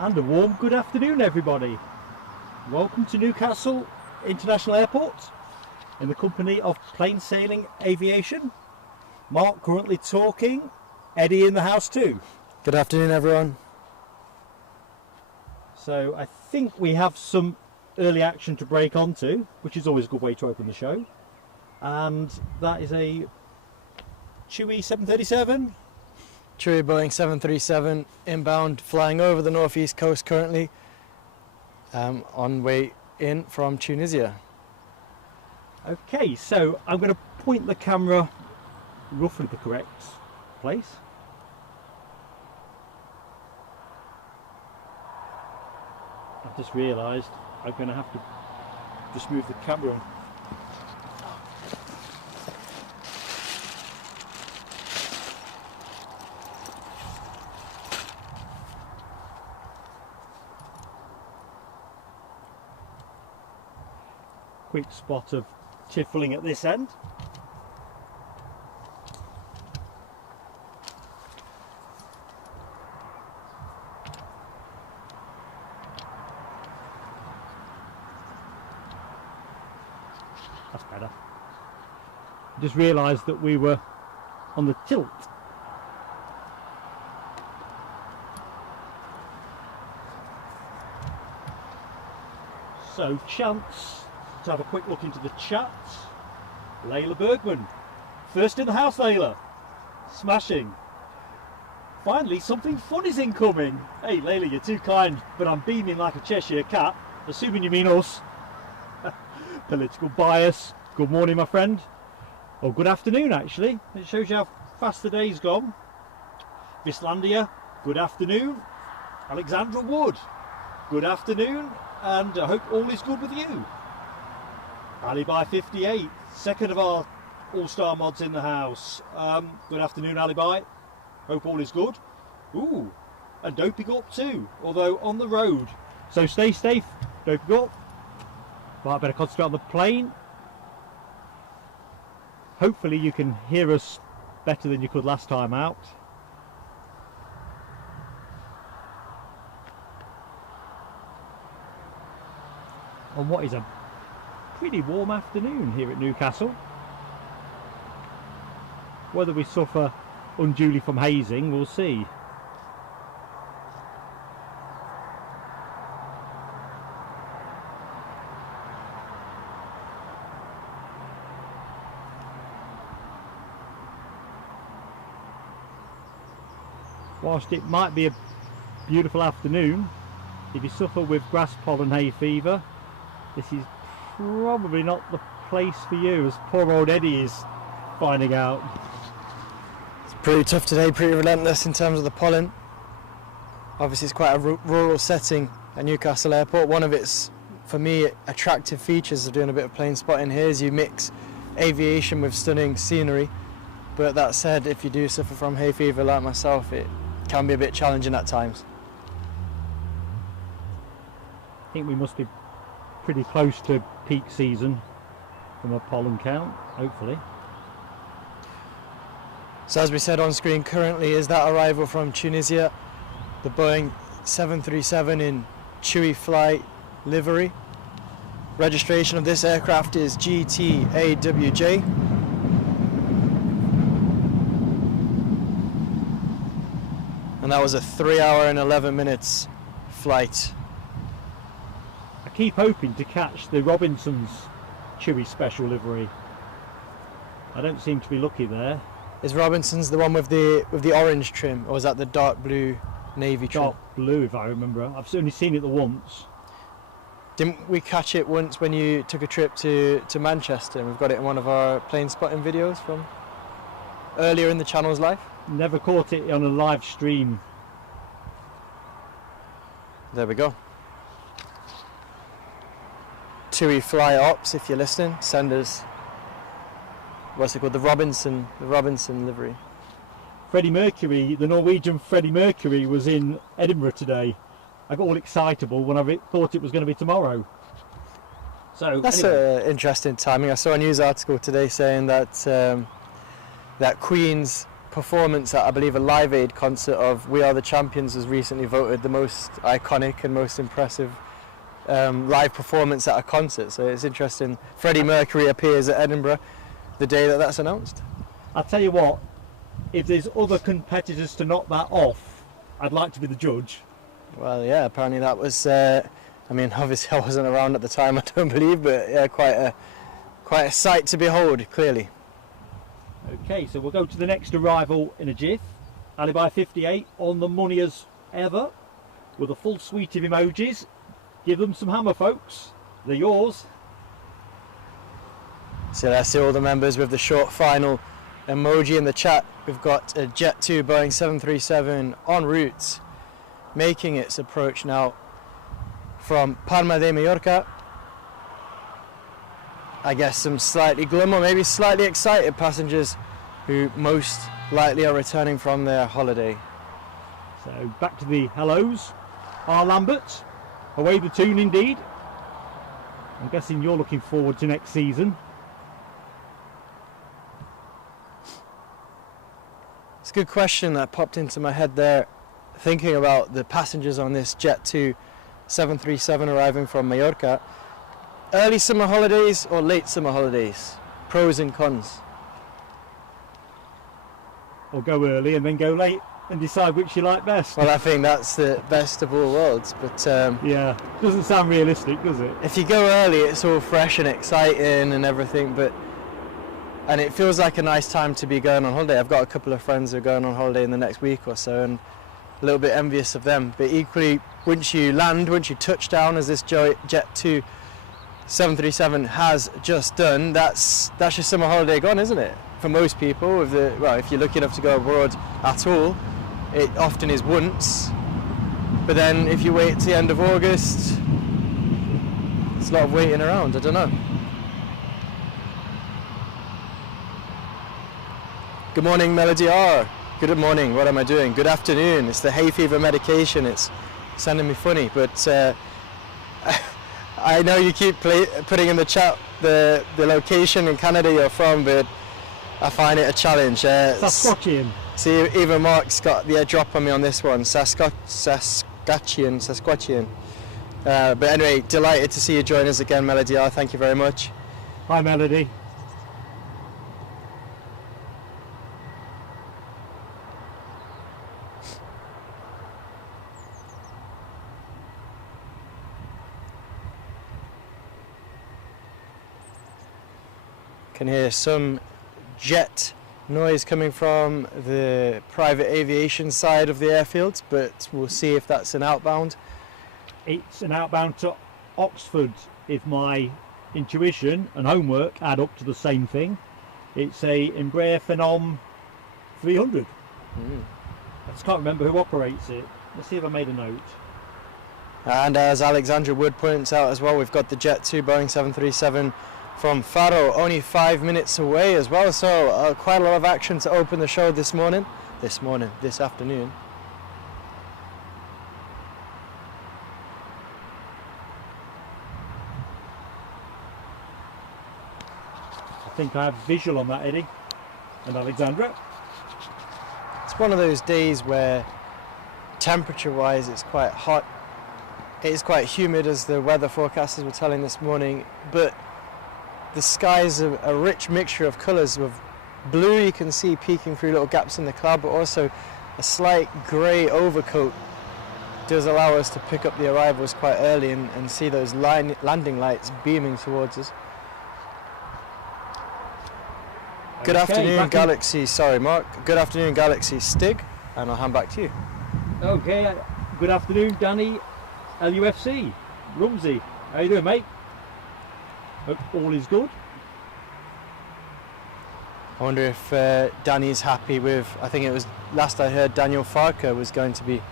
And a warm good afternoon, everybody. Welcome to Newcastle International Airport in the company of Plain Sailing Aviation. Mark currently talking, Eddie in the house too. Good afternoon, everyone. So I think we have some early action to break onto, which is always a good way to open the show. And that is a Chewy 737. Chewy Boeing 737 inbound, flying over the northeast coast currently, on way in from Tunisia. Okay, so I'm going to point the camera roughly the correct place. I've just realised I'm going to have to just move the camera. Quick spot of tiffling at this end. That's better. Just realised that we were on the tilt. So, chance to have a quick look into the chat. Layla Bergman, first in the house, Layla. Smashing. Finally, something fun is incoming. Hey, Layla, you're too kind, but I'm beaming like a Cheshire cat, assuming you mean us. Political bias. Good morning, my friend. Or good afternoon, actually. It shows you how fast the day's gone. Vislandia, good afternoon. Alexandra Wood, good afternoon, and I hope all is good with you. Alibi 58, second of our all-star mods in the house. Good afternoon, Alibi. Hope all is good. Ooh, and doping up too, although on the road. So stay safe, doping up. Right, better concentrate on the plane. Hopefully you can hear us better than you could last time out. On what is a pretty warm afternoon here at Newcastle. Whether we suffer unduly from hazing, we'll see. Whilst it might be a beautiful afternoon, if you suffer with grass pollen hay fever, this is probably not the place for you, as poor old Eddie is finding out. It's pretty tough today, pretty relentless in terms of the pollen. Obviously it's quite a rural setting at Newcastle Airport. One of its, for me, attractive features of doing a bit of plane spotting here is you mix aviation with stunning scenery. But that said, if you do suffer from hay fever like myself, it can be a bit challenging at times. I think we must be pretty close to peak season from a pollen count, hopefully. So as we said on screen, currently is that arrival from Tunisia, the Boeing 737 in Chewy flight livery. Registration of this aircraft is GTAWJ. And that was a 3 hour and 11 minutes flight. I keep hoping to catch the Robinson's Chewy special livery. I don't seem to be lucky there. Is Robinson's the one with the orange trim, or is that the dark blue navy trim? Dark blue, if I remember. I've only seen it the once. Didn't we catch it once when you took a trip to Manchester? And we've got it in one of our plane spotting videos from earlier in the channel's life. Never caught it on a live stream. There we go. TUI Fly Ops, if you're listening, send us, what's it called, the Robinson livery. Freddie Mercury, the Norwegian Freddie Mercury, was in Edinburgh today. I got all excitable when I thought it was going to be tomorrow. So that's anyway. Interesting timing. I saw a news article today saying that that Queen's performance at, I believe, a Live Aid concert of We Are the Champions was recently voted the most iconic and most impressive live performance at a concert. So it's interesting. Freddie Mercury appears at Edinburgh the day that that's announced. I'll tell you what, if there's other competitors to knock that off, I'd like to be the judge. Well, yeah, apparently that was, I mean, obviously I wasn't around at the time, I don't believe, but yeah, quite a sight to behold, clearly. Okay, so we'll go to the next arrival in a jiff. Alibi 58 on the money as ever, with a full suite of emojis. Give them some hammer, folks. They're yours. So let's see all the members with the short final emoji in the chat. We've got a Jet 2 Boeing 737 en route, making its approach now from Palma de Mallorca. I guess some slightly glum or maybe slightly excited passengers who most likely are returning from their holiday. So back to the hellos. R. Lambert, away the tune indeed. I'm guessing you're looking forward to next season. It's a good question that popped into my head there, thinking about the passengers on this Jet 2 737 arriving from Mallorca. Early summer holidays or late summer holidays? Pros and cons. Or go early and then go late and decide which you like best. Well, I think that's the best of all worlds, but yeah, doesn't sound realistic, does it? if you go early, it's all fresh and exciting and everything, and it feels like a nice time to be going on holiday. I've got a couple of friends who are going on holiday in the next week or so, and a little bit envious of them. But equally, once you touch down, as this Jet 2 737 has just done, that's your summer holiday gone, isn't it? For most people, if you're lucky enough to go abroad at all, it often is once. But then if you wait to the end of August, it's a lot of waiting around. I don't know. Good morning, Melody R. Good morning. What am I doing? Good afternoon. It's the hay fever medication. It's sending me funny, but I know you keep putting in the chat the location in Canada you're from, but I find it a challenge. Saskatchewan. See, even Mark's got the drop on me on this one. Saskatchewan. But anyway, delighted to see you join us again, Melody R. Thank you very much. Hi, Melody. Can hear some jet noise coming from the private aviation side of the airfield, but we'll see if that's an outbound. It's an outbound to Oxford, if my intuition and homework add up to the same thing. It's a Embraer Phenom 300. I just can't remember who operates it. Let's see if I made a note. And as Alexandra Wood points out as well, we've got the Jet 2 Boeing 737 from Faro, only 5 minutes away as well, so quite a lot of action to open the show this afternoon. I think I have visual on that, Eddie and Alexandra. It's one of those days where temperature-wise it's quite hot. It is quite humid, as the weather forecasters were telling this morning, but the sky is a rich mixture of colours. With blue you can see peeking through little gaps in the cloud, but also a slight grey overcoat does allow us to pick up the arrivals quite early and see those landing lights beaming towards us. Good afternoon, Galaxy. Sorry, Mark. Good afternoon, Galaxy Stig, and I'll hand back to you. Okay, good afternoon, Danny, LUFC. Rumsey, how you doing, mate? Hope all is good. I wonder if Danny's happy with, I think it was, last I heard, Daniel Farker was going to be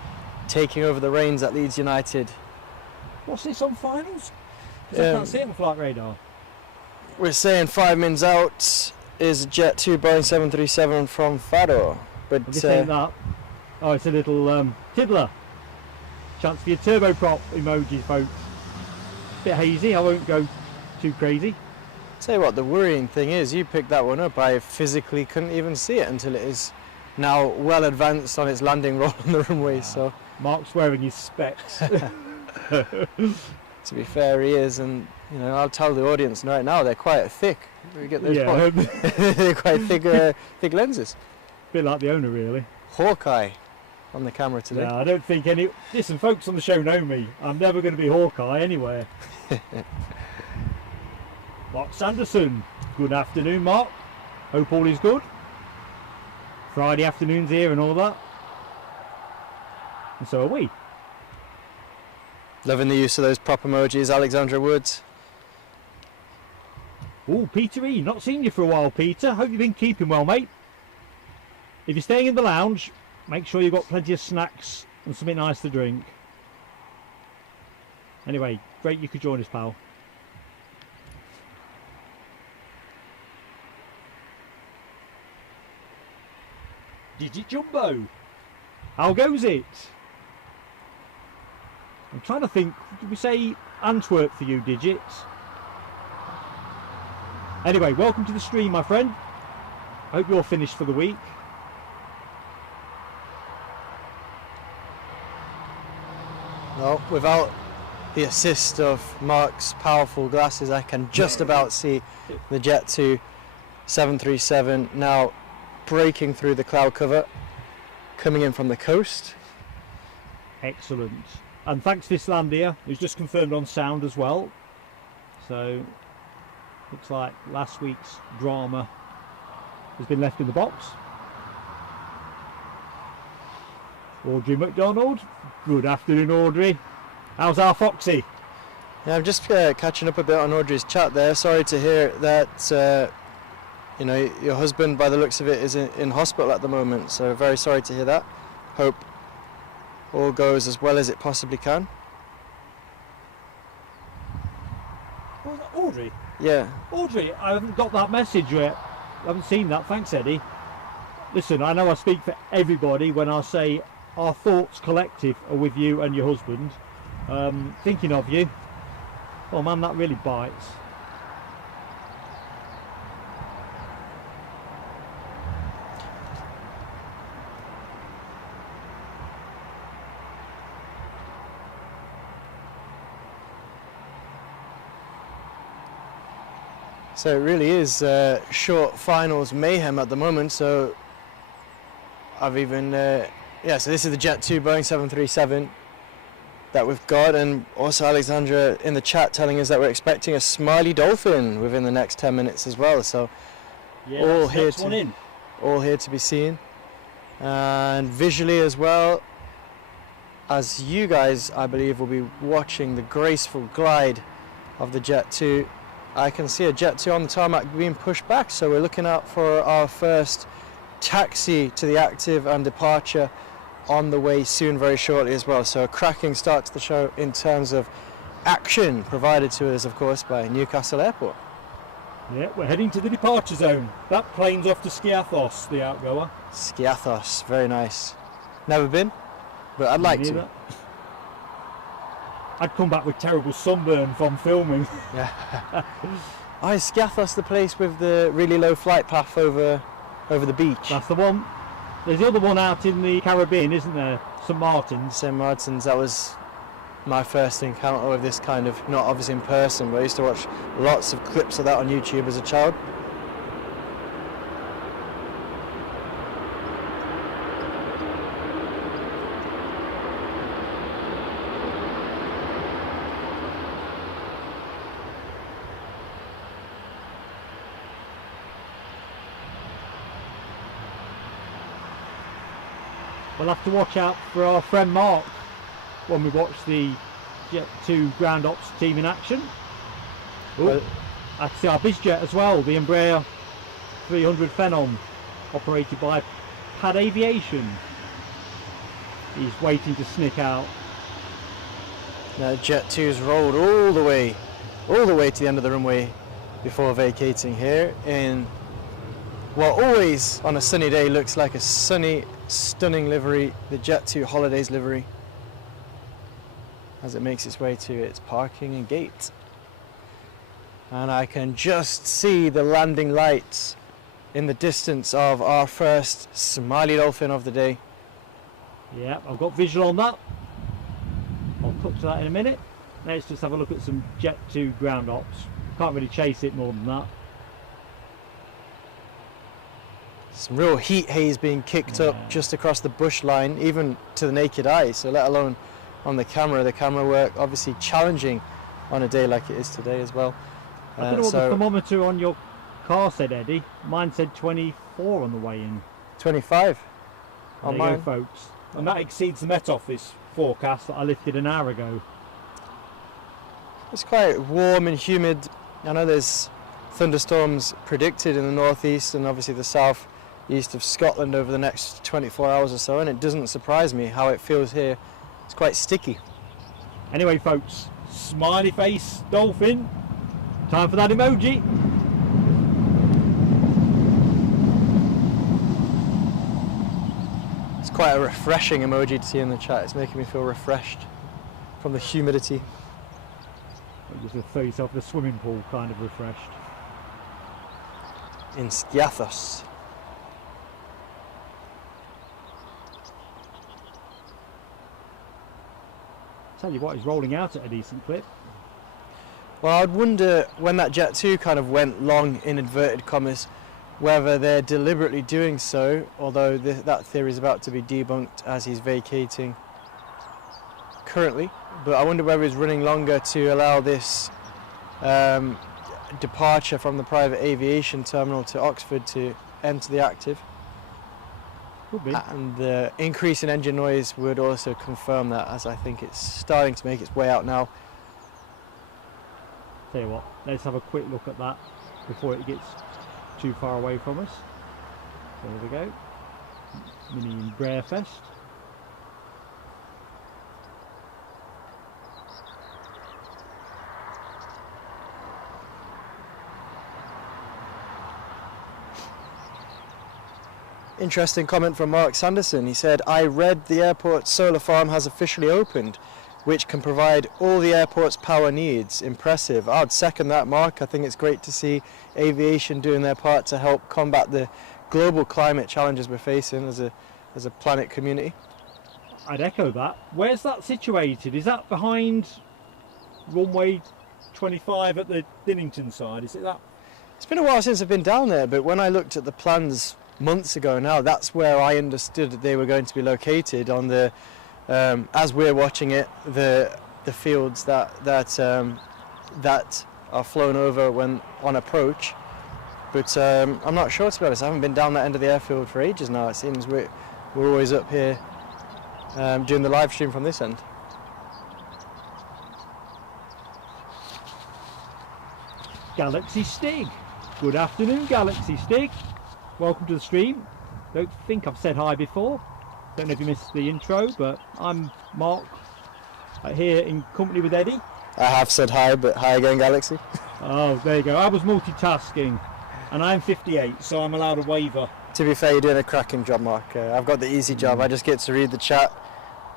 taking over the reins at Leeds United. What's this on finals? I can't see it on flight radar. We're saying 5 minutes out is Jet 2 Boeing 737 from Faro. But I'm just saying that. Oh, it's a little tiddler. Chance for your turboprop emoji, folks. Bit hazy, I won't go too crazy. Tell you what, the worrying thing is, you picked that one up, I physically couldn't even see it until it is now well advanced on its landing roll on the runway. So Mark's wearing his specs. to be fair, he is, and you know, I'll tell the audience right now, they're quite thick. We get those they're quite thick lenses. Bit like the owner, really. Hawkeye on the camera today. No, I don't think any. Listen, folks on the show know me. I'm never going to be Hawkeye anywhere. Mark Sanderson. Good afternoon, Mark. Hope all is good. Friday afternoons here and all that. And so are we. Loving the use of those prop emojis, Alexandra Woods. Oh, Peter E. Not seen you for a while, Peter. Hope you've been keeping well, mate. If you're staying in the lounge, make sure you've got plenty of snacks and something nice to drink. Anyway, great you could join us, pal. Digit Jumbo. How goes it? I'm trying to think, did we say Antwerp for you, Digit? Anyway, welcome to the stream, my friend. Hope you're finished for the week. Well, without the assist of Mark's powerful glasses, I can just about see the Jet 2 737 now breaking through the cloud cover, coming in from the coast. Excellent. And thanks to Islandia, who's just confirmed on sound as well. So, looks like last week's drama has been left in the box. Audrey McDonald. Good afternoon, Audrey. How's our Foxy? Yeah, I'm just catching up a bit on Audrey's chat there. Sorry to hear that you know, your husband, by the looks of it, is in hospital at the moment. So very sorry to hear that. Hope all goes as well as it possibly can. Was that Audrey? Yeah. Audrey, I haven't got that message yet. I haven't seen that. Thanks, Eddie. Listen, I know I speak for everybody when I say our thoughts collective are with you and your husband. Thinking of you. Oh man, that really bites. So it really is short finals mayhem at the moment. So I've even so this is the Jet 2 Boeing 737 that we've got, and also Alexandra in the chat telling us that we're expecting a smiley dolphin within the next 10 minutes as well. So yeah, all here to be seen, and visually as well, as you guys I believe will be watching the graceful glide of the Jet 2. I can see a Jet 2 on the tarmac being pushed back, so we're looking out for our first taxi to the active and departure on the way soon, very shortly as well. So a cracking start to the show in terms of action provided to us, of course, by Newcastle Airport. Yeah, we're heading to the departure zone. That plane's off to Skiathos, the outgoer. Skiathos, very nice. Never been, but I'd like to. I'd come back with terrible sunburn from filming. Yeah. Oh, is Skiathos the place with the really low flight path over the beach? That's the one. There's the other one out in the Caribbean, isn't there? St Martin's. St Martin's, that was my first encounter with this kind of, not obviously in person, but I used to watch lots of clips of that on YouTube as a child. We'll have to watch out for our friend Mark when we watch the Jet 2 ground ops team in action. Ooh, I can see our BizJet as well, the Embraer 300 Phenom, operated by Pad Aviation. He's waiting to snick out. Now Jet 2's rolled all the way to the end of the runway before vacating here in what always on a sunny day looks like a sunny, stunning livery, the Jet 2 Holidays livery, as it makes its way to its parking and gate. And I can just see the landing lights in the distance of our first smiley dolphin of the day. Yeah, I've got visual on that. I'll cut to that in a minute. Let's just have a look at some Jet 2 ground ops. Can't really chase it more than that. Some real heat haze being kicked up just across the bush line, even to the naked eye, so let alone on the camera. The camera work obviously challenging on a day like it is today as well. I don't know what the thermometer on your car said, Eddie. Mine said 24 on the way in. 25 on mine. There you go, folks. And that exceeds the Met Office forecast that I lifted an hour ago. It's quite warm and humid. I know there's thunderstorms predicted in the northeast and obviously the southeast of Scotland over the next 24 hours or so, and it doesn't surprise me how it feels here. It's quite sticky. Anyway, folks, smiley face dolphin. Time for that emoji. It's quite a refreshing emoji to see in the chat. It's making me feel refreshed from the humidity. Just throw yourself in a swimming pool, kind of refreshed. In Skiathos. Tell you what, he's rolling out at a decent clip. Well, I'd wonder when that Jet 2 kind of went long in inverted commas, whether they're deliberately doing so, although that theory is about to be debunked as he's vacating currently. But I wonder whether he's running longer to allow this departure from the private aviation terminal to Oxford to enter the active. Could be. And the increase in engine noise would also confirm that, as I think it's starting to make its way out now. Tell you what, let's have a quick look at that before it gets too far away from us. So there we go. Mini Embraer Fest. Interesting comment from Mark Sanderson. He said, I read the airport's solar farm has officially opened, which can provide all the airport's power needs. Impressive. I'd second that, Mark. I think it's great to see aviation doing their part to help combat the global climate challenges we're facing as a planet community. I'd echo that. Where's that situated? Is that behind runway 25 at the Dinnington side? Is it that? It's been a while since I've been down there, but when I looked at the plans months ago now, that's where I understood that they were going to be located on the as we're watching it, the fields that are flown over when on approach. But I'm not sure, to be honest. I haven't been down that end of the airfield for ages now. It seems we're always up here doing the live stream from this end. Galaxy Stig. Good afternoon, Galaxy Stig. Welcome to the stream. Don't think I've said hi before. Don't know if you missed the intro, but I'm Mark, here in company with Eddie. I have said hi, but hi again, Galaxy. Oh, there you go. I was multitasking, and I'm 58, so I'm allowed a waiver. To be fair, you're doing a cracking job, Mark. I've got the easy job. I just get to read the chat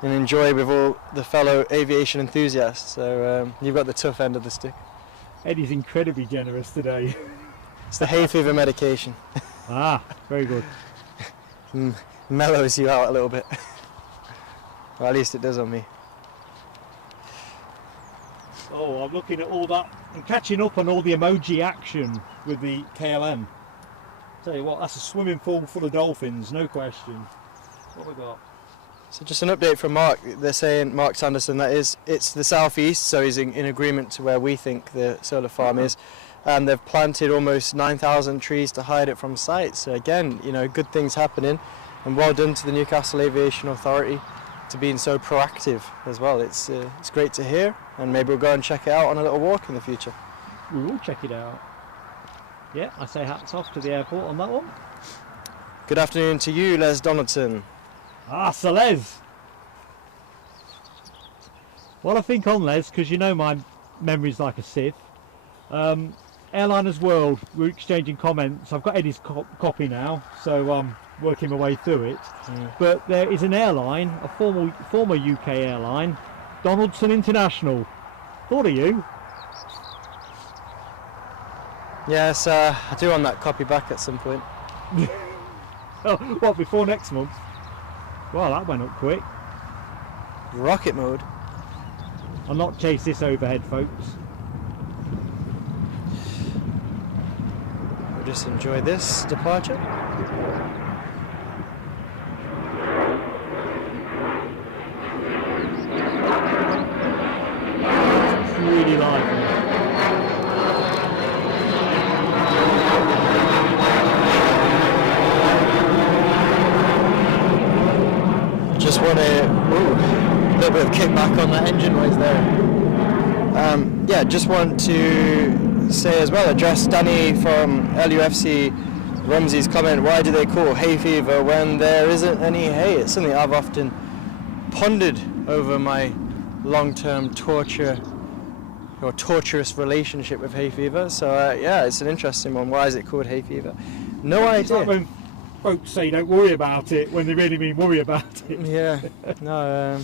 and enjoy with all the fellow aviation enthusiasts. So you've got the tough end of the stick. Eddie's incredibly generous today. It's the hay fever medication. Ah, very good. Mellows you out a little bit. Or at least it does on me. Oh, I'm looking at all that. I'm catching up on all the emoji action with the KLM. Tell you what, that's a swimming pool full of dolphins, no question. What have we got? So just an update from Mark. They're saying, Mark Sanderson, that is, it's the southeast, so he's in agreement to where we think the solar farm is. And they've planted almost 9,000 trees to hide it from sight. So again, you know, good things happening, and well done to the Newcastle Aviation Authority to being so proactive as well. It's great to hear, and maybe we'll go and check it out on a little walk in the future. We will check it out. Yeah, I say hats off to the airport on that one. Good afternoon to you, Les Donaldson. Ah, so Les. Well, I think on Les, because you know my memory's like a sieve. Airliners World, we're exchanging comments. I've got Eddie's copy now, so I'm working my way through it. But there is an airline, a former UK airline, Donaldson International. Thought of you. Yes, I do want that copy back at some point. Oh, what, before next month? Well, that went up quick. Rocket mode. I'll not chase this overhead, folks. We'll just enjoy this departure. It's really lively. Just want a little bit of kickback on that engine noise there. Yeah, just want to say as well, address Danny from LUFC, Rumsey's comment, why do they call hay fever when there isn't any hay? It's something I've often pondered over my long-term torturous relationship with hay fever. So yeah, it's an interesting one. Why is it called hay fever? No idea. Like when folks say don't worry about it when they really mean worry about it. Yeah, no.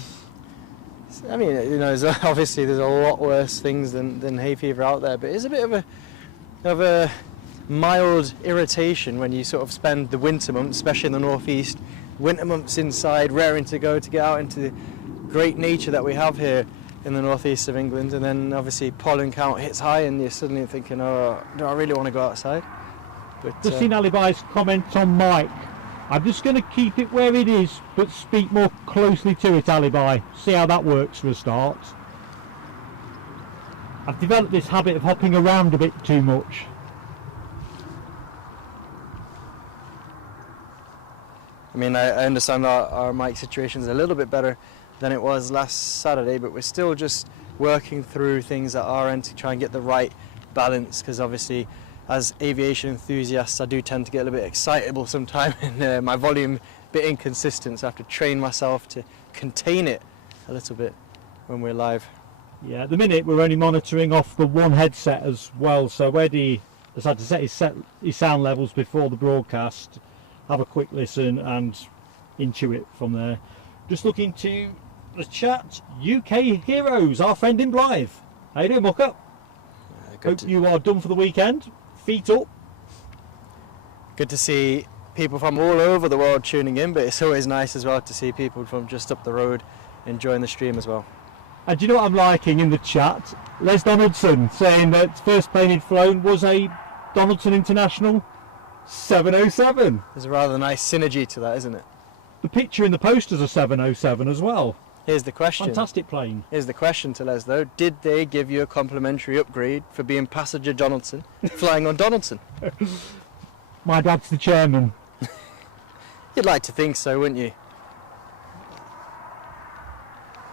I mean, you know, obviously there's a lot worse things than hay fever out there, but it's a bit of a mild irritation when you sort of spend the winter months, especially in the northeast, winter months inside, raring to go to get out into the great nature that we have here in the northeast of England, and then obviously pollen count hits high, and you're suddenly thinking, oh, do I really want to go outside? But Just seen Alibi's comment on Mike. I'm just going to keep it where it is, but speak more closely to it, Alibi. See how that works for a start. I've developed this habit of hopping around a bit too much. I mean, I understand our mic situation is a little bit better than it was last Saturday, but we're still just working through things at our end to try and get the right balance, because obviously as aviation enthusiasts I do tend to get a little bit excitable sometimes, and my volume a bit inconsistent, so I have to train myself to contain it a little bit when we're live. Yeah, at the minute we're only monitoring off the one headset as well, so Eddie has had to set his sound levels before the broadcast, have a quick listen and intuit from there. Just looking to the chat, UK Heroes, our friend in Blythe. How you doing, Mucker? Hope you are done for the weekend. Feet up. Good to see people from all over the world tuning in, but it's always nice as well to see people from just up the road enjoying the stream as well. And do you know what I'm liking in the chat? Les Donaldson saying that first plane he'd flown was a Donaldson International 707. There's a rather nice synergy to that, isn't it? The picture in the poster's a 707 as well. Here's the question. Fantastic plane. Here's the question to Les though. Did they give you a complimentary upgrade for being passenger Donaldson, flying on Donaldson? My dad's the chairman. You'd like to think so, wouldn't you?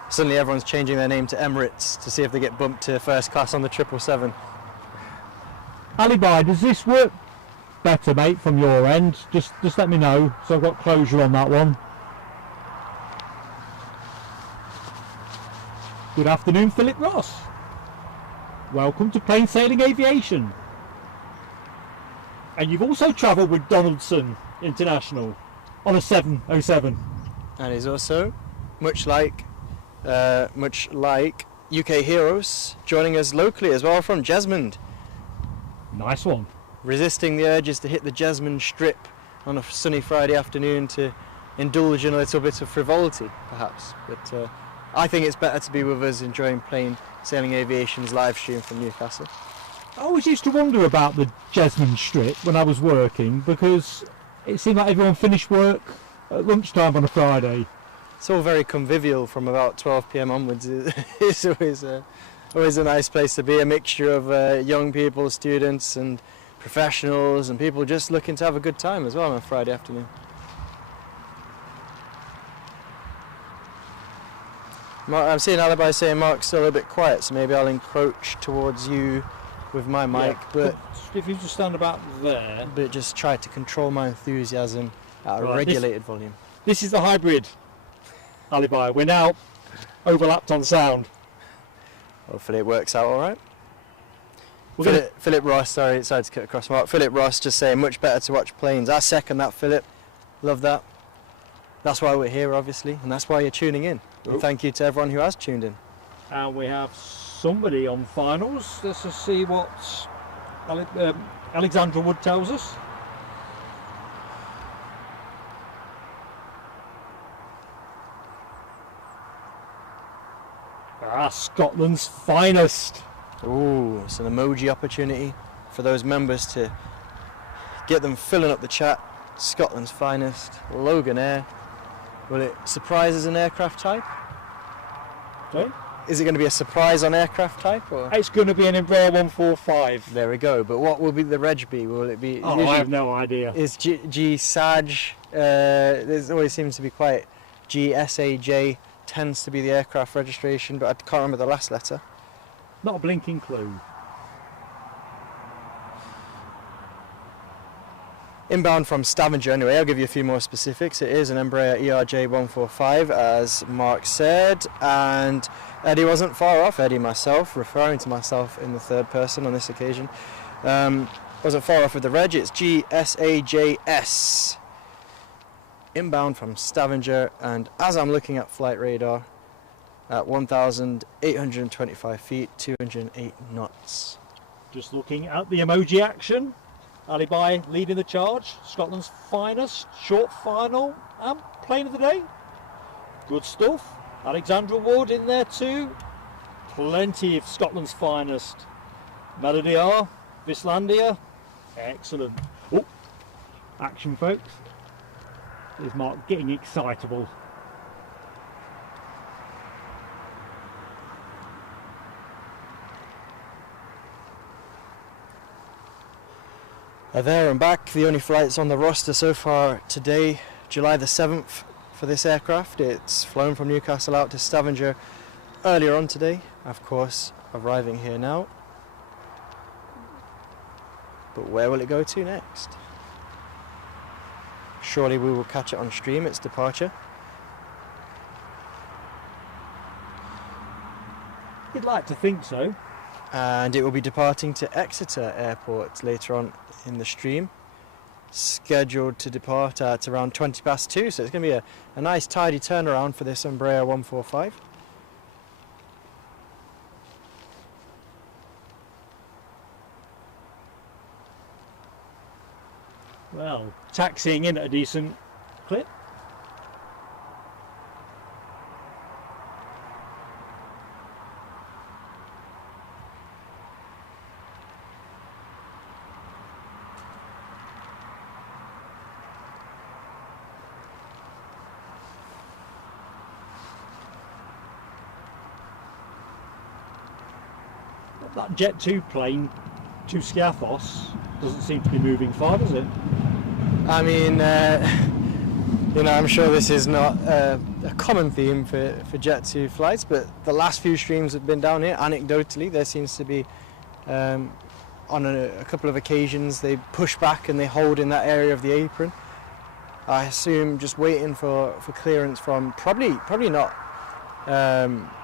Suddenly everyone's changing their name to Emirates to see if they get bumped to first class on the 777. Alibi, does this work better, mate, from your end? Just let me know, so I've got closure on that one. Good afternoon, Philip Ross. Welcome to Plain Sailing Aviation. And you've also travelled with Donaldson International on a 707. And he's also, much like UK Heroes, joining us locally as well from Jesmond. Nice one. Resisting the urges to hit the Jesmond Strip on a sunny Friday afternoon to indulge in a little bit of frivolity, perhaps. But I think it's better to be with us enjoying Plain Sailing Aviation's live stream from Newcastle. I always used to wonder about the Jesmond Strip when I was working, because it seemed like everyone finished work at lunchtime on a Friday. It's all very convivial from about 12 p.m. onwards. It's always a nice place to be, a mixture of young people, students and professionals, and people just looking to have a good time as well on a Friday afternoon. I'm seeing Alibi saying Mark's still a bit quiet, so maybe I'll encroach towards you with my mic, but if you just stand about there. But just try to control my enthusiasm at a regulated volume. This is the hybrid, Alibi. We're now overlapped on sound. Hopefully it works out all right. Philip Ross, sorry to cut across Mark. Philip Ross just saying much better to watch planes. I second that, Philip. Love that. That's why we're here, obviously, and that's why you're tuning in. And thank you to everyone who has tuned in. And we have somebody on finals. Let's just see what Alexandra Wood tells us. Scotland's finest. Ooh, it's an emoji opportunity for those members to get them filling up the chat. Scotland's finest, Loganair. Will it surprise as an aircraft type? Sorry? Is it going to be a surprise on aircraft type? Or? It's going to be an Embraer 145. There we go. But what will be the reg be? Will it be? Oh, I have no idea. Is GSAJ? There always seems to be quite GSAJ tends to be the aircraft registration, but I can't remember the last letter. Not a blinking clue. Inbound from Stavanger anyway, I'll give you a few more specifics. It is an Embraer ERJ145 as Mark said, and Eddie wasn't far off. Eddie, myself, referring to myself in the third person on this occasion, wasn't far off with the reg. It's GSAJS. Inbound from Stavanger, and as I'm looking at flight radar, at 1,825 feet, 208 knots. Just looking at the emoji action. Alibi leading the charge. Scotland's finest, short final, and plane of the day. Good stuff. Alexandra Wood in there too. Plenty of Scotland's finest. Melody R, Vislandia. Excellent. Oh, action, folks. There's Mark getting excitable. There and back, the only flights on the roster so far today, July the 7th for this aircraft. It's flown from Newcastle out to Stavanger earlier on today, of course, arriving here now. But where will it go to next? Surely we will catch it on stream, its departure. You'd like to think so. And it will be departing to Exeter Airport later on in the stream, scheduled to depart at around 2:20, so it's going to be a nice tidy turnaround for this Embraer 145. Well, taxiing in at a decent clip. That Jet 2 plane, 2 Skiathos, doesn't seem to be moving far, does it? I mean, you know, I'm sure this is not a common theme for Jet 2 flights, but the last few streams have been down here. Anecdotally, there seems to be, on a couple of occasions, they push back and they hold in that area of the apron. I assume just waiting for clearance from, probably not,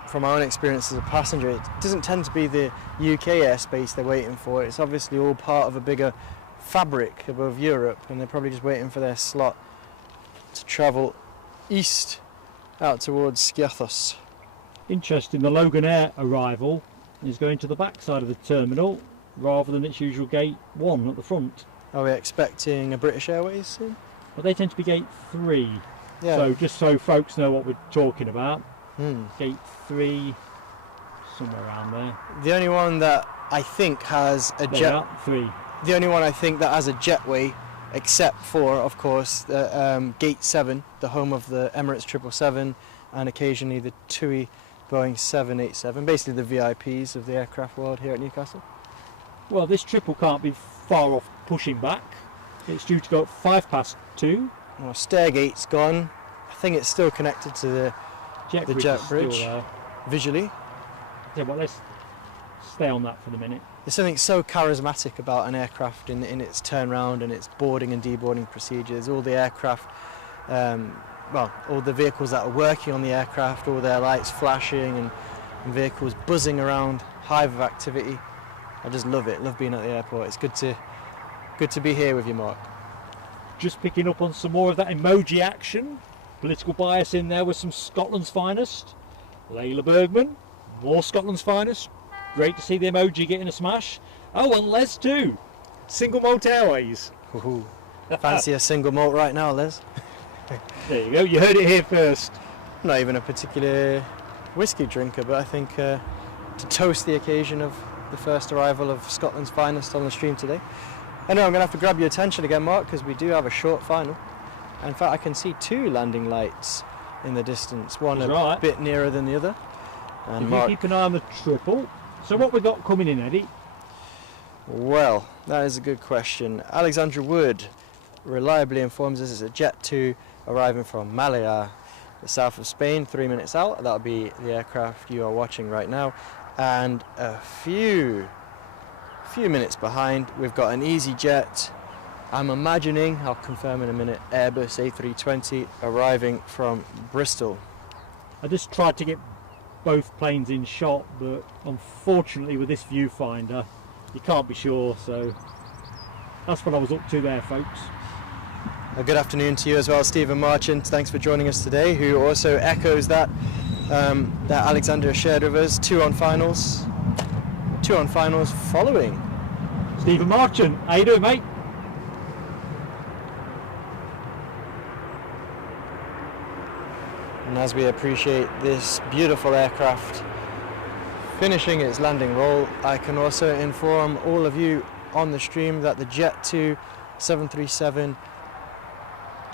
from my own experience as a passenger, it doesn't tend to be the UK airspace they're waiting for. It's obviously all part of a bigger fabric above Europe, and they're probably just waiting for their slot to travel east out towards Skiathos. Interesting, the Loganair arrival is going to the back side of the terminal rather than its usual gate 1 at the front. Are we expecting a British Airways soon? Well, they tend to be gate 3, Yeah. so just so folks know what we're talking about. Gate 3, somewhere around there. The only one that I think has a jet. 3. The only one I think that has a jetway, except for, of course, the Gate 7, the home of the Emirates 777 and occasionally the TUI Boeing 787, basically the VIPs of the aircraft world here at Newcastle. Well, this triple can't be far off pushing back. It's due to go at 2:05. Well, Stairgate's gone. I think it's still connected to the jet bridge visually. Yeah, well, let's stay on that for the minute. There's something so charismatic about an aircraft in its turnaround and its boarding and deboarding procedures. All the aircraft, all the vehicles that are working on the aircraft, all their lights flashing and vehicles buzzing around, hive of activity. I just love it. Love being at the airport. It's good to be here with you, Mark. Just picking up on some more of that emoji action. Political bias in there with some Scotland's finest. Layla Bergman, more Scotland's finest. Great to see the emoji getting a smash. Oh, and Les too. Single Malt Airways. Ooh. Fancy a single malt right now, Les? There you go, you heard it here first. Not even a particular whiskey drinker, but I think to toast the occasion of the first arrival of Scotland's finest on the stream today. Anyway, I'm going to have to grab your attention again, Mark, because we do have a short final. In fact, I can see 2 landing lights in the distance, one a bit nearer than the other. And if Mark, you keep an eye on the triple. So what we got coming in, Eddie? well, that is a good question. Alexandra Wood reliably informs us it's a Jet 2 arriving from Malaga, the south of Spain, 3 minutes out. That'll be the aircraft you are watching right now. And a few minutes behind, we've got an easyJet. I'm imagining, I'll confirm in a minute, Airbus A319 arriving from Bristol. I just tried to get both planes in shot, but unfortunately with this viewfinder you can't be sure, so that's what I was up to there, folks. A good afternoon to you as well, Stephen Marchant. Thanks for joining us today, who also echoes that that Alexander shared with us. 2 on finals following. Stephen Marchant, how you doing, mate? And as we appreciate this beautiful aircraft finishing its landing roll, I can also inform all of you on the stream that the Jet 2 737,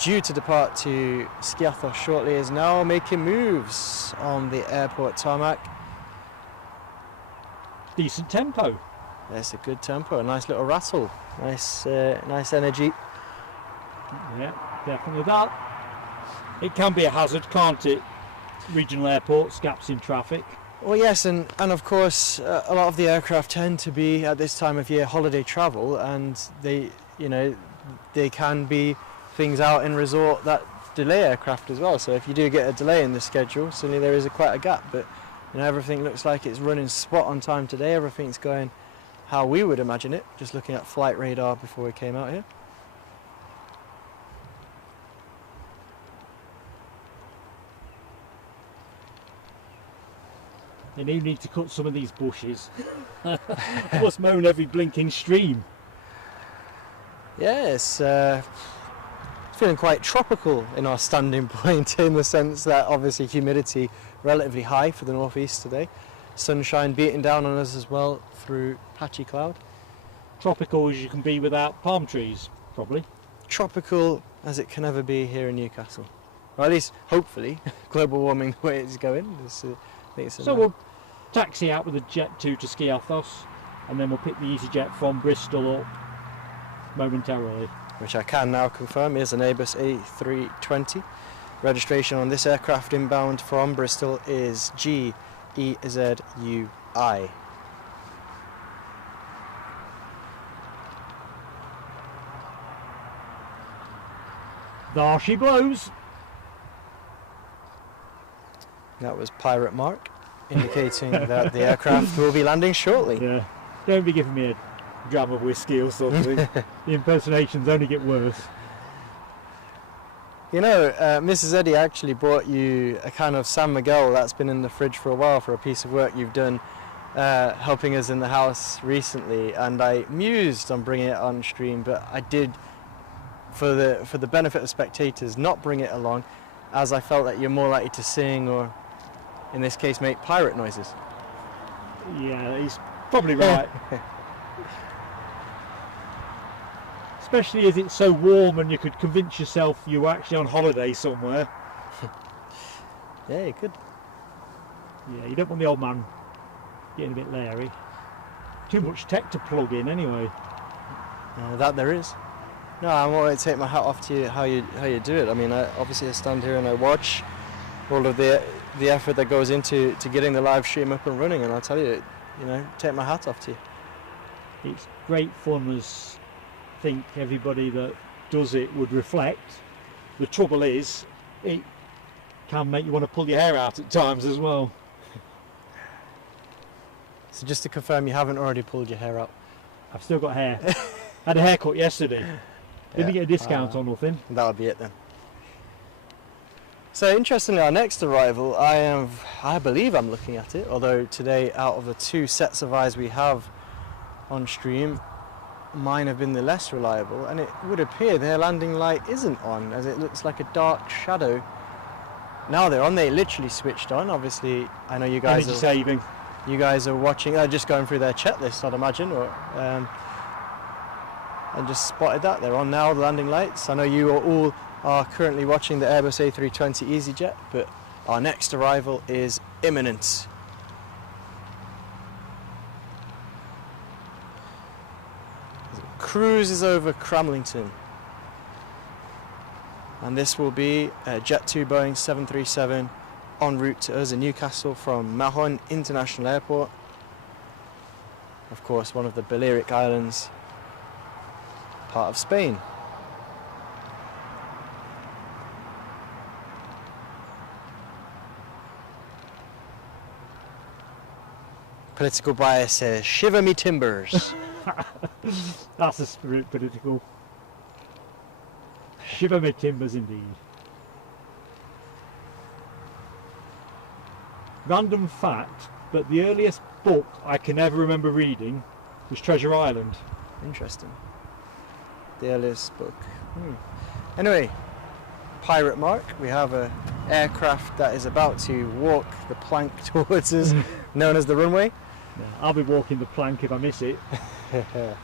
due to depart to Skiathos shortly, is now making moves on the airport tarmac. Decent tempo. That's a good tempo, a nice little rattle, nice energy. Yeah, definitely that. It can be a hazard, can't it? Regional airports, gaps in traffic. Well, yes, and of course a lot of the aircraft tend to be at this time of year holiday travel, and they can be things out in resort that delay aircraft as well. So if you do get a delay in the schedule, suddenly there is quite a gap. But everything looks like it's running spot on time today. Everything's going how we would imagine it, just looking at flight radar before we came out here. They need to cut some of these bushes. Plus mown every blinking stream. Yeah, it's feeling quite tropical in our standing point, in the sense that obviously humidity relatively high for the northeast today. Sunshine beating down on us as well through patchy cloud. Tropical as you can be without palm trees, probably. Tropical as it can ever be here in Newcastle. Or at least, hopefully, global warming the way it's going. So we'll taxi out with the Jet 2 to Skiathos, and then we'll pick the easyJet from Bristol up momentarily. Which I can now confirm is an Airbus A320. Registration on this aircraft inbound from Bristol is GEZUI. There she blows. That was Pirate Mark, indicating that the aircraft will be landing shortly. Yeah, don't be giving me a dram of whiskey or something. The impersonations only get worse. You know, Mrs. Eddie actually brought you a can of San Miguel that's been in the fridge for a while for a piece of work you've done helping us in the house recently, and I mused on bringing it on stream, but I did, for the benefit of spectators, not bring it along, as I felt that you're more likely to sing or, in this case, make pirate noises. Yeah, he's probably right. Especially as it's so warm and you could convince yourself you were actually on holiday somewhere. Yeah, you could. Yeah, you don't want the old man getting a bit leery. Too much tech to plug in anyway. That there is. No, I want to take my hat off to you how you do it. I mean, I stand here and I watch all of the effort that goes into getting the live stream up and running, and I'll tell you, take my hat off to you. It's great fun, as I think everybody that does it would reflect. The trouble is, it can make you want to pull your hair out at times as well. So just to confirm, you haven't already pulled your hair out? I've still got hair. Had a haircut yesterday. Didn't get a discount or nothing. That'll be it then. So interestingly, our next arrival, I believe I'm looking at it, although today, out of the 2 sets of eyes we have on stream, mine have been the less reliable, and it would appear their landing light isn't on, as it looks like a dark shadow now they're on. They literally switched on. Obviously, I know you guys Energy saving. You guys are watching, just going through their checklist, I'd imagine, or and just spotted that they're on now, the landing lights. I know you all are currently watching the Airbus A319 easyJet, but our next arrival is imminent. Cruise is over Cramlington, and this will be a Jet 2 Boeing 737 en route to us in Newcastle from Mahon International Airport. Of course, one of the Balearic Islands, part of Spain. Political bias says, "Shiver me timbers." That's a spirit political. Shiver me timbers indeed. Random fact, but the earliest book I can ever remember reading was Treasure Island. Interesting. The earliest book. Anyway, pirate mark. We have an aircraft that is about to walk the plank towards us, known as the runway. Yeah, I'll be walking the plank if I miss it. Something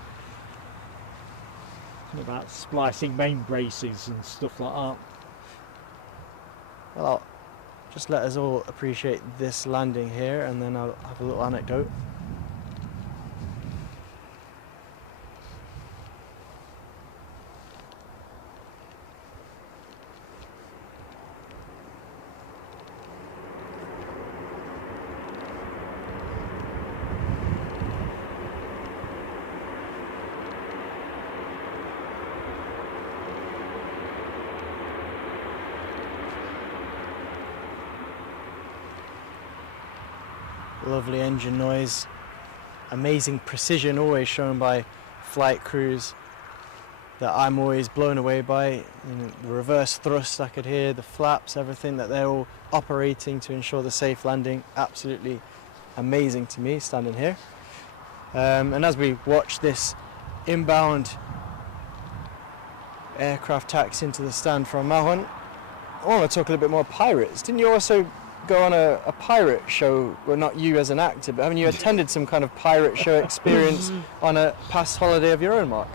about splicing main braces and stuff like that. Well, just let us all appreciate this landing here, and then I'll have a little anecdote. Lovely engine noise, amazing precision always shown by flight crews that I'm always blown away by. You know, the reverse thrust I could hear, the flaps, everything that they're all operating to ensure the safe landing. Absolutely amazing to me standing here. And as we watch this inbound aircraft taxi into the stand from Mahon, I want to talk a little bit more pirates. Didn't you also go on a pirate show? Well, not you as an actor, but haven't you attended some kind of pirate show experience on a past holiday of your own, Mark?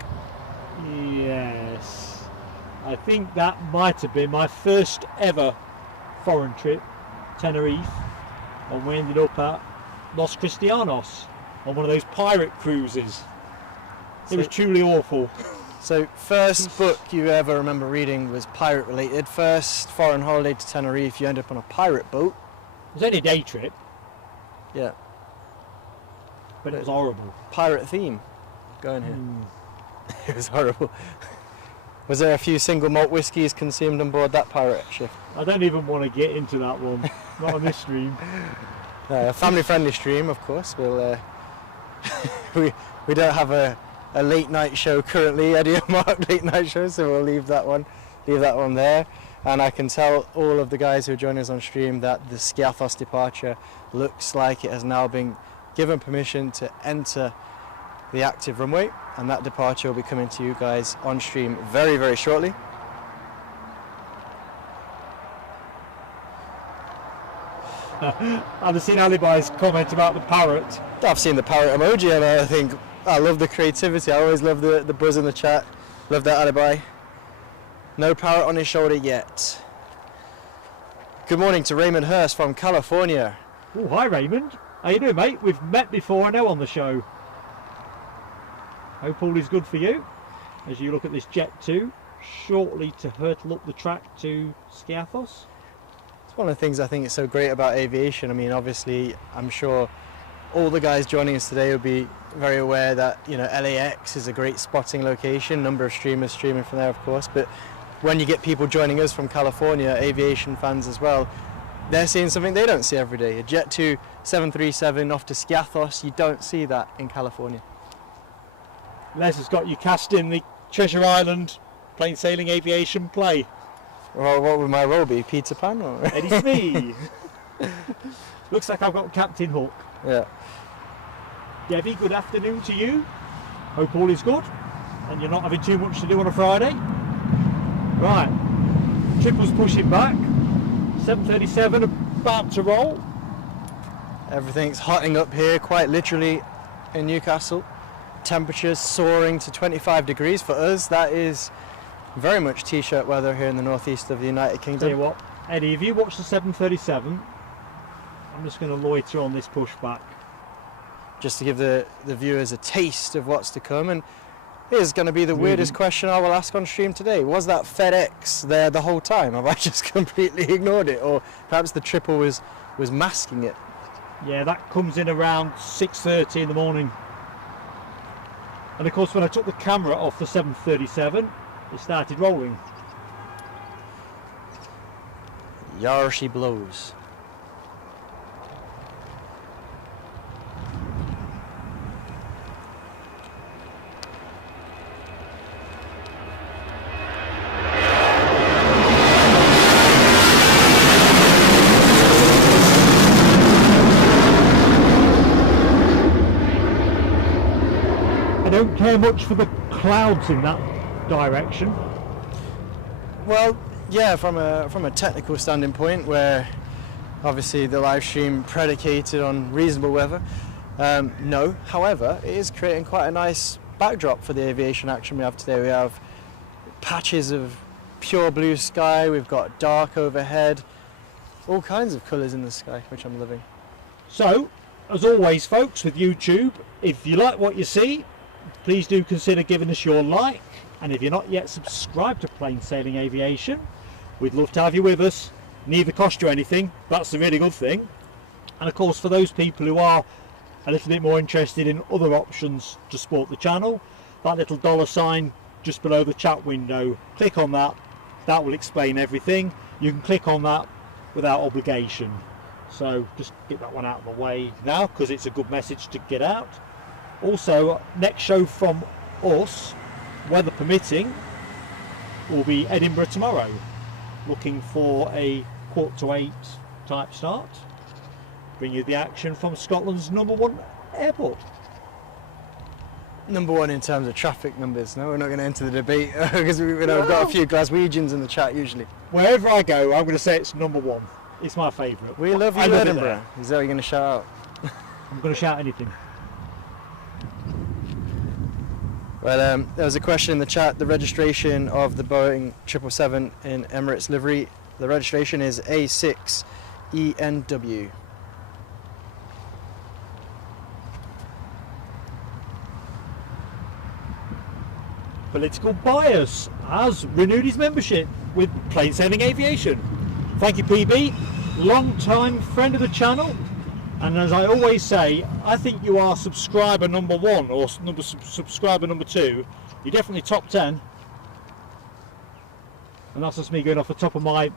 Yes, I think that might have been my first ever foreign trip, Tenerife, and we ended up at Los Cristianos on one of those pirate cruises. It was truly awful. So first book you ever remember reading was pirate related. First foreign holiday to Tenerife, you end up on a pirate boat. It was only a day trip, Yeah. but it was horrible. Pirate theme going here. It was horrible. Was there a few single malt whiskies consumed on board that pirate ship? I don't even want to get into that one. Not on this stream. A family friendly stream, of course. We'll we don't have a late night show currently, Eddie and Mark late night show, so we'll leave that one there. And I can tell all of the guys who are joining us on stream that the Skiathos departure looks like it has now been given permission to enter the active runway, and that departure will be coming to you guys on stream very, very shortly. I've seen Alibi's comment about the parrot. I've seen the parrot emoji and I think I love the creativity. I always love the buzz in the chat. Love that, Alibi. No parrot on his shoulder yet. Good morning to Raymond Hurst from California. Oh, hi Raymond. How you doing, mate? We've met before, I know, on the show. Hope all is good for you as you look at this Jet 2 shortly to hurtle up the track to Skiathos. It's one of the things I think is so great about aviation. I mean, obviously, I'm sure all the guys joining us today will be very aware that, you know, LAX is a great spotting location. Number of streamers streaming from there, of course. But when you get people joining us from California, aviation fans as well, they're seeing something they don't see every day. A Jet 2 737 off to Skiathos, you don't see that in California. Les has got you cast in the Treasure Island plain sailing aviation play. Well, what would my role be? Peter Pan or Eddie Smee. Looks like I've got Captain Hook. Yeah. Debbie, good afternoon to you. Hope all is good and you're not having too much to do on a Friday. Right, triple's pushing back, 737 about to roll. Everything's hotting up here, quite literally, in Newcastle. Temperatures soaring to 25 degrees for us. That is very much t-shirt weather here in the northeast of the United Kingdom. Tell you what, Eddie, if you watch the 737, I'm just going to loiter on this pushback. Just to give the viewers a taste of what's to come. And here's going to be the weirdest question I will ask on stream today. Was that FedEx there the whole time? Have I just completely ignored it? Or perhaps the triple was masking it? Yeah, that comes in around 6:30 in the morning. And of course, when I took the camera off the 737, it started rolling. Yar she blows. I don't care much for the clouds in that direction. Well, yeah, from a technical standing point, where obviously the live stream predicated on reasonable weather, no. However, it is creating quite a nice backdrop for the aviation action we have today. We have patches of pure blue sky, we've got dark overhead, all kinds of colours in the sky, which I'm loving. So, as always folks with YouTube, if you like what you see, please do consider giving us your like, and if you're not yet subscribed to Plain Sailing Aviation, we'd love to have you with us. Neither cost you anything, that's the really good thing. And of course, for those people who are a little bit more interested in other options to support the channel, that little $ just below the chat window, click on that. That will explain everything. You can click on that without obligation. So just get that one out of the way now, because it's a good message to get out. Also, next show from us, weather permitting, will be Edinburgh tomorrow. Looking for a 7:45 type start. Bring you the action from Scotland's #1 airport. #1 in terms of traffic numbers. No, we're not going to enter the debate because we've got a few Glaswegians in the chat usually. Wherever I go, I'm going to say it's #1. It's my favourite. We love you, Edinburgh. Is that what you're going to shout out? I'm going to shout anything. Well, there was a question in the chat. The registration of the Boeing 777 in Emirates livery. The registration is A6ENW. Political Bias has renewed his membership with Plain Sailing Aviation. Thank you, PB. Long-time friend of the channel. And as I always say, I think you are subscriber #1 or subscriber #2. You're definitely top 10. And that's just me going off the top of my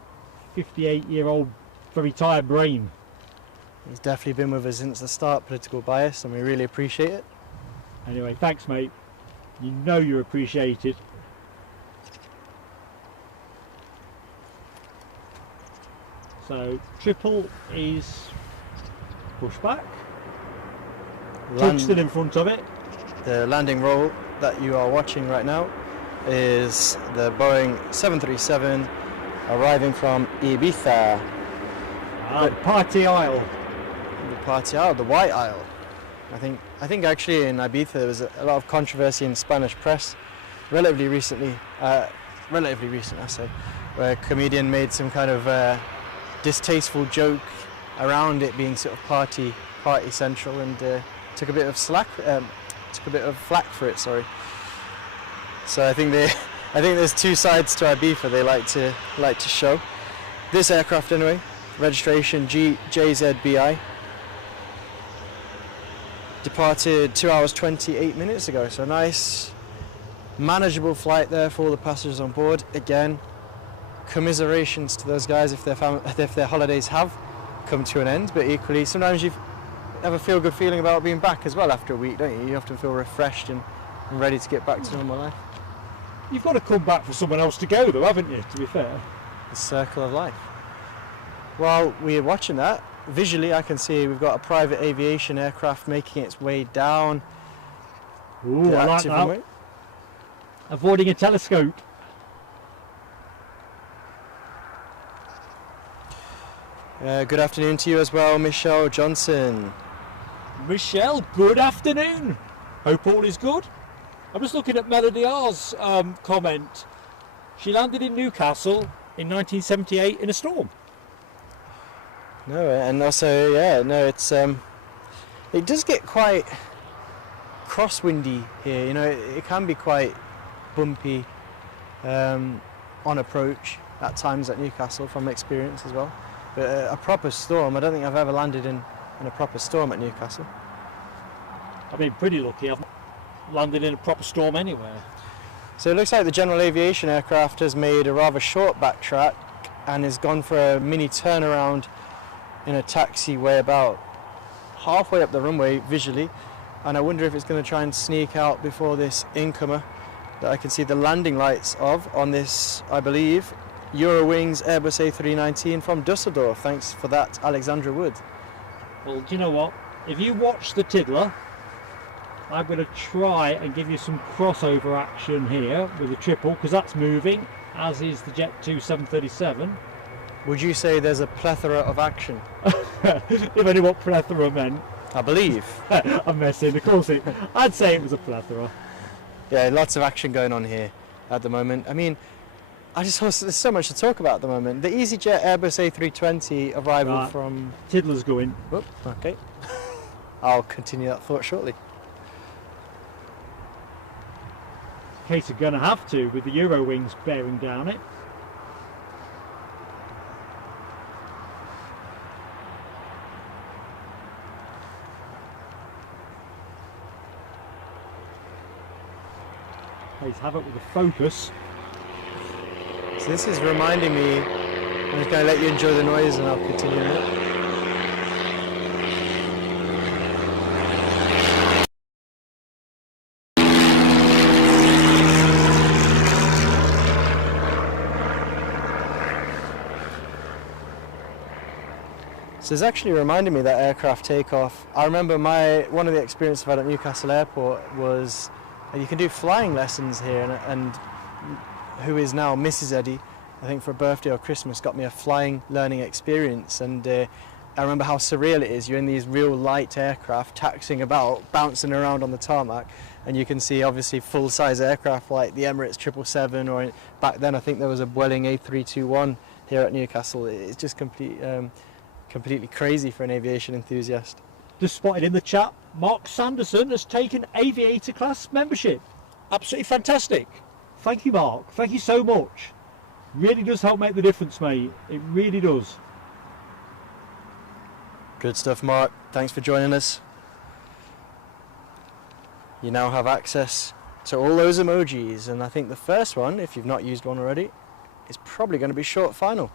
58-year-old very tired brain. He's definitely been with us since the start, Political Bias, and we really appreciate it. Anyway, thanks mate. You know you're appreciated. So triple is pushed back. Tug still in front of it. The landing roll that you are watching right now is the Boeing 737 arriving from Ibiza. The Party Isle. The Party Isle, the White Isle. I think actually in Ibiza there was a lot of controversy in Spanish press relatively recent I say, where a comedian made some kind of distasteful joke around it being sort of party central, and took a bit of flack for it. Sorry. So I think there's two sides to Ibiza they like to show. This aircraft anyway, registration JZBI, departed 2 hours 28 minutes ago. So a nice, manageable flight there for all the passengers on board. Again, commiserations to those guys if their holidays have come to an end, but equally sometimes you have a feel-good feeling about being back as well after a week, don't you? You often feel refreshed and ready to get back to normal life. You've got to come back for someone else to go though, haven't you, to be fair? The circle of life. While we're watching that, visually I can see we've got a private aviation aircraft making its way down. Ooh, I like that. Avoiding a telescope. Good afternoon to you as well, Michelle Johnson. Michelle, good afternoon. Hope all is good. I'm just looking at Melody R's comment. She landed in Newcastle in 1978 in a storm. No, and also, yeah, no, it's it does get quite crosswindy here. You know, it can be quite bumpy on approach at times at Newcastle from experience as well. But a proper storm, I don't think I've ever landed in a proper storm at Newcastle. I've been pretty lucky. I've landed in a proper storm anywhere. So it looks like the general aviation aircraft has made a rather short backtrack and has gone for a mini turnaround in a taxiway about halfway up the runway visually, and I wonder if it's going to try and sneak out before this incomer that I can see the landing lights of on this, I believe, Eurowings Airbus A319 from Dusseldorf. Thanks for that, Alexandra Wood. Well, do you know what? If you watch the Tiddler, I'm going to try and give you some crossover action here with the triple, because that's moving, as is the Jet 2 737. Would you say there's a plethora of action? If only what plethora meant. I believe. I'm messing, of course I'd say it was a plethora. Yeah, lots of action going on here at the moment. I mean, there's so much to talk about at the moment. The easyJet Airbus A320 arrival from... Tiddler's going. Oh, okay. I'll continue that thought shortly. In case you're going to have to, with the Eurowings bearing down it. Please have it with the focus. So this is reminding me, I'm just going to let you enjoy the noise and I'll continue in it. So it's actually reminding me that aircraft takeoff. I remember one of the experiences I've had at Newcastle Airport was you can do flying lessons here, and who is now Mrs. Eddie, I think for a birthday or Christmas, got me a flying learning experience, and I remember how surreal it is. You're in these real light aircraft taxiing about, bouncing around on the tarmac, and you can see obviously full-size aircraft like the Emirates 777, or back then I think there was a Boeing A321 here at Newcastle. It's just completely crazy for an aviation enthusiast. Just spotted in the chat, Mark Sanderson has taken aviator class membership. Absolutely fantastic. Thank you, Mark. Thank you so much. Really does help make the difference, mate. It really does. Good stuff, Mark. Thanks for joining us. You now have access to all those emojis, and I think the first one, if you've not used one already, is probably going to be short final.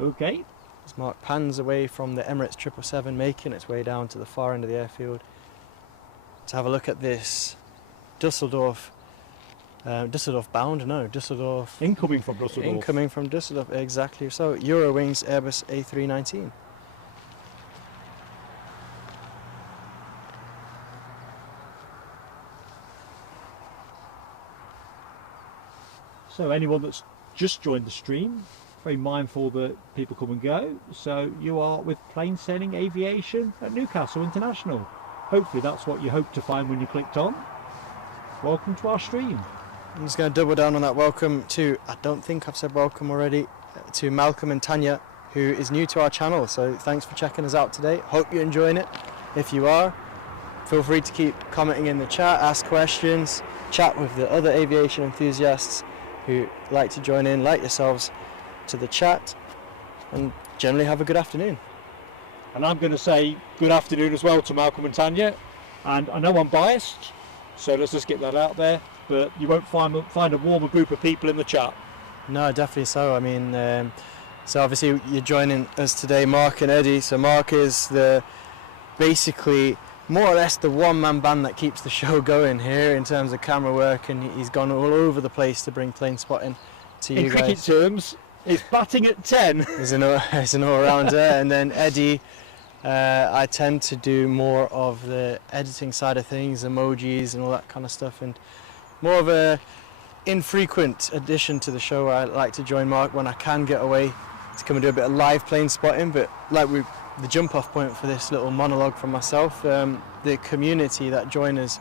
Okay. As Mark pans away from the Emirates 777, making its way down to the far end of the airfield to have a look at this Dusseldorf bound? No, Dusseldorf. Incoming from Dusseldorf. Incoming from Dusseldorf, exactly so. Eurowings Airbus A319. So anyone that's just joined the stream, very mindful that people come and go. So you are with Plain Sailing Aviation at Newcastle International. Hopefully that's what you hope to find when you clicked on. Welcome to our stream. I'm just going to double down on that welcome to, I don't think I've said welcome already, to Malcolm and Tanya, who is new to our channel. So thanks for checking us out today. Hope you're enjoying it. If you are, feel free to keep commenting in the chat, ask questions, chat with the other aviation enthusiasts who like to join in, like yourselves, to the chat, and generally have a good afternoon. And I'm going to say good afternoon as well to Malcolm and Tanya. And I know I'm biased, so let's just get that out there. But you won't find a warmer group of people in the chat. No, definitely so. I mean, so obviously you're joining us today, Mark and Eddie. So Mark is basically more or less the one-man band that keeps the show going here in terms of camera work, and he's gone all over the place to bring plane spotting to you guys. In cricket terms, it's batting at 10. He's an all-rounder. And then Eddie, I tend to do more of the editing side of things, emojis and all that kind of stuff, and more of a infrequent addition to the show where I like to join Mark when I can get away to come and do a bit of live plane spotting, but like the jump off point for this little monologue from myself, the community that join us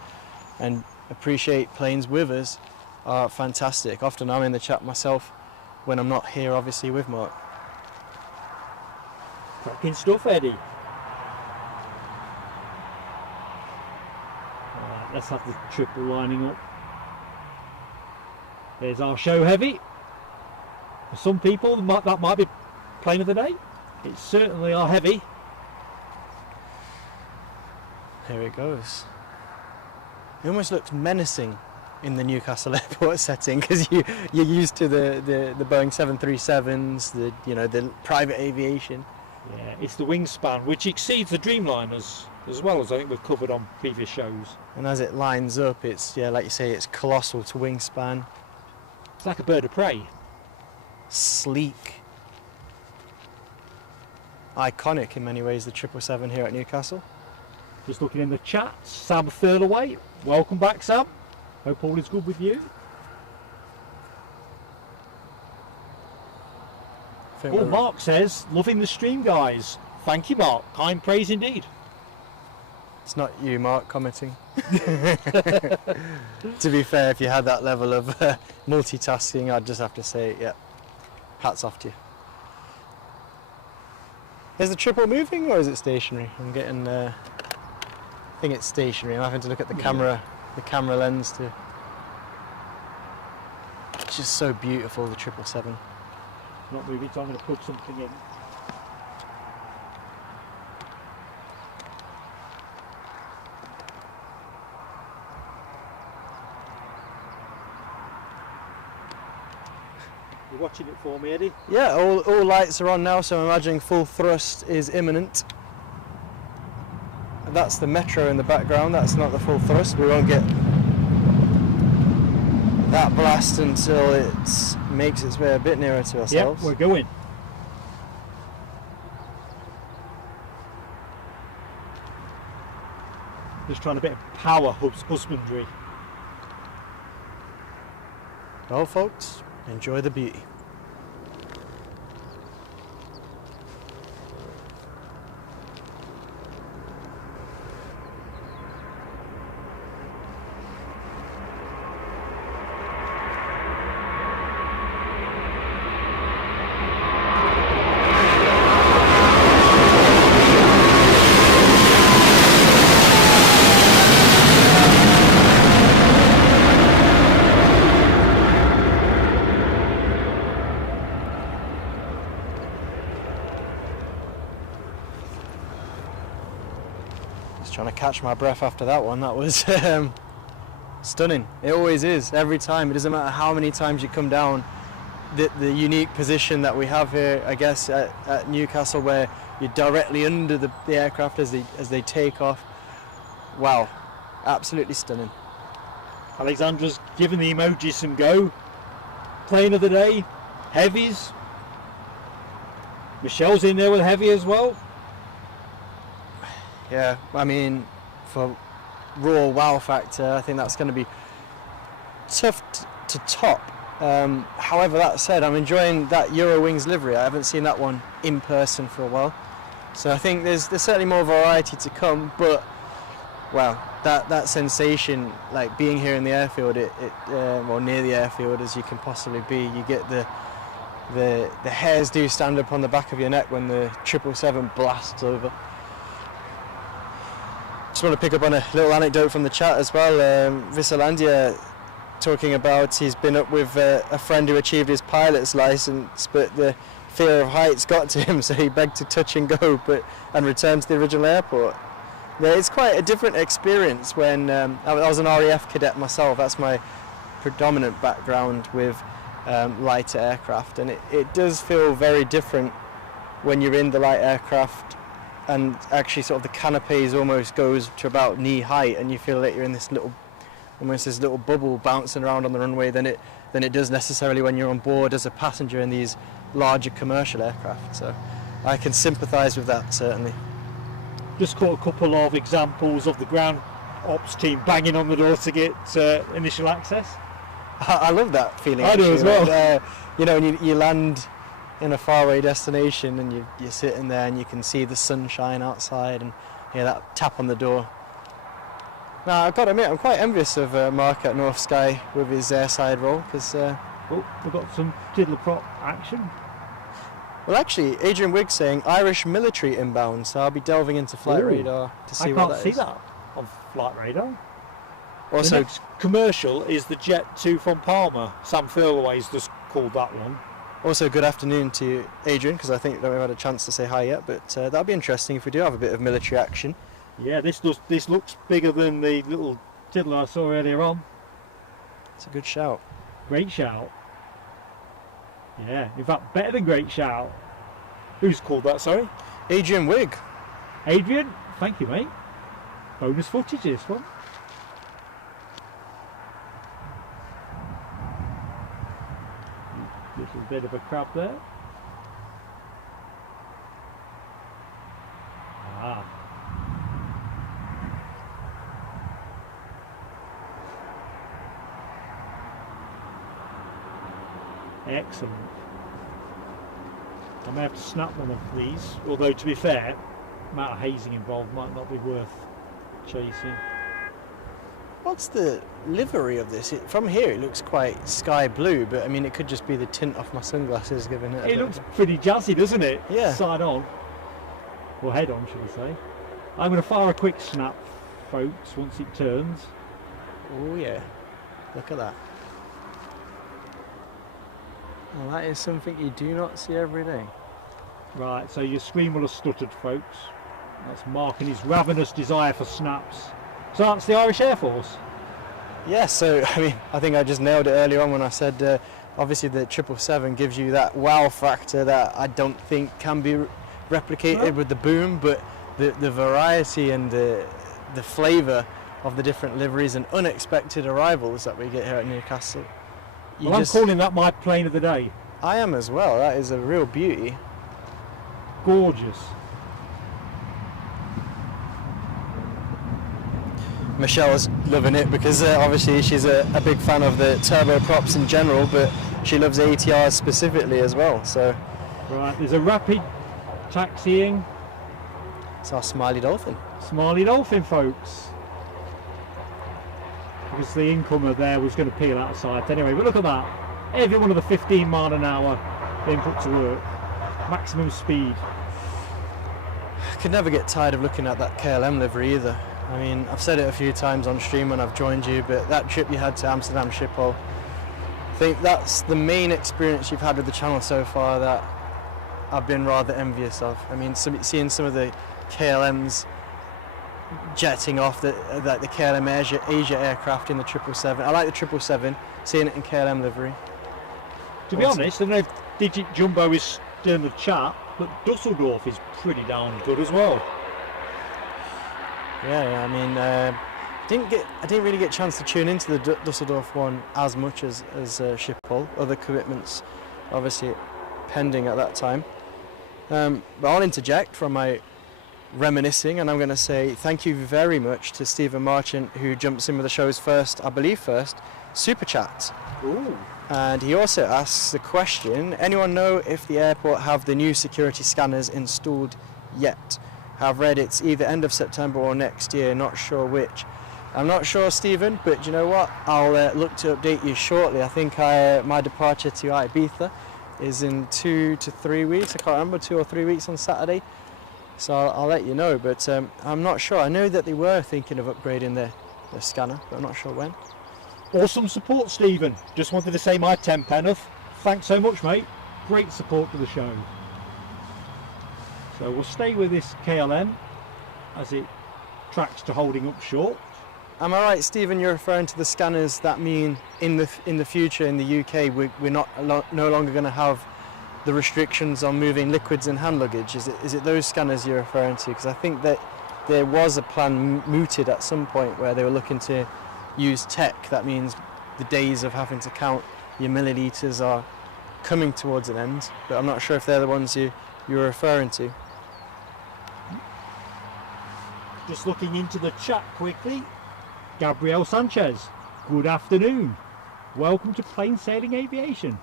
and appreciate planes with us are fantastic. Often I'm in the chat myself when I'm not here, obviously, with Mark. Cracking stuff, Eddie. Alright, let's have the triple lining up. There's our show heavy. For some people, that might be plane of the day. It's certainly our heavy. Here it goes. It almost looks menacing in the Newcastle airport setting, because you're used to the Boeing 737s, the private aviation. Yeah, it's the wingspan, which exceeds the Dreamliners as well, as I think we've covered on previous shows. And as it lines up, it's, like you say, it's colossal to wingspan. It's like a bird of prey. Sleek. Iconic in many ways, the 777 here at Newcastle. Just looking in the chat, Sam Thurlaway. Welcome back, Sam. Hope all is good with you. Mark says, loving the stream, guys. Thank you, Mark. Kind praise indeed. It's not you, Mark, commenting. To be fair, if you had that level of multitasking, I'd just have to say, yeah, hats off to you. Is the triple moving or is it stationary? I'm getting, I think it's stationary. I'm having to look at the camera lens to. It's just so beautiful, the 777. Not moving, so I'm going to plug something in. You're watching it for me, Eddie? Yeah, all lights are on now, so I'm imagining full thrust is imminent. That's the metro in the background, that's not the full thrust. We won't get that blast until it makes its way a bit nearer to ourselves. Yep, we're going. Just trying a bit of power husbandry. Well, folks, enjoy the beauty. Trying to catch my breath after that one. That was stunning. It always is, every time. It doesn't matter how many times you come down. The unique position that we have here, I guess, at Newcastle, where you're directly under the aircraft as they take off. Wow, absolutely stunning. Alexandra's given the emojis some go. Plane of the day, heavies. Michelle's in there with heavy as well. Yeah, I mean, for raw wow factor, I think that's going to be tough to top. However, that said, I'm enjoying that Eurowings livery. I haven't seen that one in person for a while, so I think there's certainly more variety to come. But wow, that sensation, like being here in the airfield, or near the airfield as you can possibly be, you get the hairs do stand up on the back of your neck when the 777 blasts over. Just want to pick up on a little anecdote from the chat as well. Visalandia talking about he's been up with a friend who achieved his pilot's license, but the fear of heights got to him, so he begged to touch and go and return to the original airport. Yeah, it's quite a different experience when I was an RAF cadet myself. That's my predominant background with lighter aircraft, and it does feel very different when you're in the light aircraft. And actually sort of the canapes almost goes to about knee height, and you feel like you're in this almost this little bubble bouncing around on the runway than it does necessarily when you're on board as a passenger in these larger commercial aircraft. So I can sympathise with that, certainly. Just caught a couple of examples of the ground ops team banging on the door to get initial access. I love that feeling. I do as well. When you land in a faraway destination, and you're sitting there and you can see the sunshine outside and hear that tap on the door. Now, I've got to admit, I'm quite envious of Mark at North Sky with his airside role, because... oh, we've got some tiddler-prop action. Well, actually, Adrian Wigg's saying Irish military inbound, so I'll be delving into flight radar to see what that is. I can't see that on flight radar. Also, the next commercial is the Jet 2 from Palma. Sam Thirlway's just called that one. Also, good afternoon to you, Adrian, because I think that we've had a chance to say hi yet, but that'll be interesting if we do have a bit of military action. Yeah, this looks bigger than the little tiddler I saw earlier on. It's a good shout. Great shout. Yeah, in fact, better than great shout. Who's called that, sorry? Adrian Wigg. Adrian, thank you, mate. Bonus footage, this one. Little bit of a crab there. Ah. Excellent. I may have to snap one of these, although to be fair, the amount of hazing involved might not be worth chasing. What's the livery of this? From here it looks quite sky blue, but I mean it could just be the tint off my sunglasses giving it. It looks pretty jazzy, doesn't it? Yeah. Side on. Or head on, should I say. I'm going to fire a quick snap, folks, once it turns. Oh yeah. Look at that. Well, that is something you do not see every day. Right, so your screen will have stuttered, folks. That's Mark and his ravenous desire for snaps. So that's the Irish Air Force. Yeah, so I mean, I think I just nailed it earlier on when I said obviously the 777 gives you that wow factor that I don't think can be replicated with the boom, but the variety and the flavour of the different liveries and unexpected arrivals that we get here at Newcastle. Well, I'm calling that my plane of the day. I am as well. That is a real beauty. Gorgeous. Michelle's loving it because obviously she's a big fan of the turboprops in general, but she loves ATRs specifically as well. So, right, there's a rapid taxiing. It's our Smiley Dolphin. Smiley Dolphin, folks. Because the incomer there was going to peel out of sight anyway. But look at that. Every one of the 15 mile an hour being put to work. Maximum speed. I could never get tired of looking at that KLM livery either. I mean, I've said it a few times on stream when I've joined you, but that trip you had to Amsterdam Schiphol, I think that's the main experience you've had with the channel so far that I've been rather envious of. I mean, seeing some of the KLMs jetting off the KLM Asia aircraft in the 777. I like the 777, seeing it in KLM livery. To be honest, I don't know if Digit Jumbo is still in the chat, but Dusseldorf is pretty darn good as well. Yeah, I mean, I didn't really get a chance to tune into the Dusseldorf one as much as Schiphol. Other commitments, obviously, pending at that time. But I'll interject from my reminiscing, and I'm going to say thank you very much to Stephen Marchant, who jumps in with the show's first super chat. Ooh. And he also asks the question: anyone know if the airport have the new security scanners installed yet? I've read it's either end of September or next year, not sure which. I'm not sure, Stephen, but you know what? I'll look to update you shortly. I think my departure to Ibiza is in 2 to 3 weeks. I can't remember, 2 or 3 weeks on Saturday. So I'll let you know, but I'm not sure. I know that they were thinking of upgrading their scanner, but I'm not sure when. Awesome support, Stephen. Just wanted to say my 10 penneth. Thanks so much, mate. Great support for the show. So we'll stay with this KLM as it tracks to holding up short. Am I right, Stephen? You're referring to the scanners that mean in the future in the UK we're no longer going to have the restrictions on moving liquids and hand luggage? Is it those scanners you're referring to? Because I think that there was a plan mooted at some point where they were looking to use tech. That means the days of having to count your millilitres are coming towards an end, but I'm not sure if they're the ones you're referring to. Just looking into the chat quickly, Gabriel Sanchez, good afternoon. Welcome to Plain Sailing Aviation.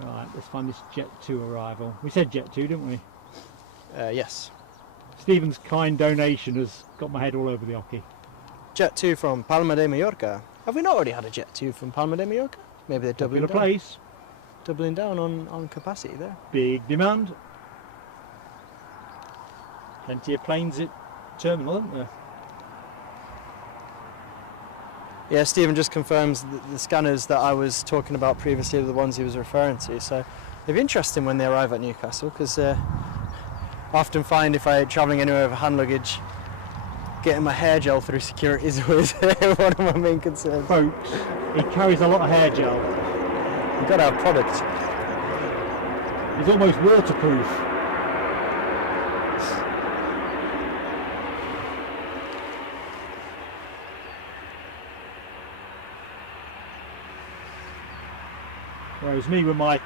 Right, let's find this Jet 2 arrival. We said Jet 2, didn't we? Yes. Stephen's kind donation has got my head all over the hockey. Jet 2 from Palma de Mallorca. Have we not already had a Jet 2 from Palma de Mallorca? Maybe they're doubling down. Place. Doubling down on capacity there. Big demand. Plenty of planes at terminal, aren't there? Yeah, Stephen just confirms that the scanners that I was talking about previously are the ones he was referring to. So they're interesting when they arrive at Newcastle, because I often find if I'm travelling anywhere with hand luggage, getting my hair gel through security is always one of my main concerns. Folks, he carries a lot of hair gel. You've got to have product. He's almost waterproof. Whereas me with my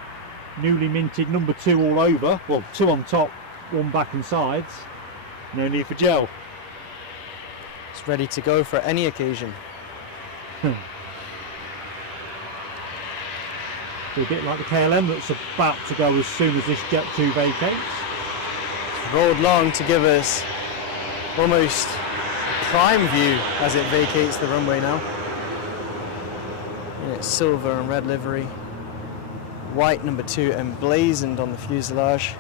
newly minted number 2 all over, well, 2 on top, 1 back and sides, no need for gel. It's ready to go for any occasion. A bit like the KLM that's about to go as soon as this Jet 2 vacates. It's rolled long to give us almost prime view as it vacates the runway now. And it's silver and red livery. White number 2 emblazoned on the fuselage.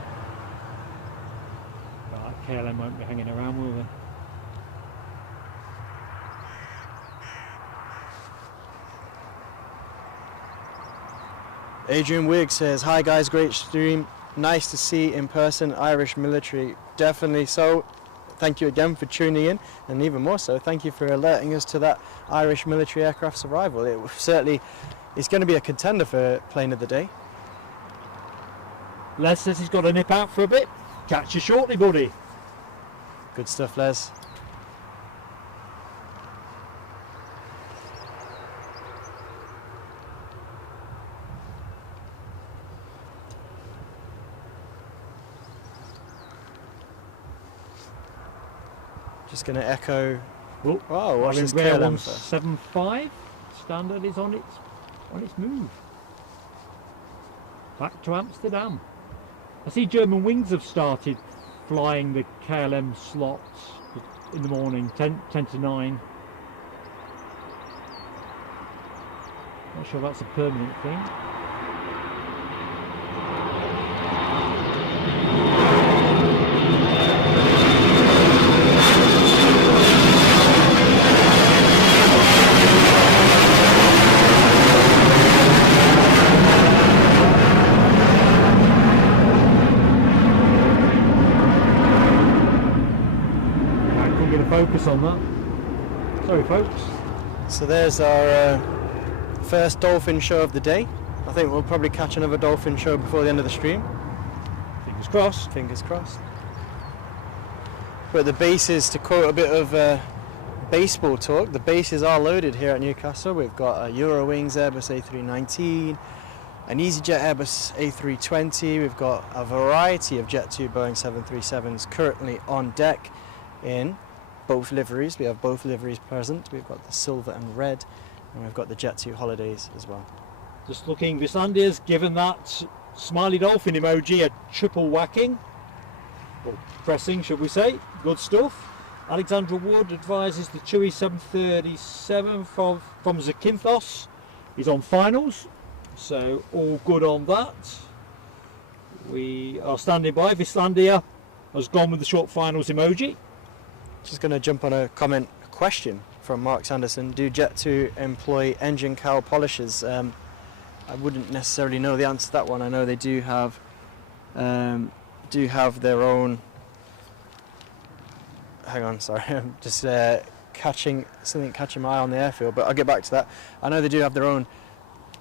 Right, KLM won't be hanging around, will they? Adrian Wigg says, "Hi guys, great stream. Nice to see in person Irish military." Definitely so. Thank you again for tuning in, and even more so, thank you for alerting us to that Irish military aircraft's arrival. It certainly is going to be a contender for plane of the day. Les says he's got to nip out for a bit. Catch you shortly, buddy. Good stuff, Les. Just going to echo. Oh, watch this Embraer KLM first. 175 standard is on its move. Back to Amsterdam. I see German Wings have started flying the KLM slots in the morning, 10 to 9. Not sure if that's a permanent thing. Focus on that. Sorry folks. So there's our first dolphin show of the day. I think we'll probably catch another dolphin show before the end of the stream. Fingers crossed. Fingers crossed. But the bases, to quote a bit of baseball talk, the bases are loaded here at Newcastle. We've got a Eurowings Airbus A319, an easyJet Airbus A320. We've got a variety of Jet 2 Boeing 737s currently on deck in both liveries. We have both liveries present. We've got the silver and red, and we've got the Jet 2 holidays as well. Just looking, Vislandia's given that smiley dolphin emoji a triple whacking, or pressing should we say. Good stuff. Alexandra Wood advises the Chewy 737 from Zakynthos is on finals, so all good on that. We are standing by. Vislandia has gone with the short finals emoji. Just going to jump on a question from Mark Sanderson. Do Jet 2 employ engine cowl polishers? I wouldn't necessarily know the answer to that one. I know they do have their own. Hang on, sorry, I'm just catching my eye on the airfield, but I'll get back to that. I know they do have their own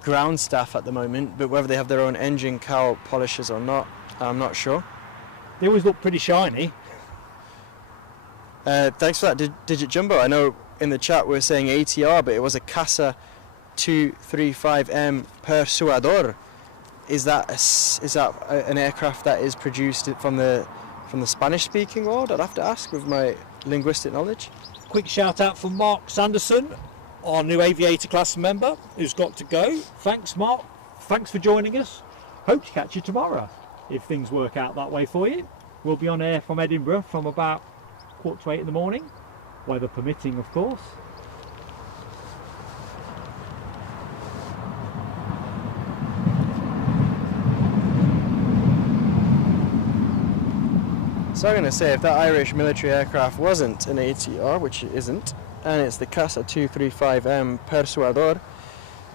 ground staff at the moment, but whether they have their own engine cowl polishers or not, I'm not sure. They always look pretty shiny. Thanks for that, Digit Jumbo. I know in the chat we were saying ATR, but it was a CASA 235M Persuader. Is that an aircraft that is produced from the Spanish-speaking world? I'd have to ask with my linguistic knowledge. Quick shout out from Mark Sanderson, our new aviator class member, who's got to go. Thanks, Mark. Thanks for joining us. hope to catch you tomorrow if things work out that way for you. We'll be on air from Edinburgh from about 7:45 in the morning, weather permitting of course. So I'm going to say, if that Irish military aircraft wasn't an ATR, which it isn't, and it's the CASA 235M Persuader,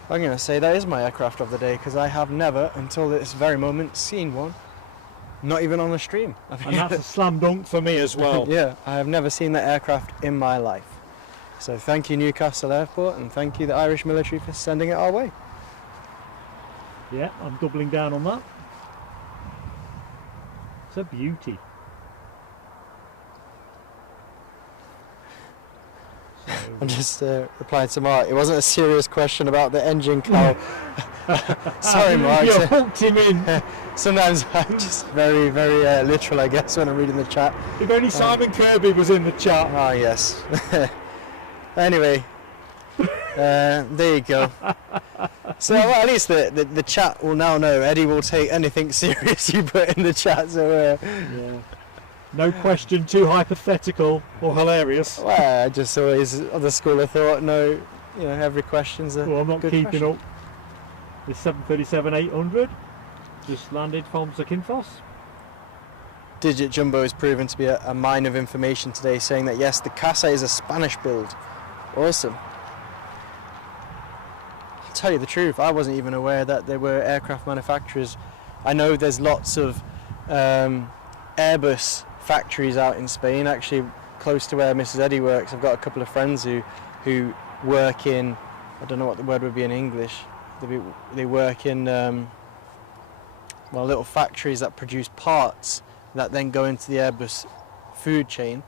I'm going to say that is my aircraft of the day, because I have never, until this very moment, seen one. Not even on a stream. And that's a slam dunk for me as well. Yeah, I have never seen that aircraft in my life. So thank you Newcastle Airport, and thank you the Irish military for sending it our way. Yeah, I'm doubling down on that. It's a beauty. I'm just replying to Mark. It wasn't a serious question about the engine cowl. Sorry, Mark. You hooked him in. Sometimes I'm just very, very literal, I guess, when I'm reading the chat. If only Simon Kirby was in the chat. Ah, yes. Anyway, there you go. So well, at least the chat will now know Eddie will take anything serious you put in the chat. So yeah. No question too hypothetical or hilarious. Well, I just always of the school of thought. No, you know, every question's a well, I'm not good keeping question. up. The 737-800 just landed from Zakynthos. Digit Jumbo has proven to be a mine of information today, saying that yes, the CASA is a Spanish build. Awesome. I'll tell you the truth, I wasn't even aware that there were aircraft manufacturers. I know there's lots of Airbus factories out in Spain, actually close to where Mrs. Eddie works. I've got a couple of friends who work in, I don't know what the word would be in English, they work in well, little factories that produce parts that then go into the Airbus food chain,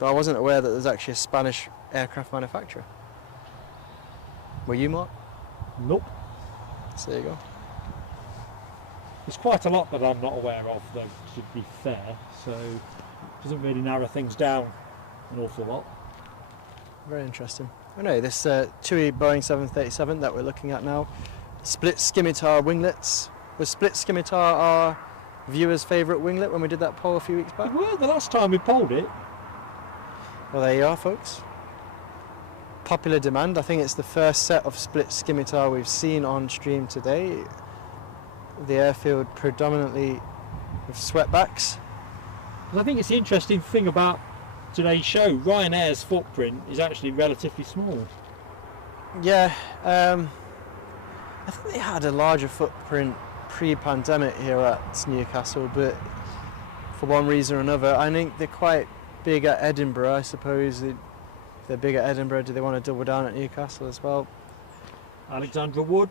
but I wasn't aware that there's actually a Spanish aircraft manufacturer. Were you, Mark? Nope. So there you go. There's quite a lot that I'm not aware of, though, to be fair, so it doesn't really narrow things down an awful lot. Very interesting. Oh no, this TUI Boeing 737 that we're looking at now, split scimitar winglets. Was split scimitar our viewers' favourite winglet when we did that poll a few weeks back? It were the last time we polled it. Well, there you are, folks. Popular demand. I think it's the first set of split scimitar we've seen on stream today. The airfield predominantly with sweatbacks. I think it's the interesting thing about today's show. Ryanair's footprint is actually relatively small. Yeah, I think they had a larger footprint pre-pandemic here at Newcastle, but for one reason or another, I think they're quite big at Edinburgh. I suppose if they're big at Edinburgh, do they want to double down at Newcastle as well? Alexandra Wood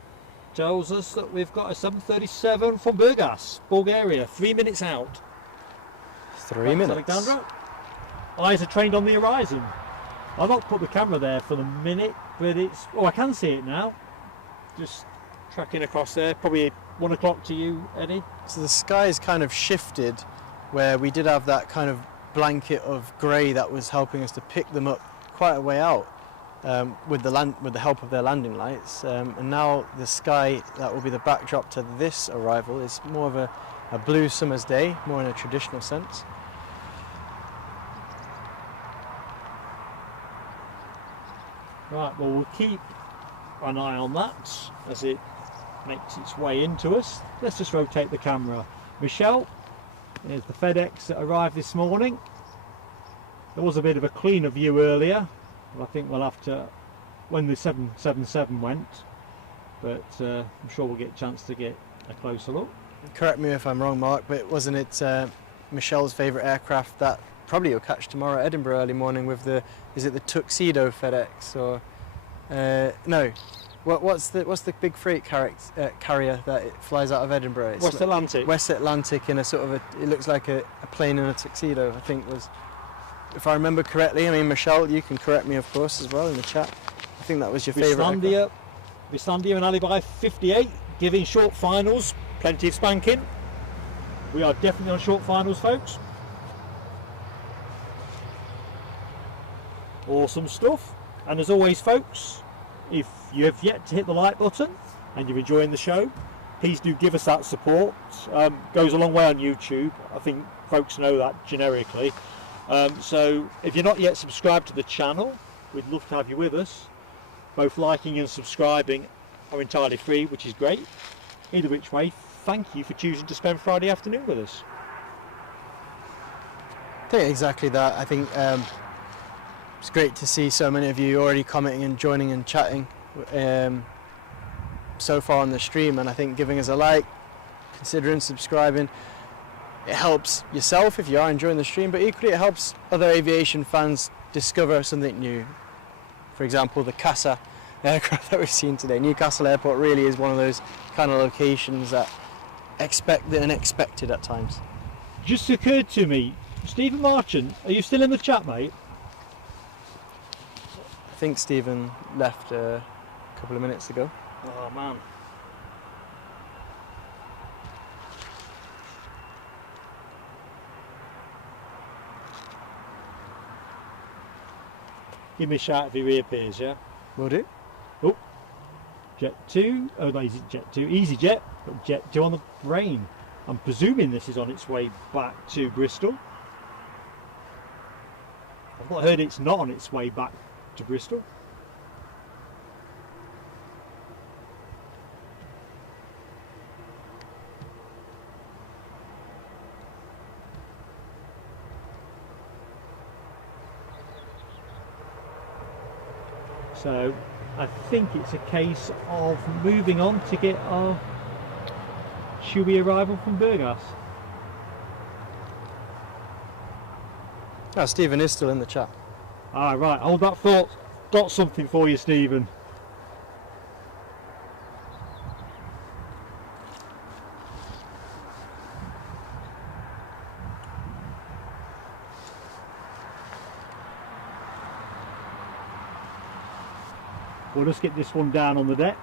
tells us that we've got a 737 from Burgas, Bulgaria, 3 minutes out. 3 minutes. Alexandra. Eyes are trained on the horizon. I've not put the camera there for the minute, but it's... Oh, I can see it now. Just tracking across there. Probably 1 o'clock to you, Eddie. So the sky's kind of shifted, where we did have that kind of blanket of grey that was helping us to pick them up quite a way out. With the help of their landing lights, and now the sky that will be the backdrop to this arrival is more of a blue summer's day, more in a traditional sense. Right, well, we'll keep an eye on that as it makes its way into us. Let's just rotate the camera. Michelle, here's the FedEx that arrived this morning. There was a bit of a cleaner view earlier. I think we'll have to, when the 777 went, but I'm sure we'll get a chance to get a closer look. Correct me if I'm wrong, Mark, but wasn't it Michelle's favourite aircraft that probably you'll catch tomorrow at Edinburgh early morning with the, is it the Tuxedo FedEx or no? What's the big freight carrier that it flies out of Edinburgh? It's West Atlantic. West Atlantic in a sort of it looks like a plane in a tuxedo, I think was. If I remember correctly, I mean, Michelle, you can correct me, of course, as well in the chat. I think that was your favourite. Vislandia and Alibi 58, giving short finals plenty of spanking. We are definitely on short finals, folks. Awesome stuff. And as always, folks, if you have yet to hit the like button and you're enjoying the show, please do give us that support. Goes a long way on YouTube. I think folks know that generically. So if you're not yet subscribed to the channel, we'd love to have you with us. Both liking and subscribing are entirely free, which is great. Either which way, thank you for choosing to spend Friday afternoon with us. I think exactly that. I think it's great to see so many of you already commenting and joining and chatting so far on the stream, and I think giving us a like, considering subscribing, it helps yourself if you are enjoying the stream, but equally it helps other aviation fans discover something new. For example, the CASA aircraft that we've seen today. Newcastle Airport really is one of those kind of locations that expect the unexpected at times. Just occurred to me, Stephen Marchant, are you still in the chat, mate? I think Stephen left a couple of minutes ago. Oh man. Give me a shout if he reappears, yeah? Will do. Oh, Jet 2, oh no, Jet 2, easyJet, but Jet 2 on the brain. I'm presuming this is on its way back to Bristol. I've not heard it's not on its way back to Bristol. So I think it's a case of moving on to get our chewy arrival from Burgas. Oh, Stephen is still in the chat. Ah, right, hold that thought. Got something for you, Stephen. We'll just get this one down on the deck.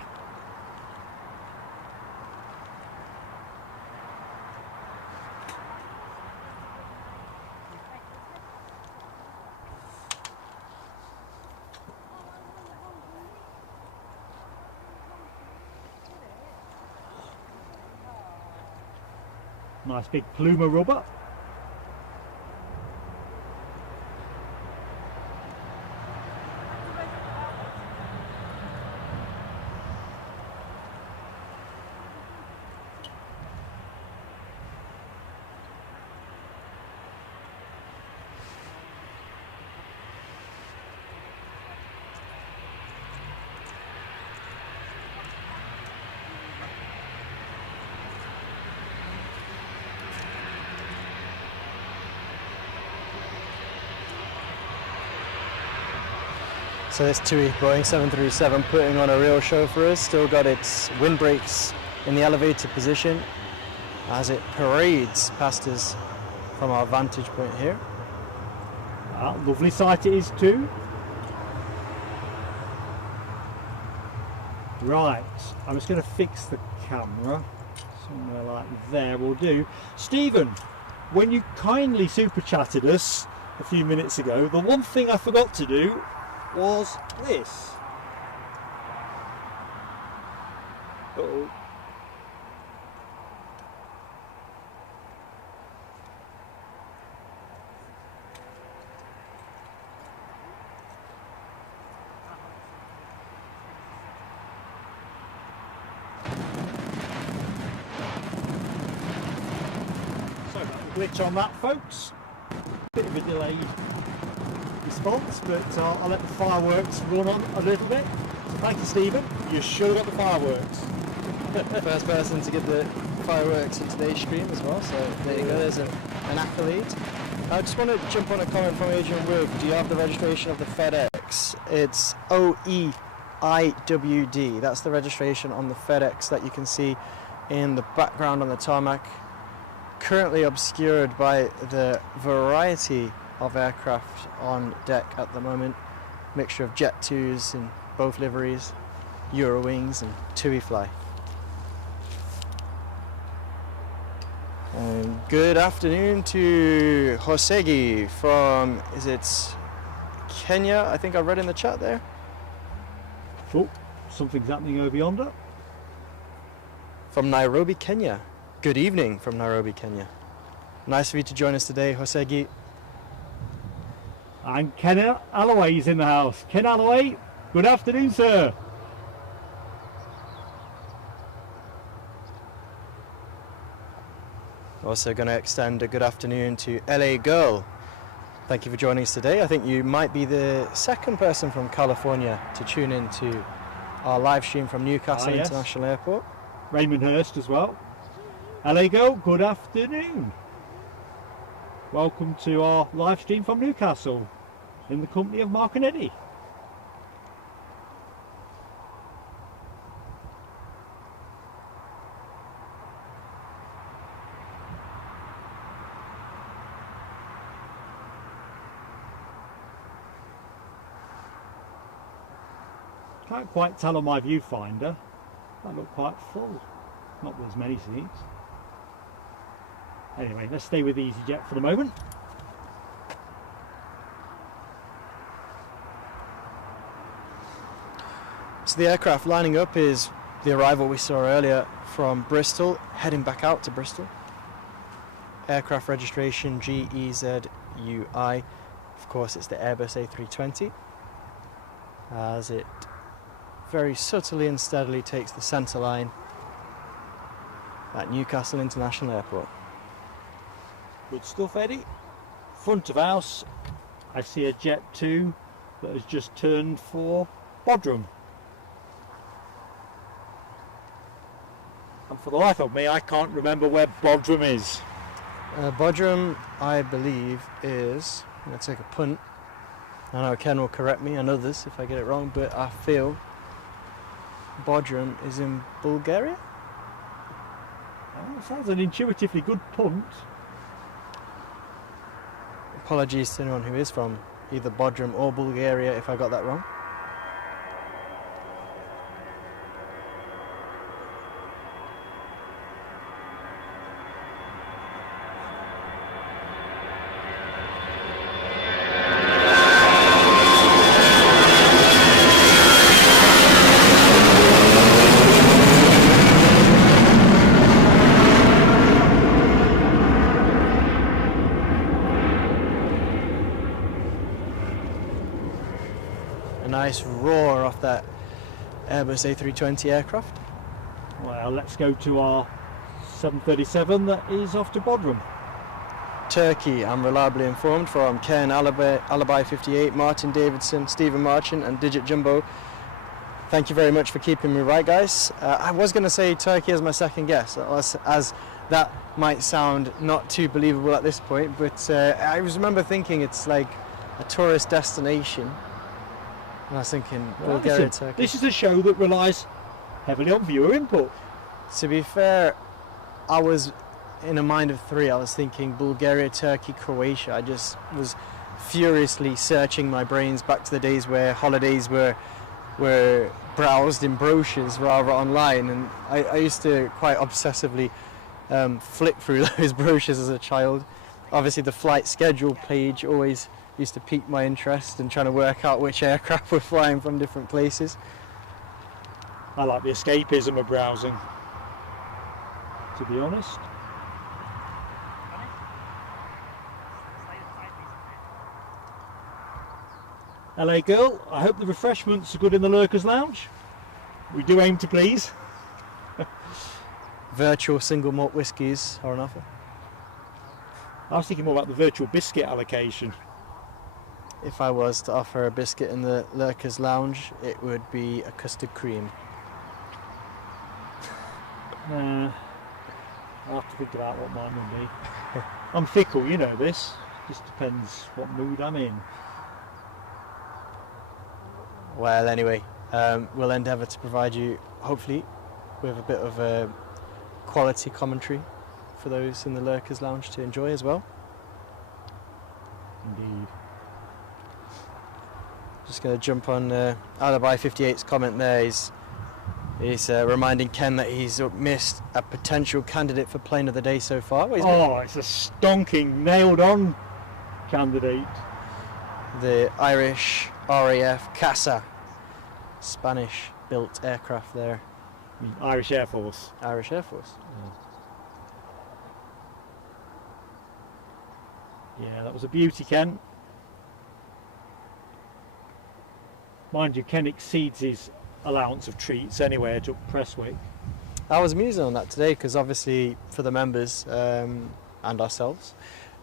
Nice big plume of rubber. So this TUI Boeing 737 putting on a real show for us. Still got its windbreaks in the elevated position as it parades past us from our vantage point here. Lovely sight it is too. Right, I'm just going to fix the camera somewhere like there will do. Stephen, when you kindly super chatted us a few minutes ago, the one thing I forgot to do was this. Uh-oh. Sorry about the glitch on that, folks. Bit of a delayed response, but I'll let the fireworks run on a little bit. So thank you, Stephen. You sure got the fireworks. First person to get the fireworks in today's stream as well, so there you go, there's an accolade. I just want to jump on a comment from Adrian Wood. Do you have the registration of the FedEx? It's OEIWD. That's the registration on the FedEx that you can see in the background on the tarmac, currently obscured by the variety of aircraft on deck at the moment. Mixture of Jet 2s in both liveries, Eurowings and TUI Fly. And good afternoon to Hosegi from, is it Kenya? I think I read in the chat there. Oh, something's happening over yonder. from Nairobi, Kenya. Good evening from Nairobi, Kenya. Nice of you to join us today, Josegi. And Ken Alloway is in the house. Ken Alloway, good afternoon, sir. Also going to extend a good afternoon to LA Girl. Thank you for joining us today. I think you might be the second person from California to tune in to our live stream from Newcastle Yes. International Airport. Raymond Hurst as well. LA Girl, good afternoon. Welcome to our live stream from Newcastle in the company of Mark and Eddie. Can't quite tell on my viewfinder. That looked quite full. Not with as many seats. Anyway, let's stay with easyJet for the moment. So the aircraft lining up is the arrival we saw earlier from Bristol, heading back out to Bristol. Aircraft registration GEZUI. Of course, it's the Airbus A320. As it very subtly and steadily takes the centre line at Newcastle International Airport. Good stuff, Eddie. Front of house, I see a Jet 2 that has just turned for Bodrum. And for the life of me, I can't remember where Bodrum is. Bodrum, I believe, is... I'm going to take a punt. I know Ken will correct me and others if I get it wrong, but I feel Bodrum is in Bulgaria? Oh, that sounds an intuitively good punt. Apologies to anyone who is from either Bodrum or Bulgaria if I got that wrong. Nice roar off that Airbus A320 aircraft. Well, let's go to our 737 that is off to Bodrum. Turkey, I'm reliably informed from Ken Alibi 58, Martin Davidson, Stephen Marchant and Digit Jumbo. Thank you very much for keeping me right, guys. I was going to say Turkey as my second guess, as that might sound not too believable at this point, but I remember thinking it's like a tourist destination. And I was thinking Bulgaria, Turkey. This is a show that relies heavily on viewer input. To be fair, I was in a mind of three. I was thinking Bulgaria, Turkey, Croatia. I just was furiously searching my brains back to the days where holidays were browsed in brochures rather online, and I used to quite obsessively flip through those brochures as a child. Obviously the flight schedule page always used to pique my interest in trying to work out which aircraft were flying from different places. I like the escapism of browsing, to be honest. LA Girl, I hope the refreshments are good in the Lurkers Lounge. We do aim to please. Virtual single malt whiskies are on offer. I was thinking more about the virtual biscuit allocation. If I was to offer a biscuit in the Lurkers Lounge, it would be a custard cream. I'll have to think about what mine will be. I'm fickle, you know this. Just depends what mood I'm in. Well, anyway, we'll endeavour to provide you, hopefully, with a bit of quality commentary for those in the Lurkers Lounge to enjoy as well. Indeed. Just going to jump on Alibi 58's comment there. He's reminding Ken that he's missed a potential candidate for plane of the day so far. It's a stonking, nailed-on candidate. The Irish RAF CASA, Spanish-built aircraft there. Irish Air Force. Irish Air Force. Yeah, that was a beauty, Ken. Mind you, Ken exceeds his allowance of treats anyway at Prestwick. I was musing on that today because obviously for the members and ourselves,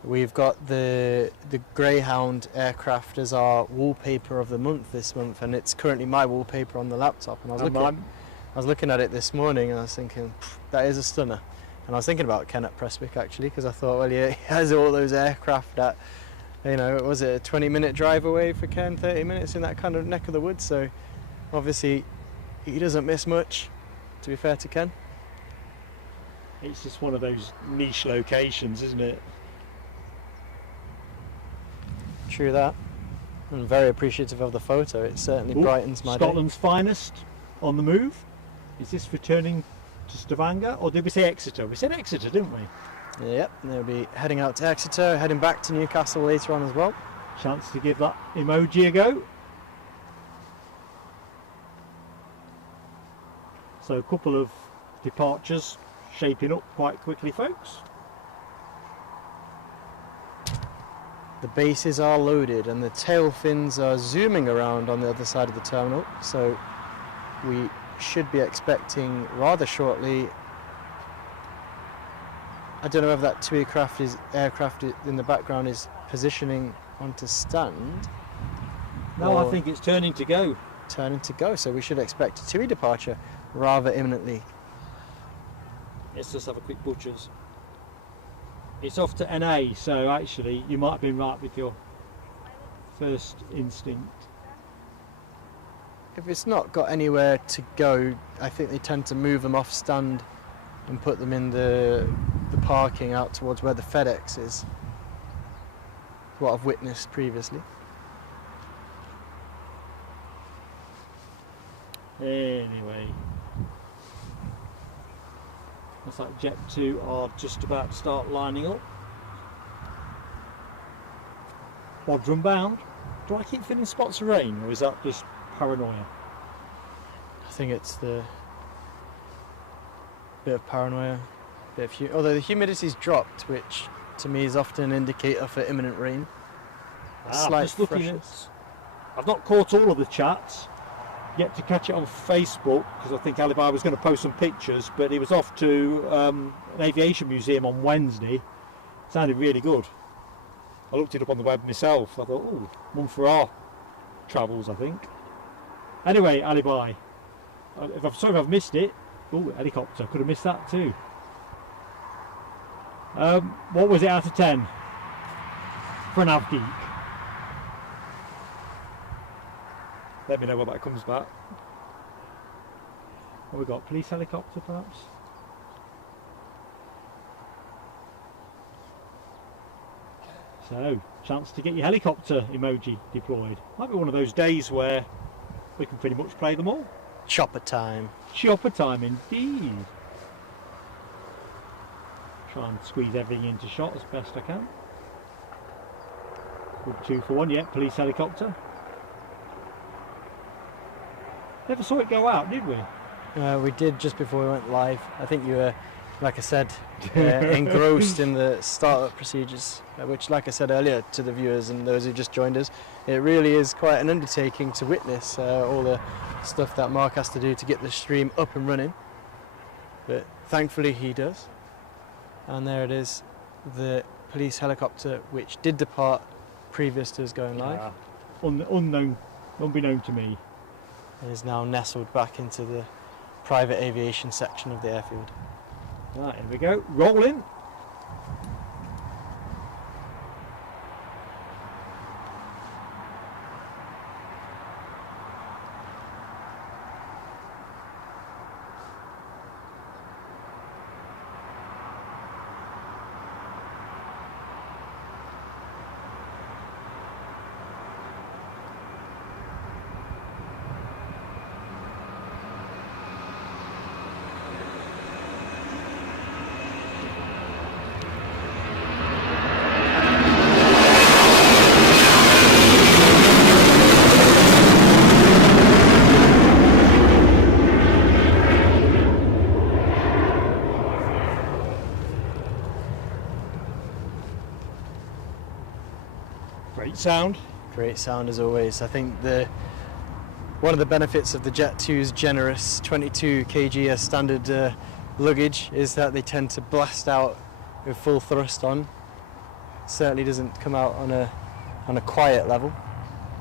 we've got the Greyhound aircraft as our wallpaper of the month this month, and it's currently my wallpaper on the laptop. And I was looking at it this morning and I was thinking, that is a stunner. And I was thinking about Ken at Prestwick actually, because I thought, well, yeah, he has all those aircraft that, you know, was it a 20-minute drive away for Ken, 30 minutes in that kind of neck of the woods. So obviously he doesn't miss much, to be fair to Ken. It's just one of those niche locations, isn't it? True that. I'm very appreciative of the photo. It certainly brightens my day. Scotland's finest on the move. Is this returning to Stavanger, or did we say Exeter? We said Exeter, didn't we? Yep, they'll be heading out to Exeter, heading back to Newcastle later on as well. Chance to give that emoji a go. So a couple of departures shaping up quite quickly, folks. The bases are loaded and the tail fins are zooming around on the other side of the terminal, so we should be expecting rather shortly. I don't know if that two aircraft in the background is positioning onto stand. No, I think it's turning to go. Turning to go, so we should expect a TUI departure rather imminently. Let's just have a quick butchers. It's off to NA, so actually you might have been right with your first instinct. If it's not got anywhere to go, I think they tend to move them off stand and put them in the parking out towards where the FedEx is. What I've witnessed previously. Anyway, looks like Jet 2 are just about to start lining up. Bodrum bound. Do I keep feeling spots of rain, or is that just paranoia? I think it's the bit of paranoia, although the humidity's dropped, which to me is often an indicator for imminent rain. Slight freshness. I've not caught all of the chats. Yet to catch it on Facebook, because I think Alibi was going to post some pictures, but he was off to an aviation museum on Wednesday. Sounded really good. I looked it up on the web myself. I thought, oh, one for our travels, I think. Anyway, Alibi, sorry if I've missed it. Oh, helicopter, could have missed that too. What was it out of 10 for an Av Geek? Let me know when that comes back. What have we got? Police helicopter, perhaps? So, chance to get your helicopter emoji deployed. Might be one of those days where we can pretty much play them all. Chopper time. Chopper time indeed. Try and squeeze everything into shot as best I can. Good 2 for 1, yeah, police helicopter. Never saw it go out, did we? We did just before we went live. I think you were, like I said, engrossed in the startup procedures, which, like I said earlier to the viewers and those who just joined us, it really is quite an undertaking to witness all the stuff that Mark has to do to get the stream up and running. But thankfully he does. And there it is, the police helicopter, which did depart previous to us going live. Unknown, unbeknown to me. And is now nestled back into the private aviation section of the airfield. Right, here we go, rolling. Great sound. Great sound as always. I think one of the benefits of the Jet 2's generous 22 kg as standard luggage is that they tend to blast out with full thrust on. Certainly doesn't come out on a quiet level.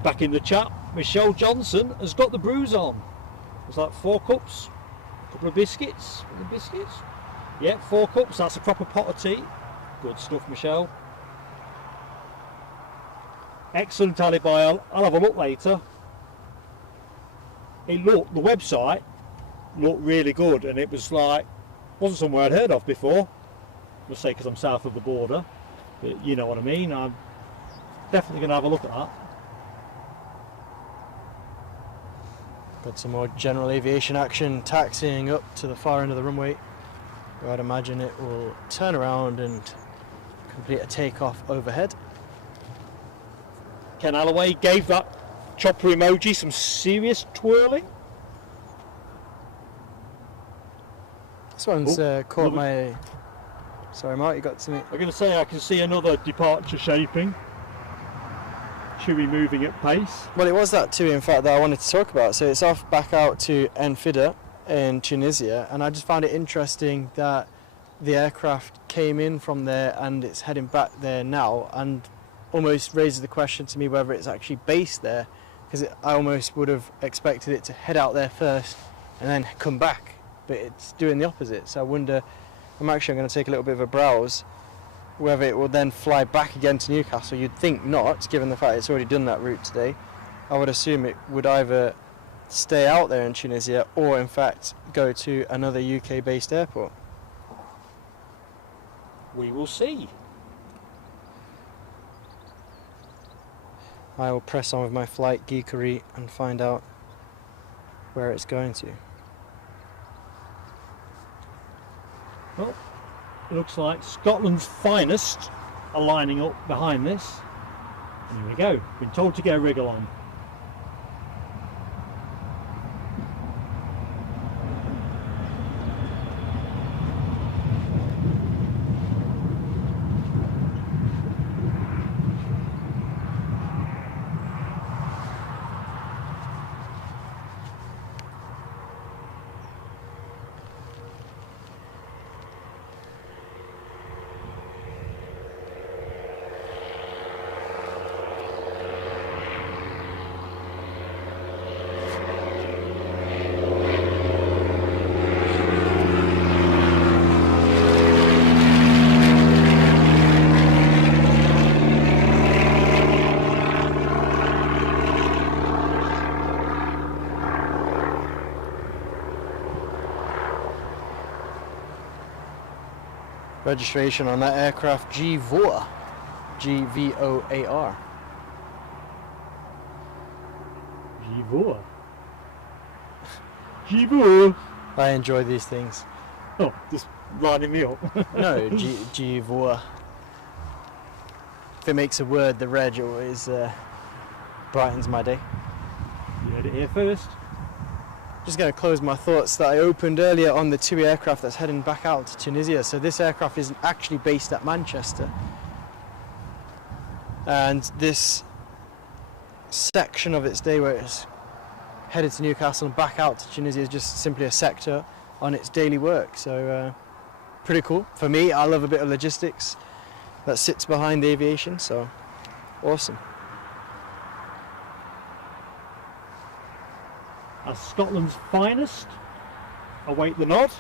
Back in the chat, Michelle Johnson has got the brews on. It's like 4 cups, a couple of biscuits. The biscuits? Yeah, 4 cups. That's a proper pot of tea. Good stuff, Michelle. Excellent alibi. I'll have a look later. The website looked really good, and it was like, wasn't somewhere I'd heard of before. I must say, because I'm south of the border, but you know what I mean. I'm definitely going to have a look at that. Got some more general aviation action, taxiing up to the far end of the runway, where I'd imagine it will turn around and complete a takeoff overhead. Ken Alloway gave that chopper emoji some serious twirling. This one's caught my... Sorry Mark, you got something? I'm going to say I can see another departure shaping. Chewy moving at pace. Well, it was that too, in fact, that I wanted to talk about. So it's off back out to Enfida in Tunisia, and I just found it interesting that the aircraft came in from there and it's heading back there now, and almost raises the question to me whether it's actually based there, because I almost would have expected it to head out there first and then come back, but it's doing the opposite. So I wonder, I'm going to take a little bit of a browse whether it will then fly back again to Newcastle. You'd think not, given the fact it's already done that route today. I would assume it would either stay out there in Tunisia or in fact go to another UK based airport. We will see. I will press on with my flight geekery and find out where it's going to. Well, it looks like Scotland's finest are lining up behind this. And here we go. Been told to go wriggle on. Registration on that aircraft, G-VOAR. G-V-O-A-R. G-VOAR. G-VOAR. I enjoy these things. Oh, just lining me up. No, G-VOAR. If it makes a word, the reg always brightens my day. You heard it here first. Just going to close my thoughts that I opened earlier on the TUI aircraft that's heading back out to Tunisia. So this aircraft is actually based at Manchester, and this section of its day where it's headed to Newcastle and back out to Tunisia is just simply a sector on its daily work. So pretty cool. For me, I love a bit of logistics that sits behind the aviation, so awesome. As Scotland's finest await the nod.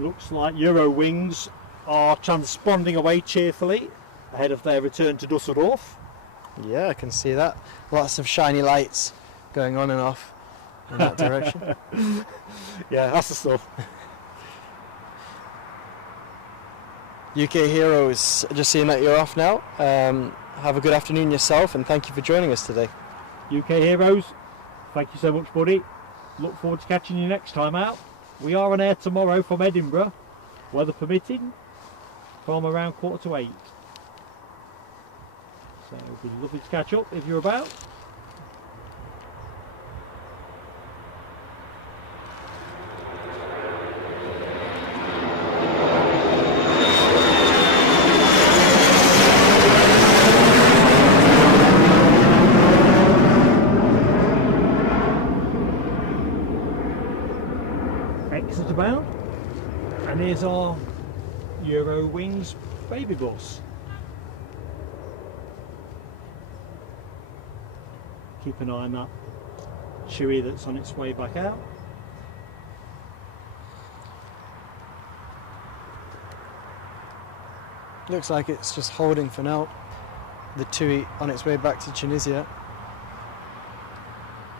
Looks like Eurowings are transponding away cheerfully ahead of their return to Dusseldorf. Yeah, I can see that. Lots of shiny lights going on and off in that direction. Yeah, that's the stuff. UK Heroes, just seeing that you're off now. Have a good afternoon yourself, and thank you for joining us today. UK Heroes, thank you so much, buddy. Look forward to catching you next time out. We are on air tomorrow from Edinburgh, weather permitting, from around 7:45. So it'll be lovely to catch up if you're about. Exeter bound. And here's our Eurowings baby bus. Keep an eye on that Chewy that's on its way back out. Looks like it's just holding for now. The TUI on its way back to Tunisia.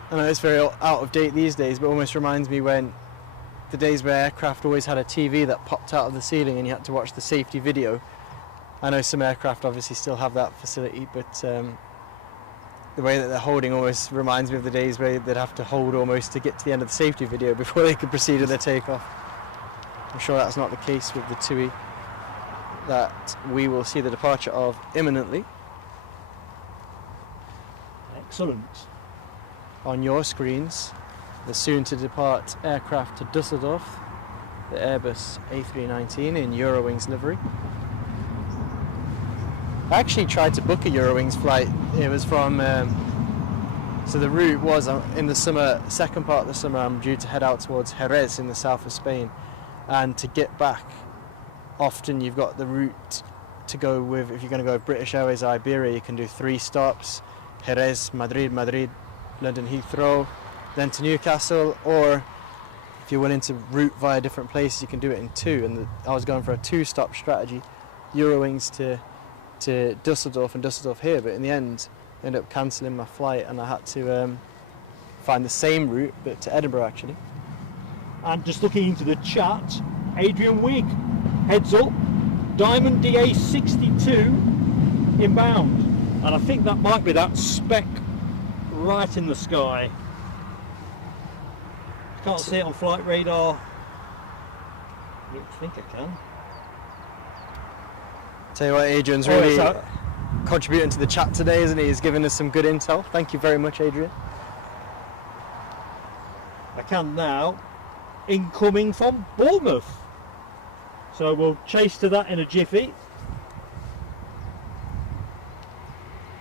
I know it's very out of date these days, but almost reminds me when the days where aircraft always had a TV that popped out of the ceiling and you had to watch the safety video. I know some aircraft obviously still have that facility, but the way that they're holding almost reminds me of the days where they'd have to hold almost to get to the end of the safety video before they could proceed with their takeoff. I'm sure that's not the case with the TUI that we will see the departure of imminently. Excellent. On your screens, the soon to depart aircraft to Dusseldorf, the Airbus A319 in Eurowings livery. I actually tried to book a Eurowings flight. It was from, so the route was in the summer, second part of the summer, I'm due to head out towards Jerez in the south of Spain, and to get back, often you've got the route to go with. If you're going to go with British Airways or Iberia, you can do 3 stops: Jerez, Madrid, London Heathrow, then to Newcastle, or if you're willing to route via different places, you can do it in 2. And I was going for a 2-stop strategy, Eurowings to Dusseldorf and Dusseldorf here, but in the end I ended up cancelling my flight and I had to find the same route but to Edinburgh actually. And just looking into the chat, Adrian Wigg, heads up, Diamond DA62 inbound, and I think that might be that speck right in the sky. Can't see it on flight radar. I don't think I can. Tell you what, Adrian's really contributing to the chat today, isn't he? He's giving us some good intel. Thank you very much, Adrian. I can now. Incoming from Bournemouth. So we'll chase to that in a jiffy.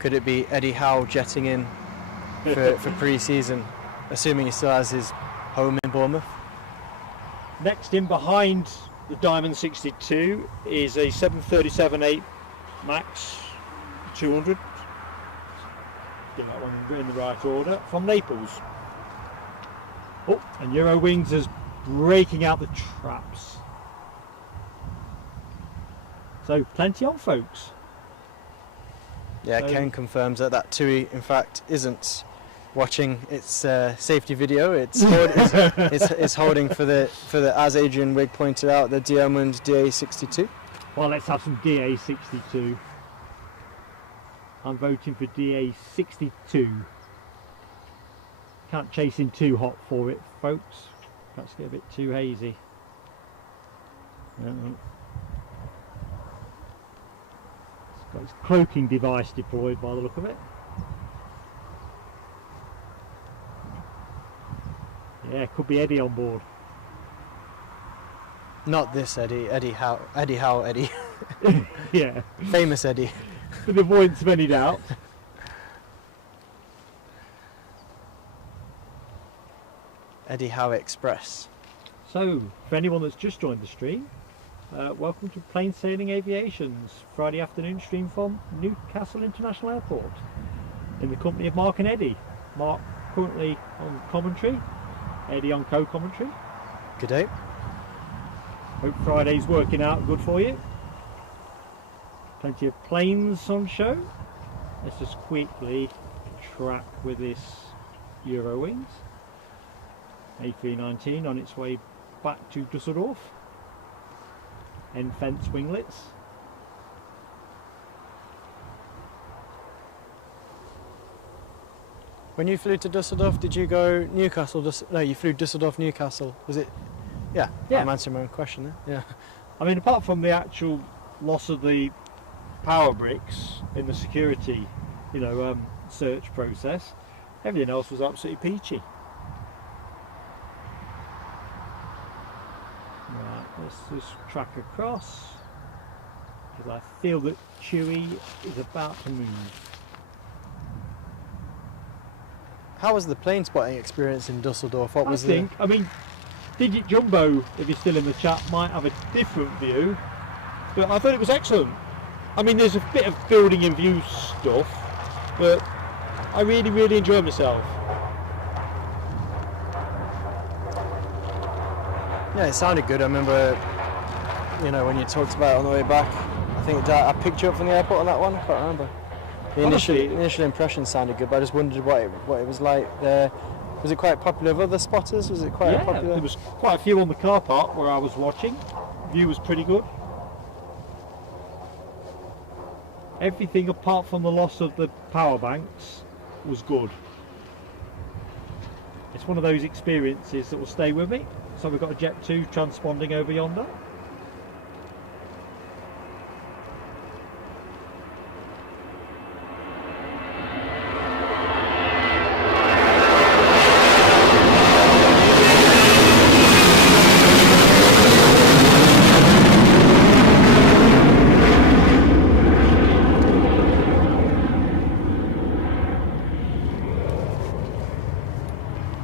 Could it be Eddie Howe jetting in for pre-season, assuming he still has his home in Bournemouth? Next in behind the Diamond 62 is a 737-8 Max 200. Get that one in the right order, from Naples. Oh, and Eurowings is breaking out the traps. So plenty on, folks. Yeah, So, Ken confirms that TUI in fact isn't watching its safety video. It's holding for the, as Adrian Wigg pointed out, the Diamond DA62. well, let's have some DA62. I'm voting for DA62. Can't chase in too hot for it, folks. Perhaps get a bit too hazy. It's got its cloaking device deployed by the look of it. Yeah, could be Eddie on board. Not this Eddie, Eddie Howe, Eddie. Yeah. Famous Eddie. For the avoidance of any doubt. Eddie Howe Express. So, for anyone that's just joined the stream, welcome to Plain Sailing Aviation's Friday afternoon stream from Newcastle International Airport in the company of Mark and Eddie. Mark currently on commentary, Eddie on co-commentary. Good day. Hope Friday's working out good for you. Plenty of planes on show. Let's just quickly track with this Eurowings. A319 on its way back to Dusseldorf. End fence winglets. When you flew to Dusseldorf, did you go Newcastle? No, you flew Dusseldorf, Newcastle. Was it? Yeah. I'm answering my own question there. Yeah. I mean, apart from the actual loss of the power bricks in the security, search process, everything else was absolutely peachy. Right, let's just track across, because I feel that Chewy is about to move. How was the plane spotting experience in Dusseldorf? I mean, Digit Jumbo, if you're still in the chat, might have a different view, but I thought it was excellent. I mean, there's a bit of building and view stuff, but I really enjoyed myself. Yeah, it sounded good. I remember, you know, when you talked about it on the way back. I think I picked you up from the airport on that one. I can't remember. The initial impression sounded good, but I just wondered what it was like there. Was it quite popular with other spotters? Was it quite popular? There was quite a few on the car park where I was watching. View was pretty good. Everything apart from the loss of the power banks was good. It's one of those experiences that will stay with me. So we've got a Jet 2 transponding over yonder.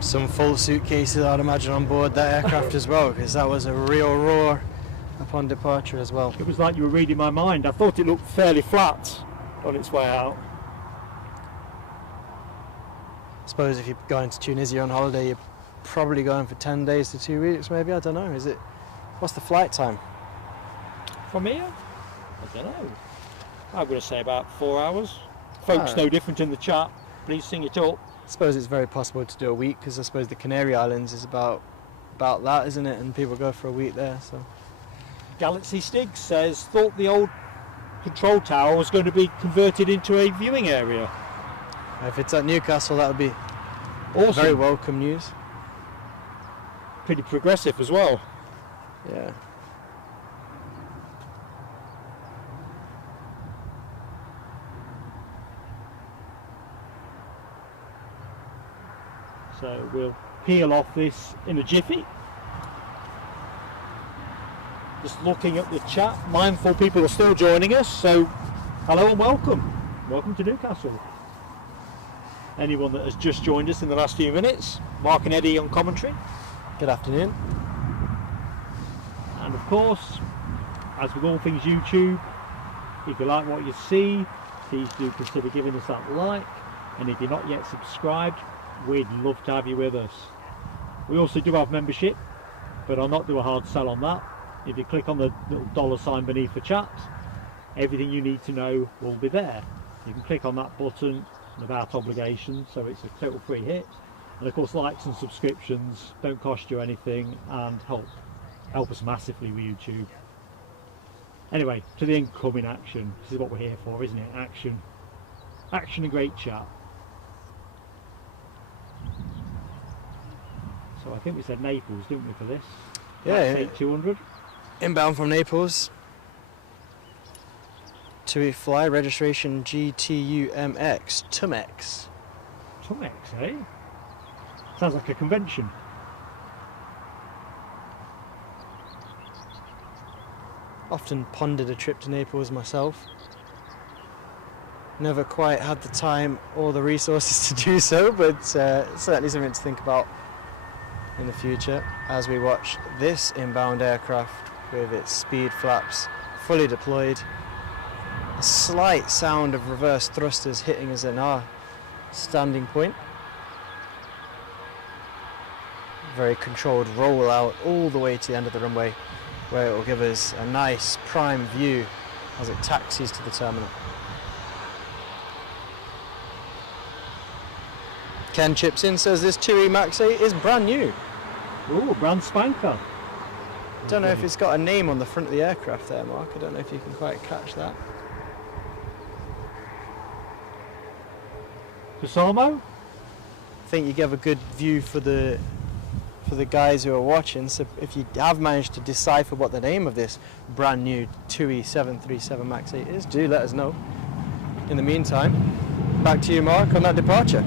Some full suitcases, I'd imagine, on board that aircraft as well, because that was a real roar upon departure as well. It was like you were reading my mind. I thought it looked fairly flat on its way out. I suppose if you're going to Tunisia on holiday, you're probably going for 10 days to 2 weeks, maybe. I don't know. What's the flight time? From here? I don't know. I'm going to say about 4 hours. Folks know different in the chat. Please sing it up. I suppose it's very possible to do a week, because I suppose the Canary Islands is about that, isn't it? And people go for a week there. So Galaxy Stig says, thought the old control tower was going to be converted into a viewing area. If it's at Newcastle, that would be awesome. Very welcome news. Pretty progressive as well. Yeah. So we'll peel off this in a jiffy. Just looking at the chat, mindful people are still joining us, so hello and welcome. Welcome to Newcastle. Anyone that has just joined us in the last few minutes, Mark and Eddie on commentary. Good afternoon. And of course, as with all things YouTube, if you like what you see, please do consider giving us that like, and if you're not yet subscribed, we'd love to have you with us. We also do have membership, but I'll not do a hard sell on that. If you click on the little $sign beneath the chat, everything you need to know will be there. You can click on that button without obligation, so it's a total free hit. And of course, likes and subscriptions don't cost you anything and help us massively with YouTube. Anyway, to the incoming action. This is what we're here for, isn't it? Action and great chat. So I think we said Naples, didn't we, for this? Yeah. 200. Inbound from Naples. TUI fly, registration GTUMX, TUMX. TUMX, eh? Sounds like a convention. Often pondered a trip to Naples myself. Never quite had the time or the resources to do so, but certainly something to think about in the future as we watch this inbound aircraft with its speed flaps fully deployed. A slight sound of reverse thrusters hitting us in our standing point. Very controlled roll out all the way to the end of the runway, where it will give us a nice prime view as it taxis to the terminal. Ken chips in, says this TUI Max 8 is brand new. Ooh, brand spanker. Don't know if it's got a name on the front of the aircraft there, Mark. I don't know if you can quite catch that. Kusamo? I think you give a good view for the guys who are watching, so if you have managed to decipher what the name of this brand new TUI 737 MAX 8 is, do let us know. In the meantime, back to you, Mark, on that departure.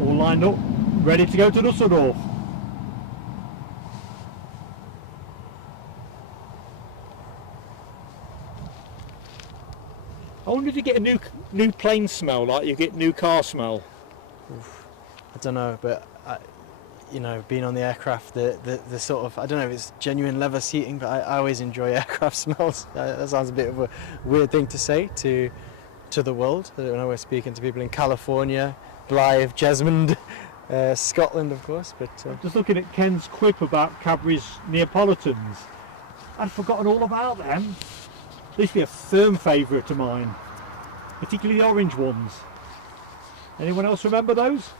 All lined up, ready to go to Dusseldorf. I wonder if you get a new plane smell like you get new car smell. I don't know, but you know, being on the aircraft, the sort of, I don't know if it's genuine leather seating, but I always enjoy aircraft smells. That sounds a bit of a weird thing to say to the world. I don't know, we're speaking to people in California, Blythe, Jesmond, Scotland, of course. But just looking at Ken's quip about Cadbury's Neapolitans, I'd forgotten all about them. They used to be a firm favourite of mine, particularly the orange ones. Anyone else remember those?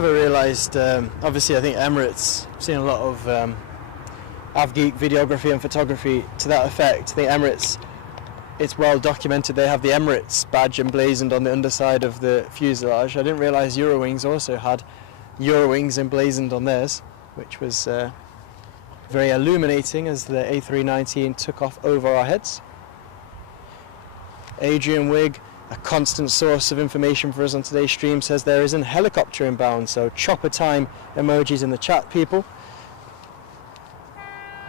never realised, obviously I think Emirates, I've seen a lot of AvGeek videography and photography to that effect. I think Emirates, it's well documented, they have the Emirates badge emblazoned on the underside of the fuselage. I didn't realise Eurowings also had Eurowings emblazoned on theirs, which was very illuminating as the A319 took off over our heads. Adrian Wigg, a constant source of information for us on today's stream, says there is a helicopter inbound, so chopper time emojis in the chat, people.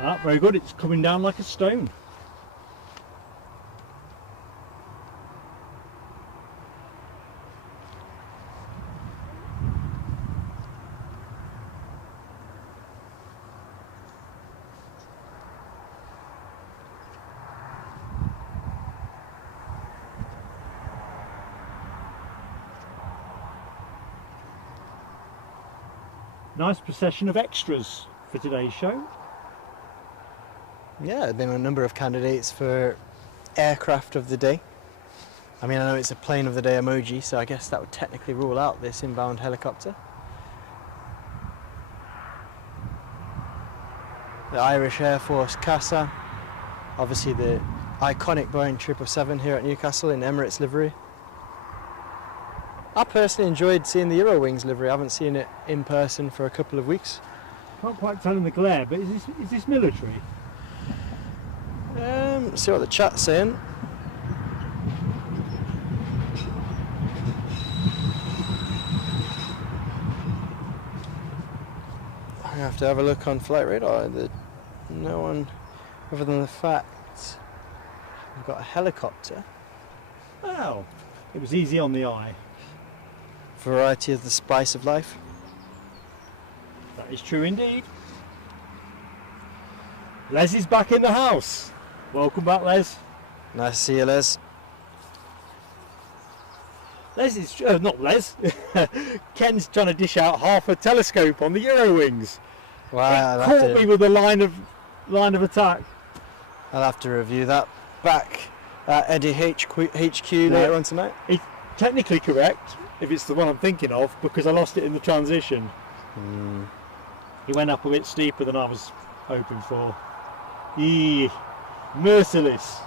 Ah, very good, it's coming down like a stone. Nice procession of extras for today's show. Yeah, there have been a number of candidates for aircraft of the day. I mean, I know it's a plane of the day emoji, so I guess that would technically rule out this inbound helicopter. The Irish Air Force CASA, obviously the iconic Boeing 777 here at Newcastle in Emirates livery. I personally enjoyed seeing the Eurowings livery. I haven't seen it in person for a couple of weeks. Can't quite tell in the glare, but is this military? See what the chat's saying. I have to have a look on flight radar. No one, other than the fact we've got a helicopter. Wow, it was easy on the eye. Variety of the spice of life. That is true indeed. Les is back in the house. Welcome back, Les. Nice to see you, Les. Les is not Les. Ken's trying to dish out half a telescope on the Eurowings. Wow, it caught me with a line of attack. I'll have to review that back at Eddie HQ later on tonight. It's technically correct if it's the one I'm thinking of, because I lost it in the transition. He went up a bit steeper than I was hoping for. Merciless.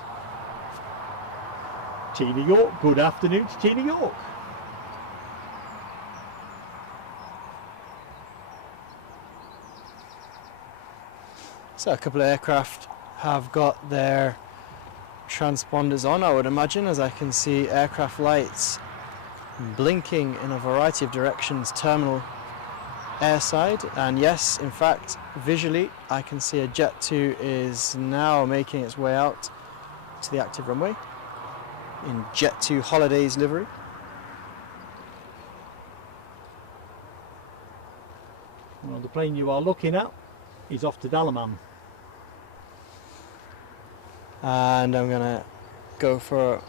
Tina York, good afternoon to Tina York. So a couple of aircraft have got their transponders on, I would imagine, as I can see aircraft lights blinking in a variety of directions, terminal airside, and yes, in fact, visually I can see a Jet 2 is now making its way out to the active runway in Jet 2 Holidays livery. Well, the plane you are looking at is off to Dalaman. And I'm going to go for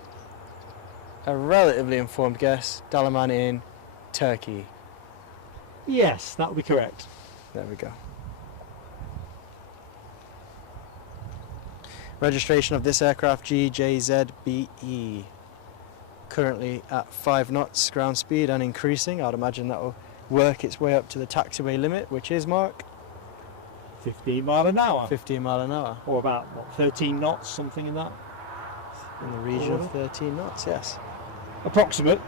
a relatively informed guess. Dalaman in Turkey. Yes, that would be correct. There we go. Registration of this aircraft GJZBE. Currently at 5 knots ground speed and increasing. I'd imagine that will work its way up to the taxiway limit, which is, Mark? 15 mile an hour. 15 mile an hour. Or about, what, 13 knots, something in that? In the region of 13 knots, yes. Approximate.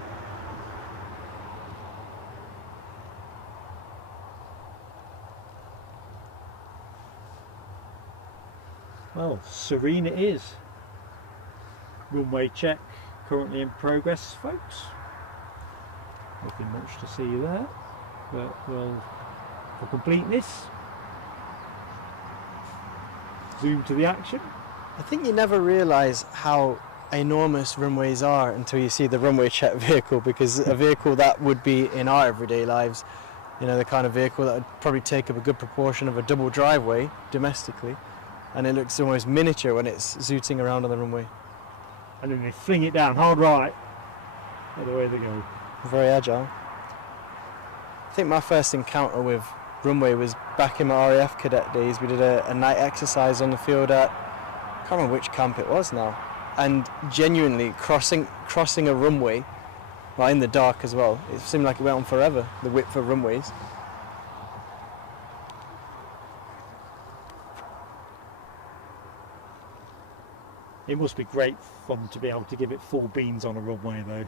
Well, serene it is. Runway check currently in progress, folks. Nothing much to see there, but well, for completeness, zoom to the action. I think you never realise how enormous runways are until you see the runway check vehicle, because a vehicle that would be in our everyday lives, you know, the kind of vehicle that would probably take up a good proportion of a double driveway domestically, and it looks almost miniature when it's zooting around on the runway. And then they fling it down hard right, and away they go. Very agile. I think my first encounter with runway was back in my RAF cadet days. We did a night exercise on the field at, I can't remember which camp it was now, and genuinely crossing a runway, well, in the dark as well, it seemed like it went on forever, the width of runways. It must be great fun to be able to give it full beans on a runway though.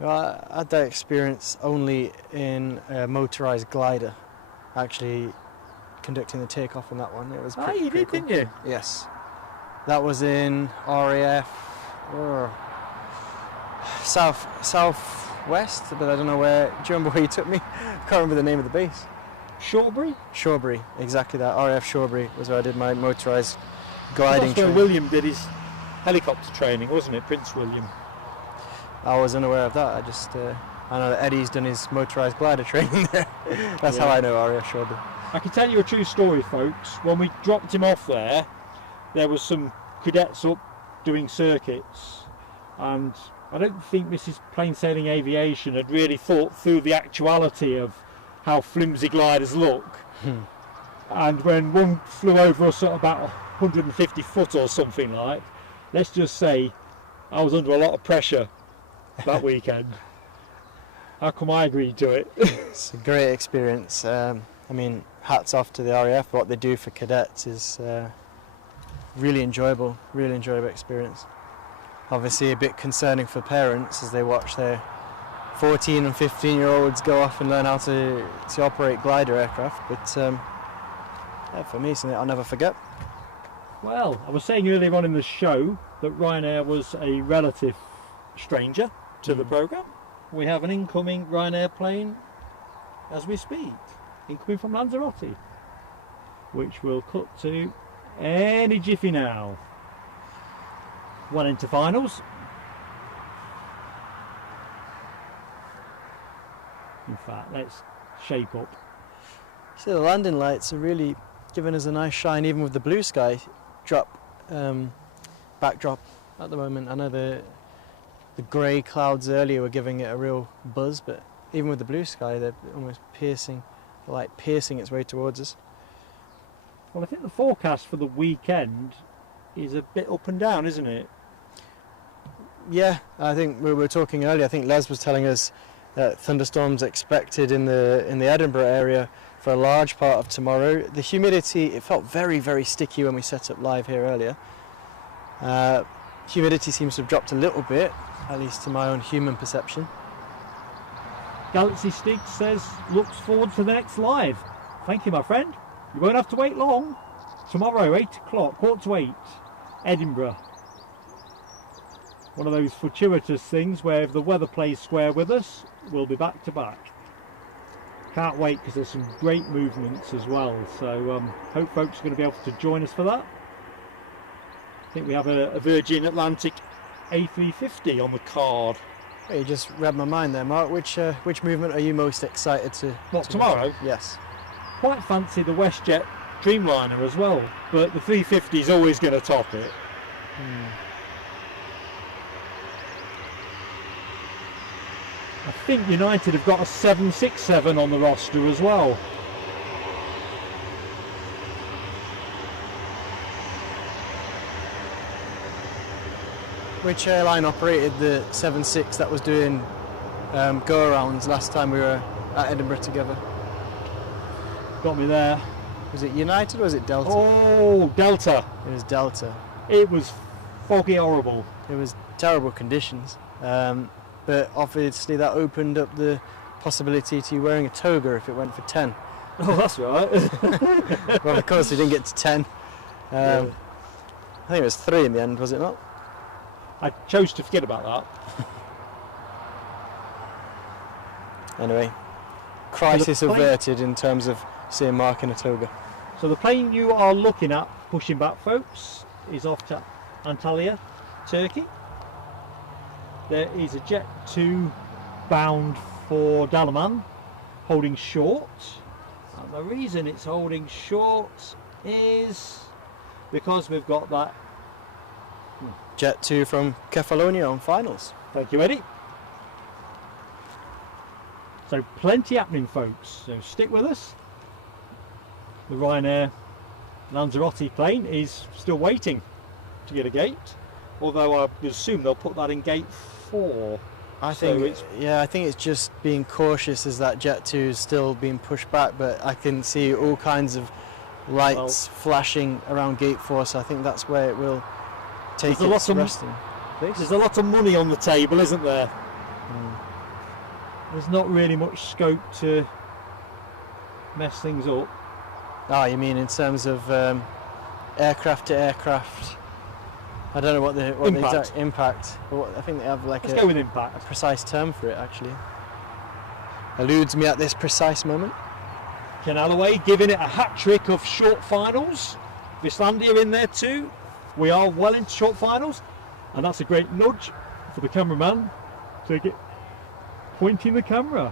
Well, I had that experience only in a motorised glider, actually conducting the takeoff on that one. It was you did, cool. didn't you? Yes. That was in RAF southwest, but I don't know where. Do you remember where you took me? I can't remember the name of the base. Shortbury? Shortbury, exactly that. RAF Shortbury was where I did my motorised gliding That's where training. William did his helicopter training, wasn't it? Prince William. I was unaware of that. I know that Eddie's done his motorised glider training there. That's how I know RAF Shortbury. I can tell you a true story, folks. When we dropped him off there was some cadets up doing circuits, and I don't think Mrs. Plain Sailing Aviation had really thought through the actuality of how flimsy gliders look. And when one flew over us at about 150 foot or something like, let's just say I was under a lot of pressure that weekend. How come I agreed to it? It's a great experience. I mean, hats off to the RAF. What they do for cadets is really enjoyable experience. Obviously a bit concerning for parents as they watch their 14 and 15-year-olds go off and learn how to operate glider aircraft, but yeah, for me, something I'll never forget. Well, I was saying earlier on in the show that Ryanair was a relative stranger to the programme. We have an incoming Ryanair plane as we speak, incoming from Lanzarote, which we'll cut to any jiffy now. One into finals. In fact, let's shape up. So the landing lights are really giving us a nice shine, even with the blue sky backdrop at the moment. I know the grey clouds earlier were giving it a real buzz, but even with the blue sky, they're almost piercing its way towards us. Well, I think the forecast for the weekend is a bit up and down, isn't it? Yeah, I think we were talking earlier. I think Les was telling us that thunderstorms expected in the Edinburgh area for a large part of tomorrow. The humidity, it felt very, very sticky when we set up live here earlier. Humidity seems to have dropped a little bit, at least to my own human perception. Galaxy Stig says, looks forward to the next live. Thank you, my friend. You won't have to wait long. Tomorrow, 8 o'clock, 7:45, Edinburgh. One of those fortuitous things where if the weather plays square with us, we'll be back to back. Can't wait because there's some great movements as well. So hope folks are going to be able to join us for that. I think we have a Virgin Atlantic A350 on the card. Well, you just read my mind there, Mark. Which movement are you most excited to? What, tomorrow? Yes. Quite fancy the WestJet Dreamliner as well, but the 350 is always going to top it. I think United have got a 767 on the roster as well. Which airline operated the 76 that was doing go-arounds last time we were at Edinburgh together? Got me there. Was it United or was it Delta? Oh, Delta. It was Delta. It was foggy horrible. It was terrible conditions. But obviously that opened up the possibility to you wearing a toga if it went for 10. Oh, that's right. Well, of course we didn't get to 10. I think it was 3 in the end, was it not? I chose to forget about that. Anyway, crisis So the plane- averted in terms of seeing Mark in a toga. So the plane you are looking at, pushing back folks, is off to Antalya, Turkey. There is a Jet 2 bound for Dalaman, holding short. And the reason it's holding short is because we've got that. Jet 2 from Kefalonia on finals. Thank you, Eddie. So plenty happening, folks. So stick with us. The Ryanair Lanzarote plane is still waiting to get a gate, although I would assume they'll put that in gate 4. I So think, it's- I think it's just being cautious as that Jet 2 is still being pushed back, but I can see all kinds of lights flashing around gate 4, so I think that's where it will take There's a lot its of- resting place. There's a lot of money on the table, isn't there? There's not really much scope to mess things up. Oh, you mean in terms of aircraft to aircraft? I don't know what the Impact. exact impact. But I think they have like Let's go with impact. a precise term for it. Actually, eludes me at this precise moment. Ken Alloway giving it a hat trick of short finals. Vislandia in there too. We are well into short finals, and that's a great nudge for the cameraman to get pointing the camera.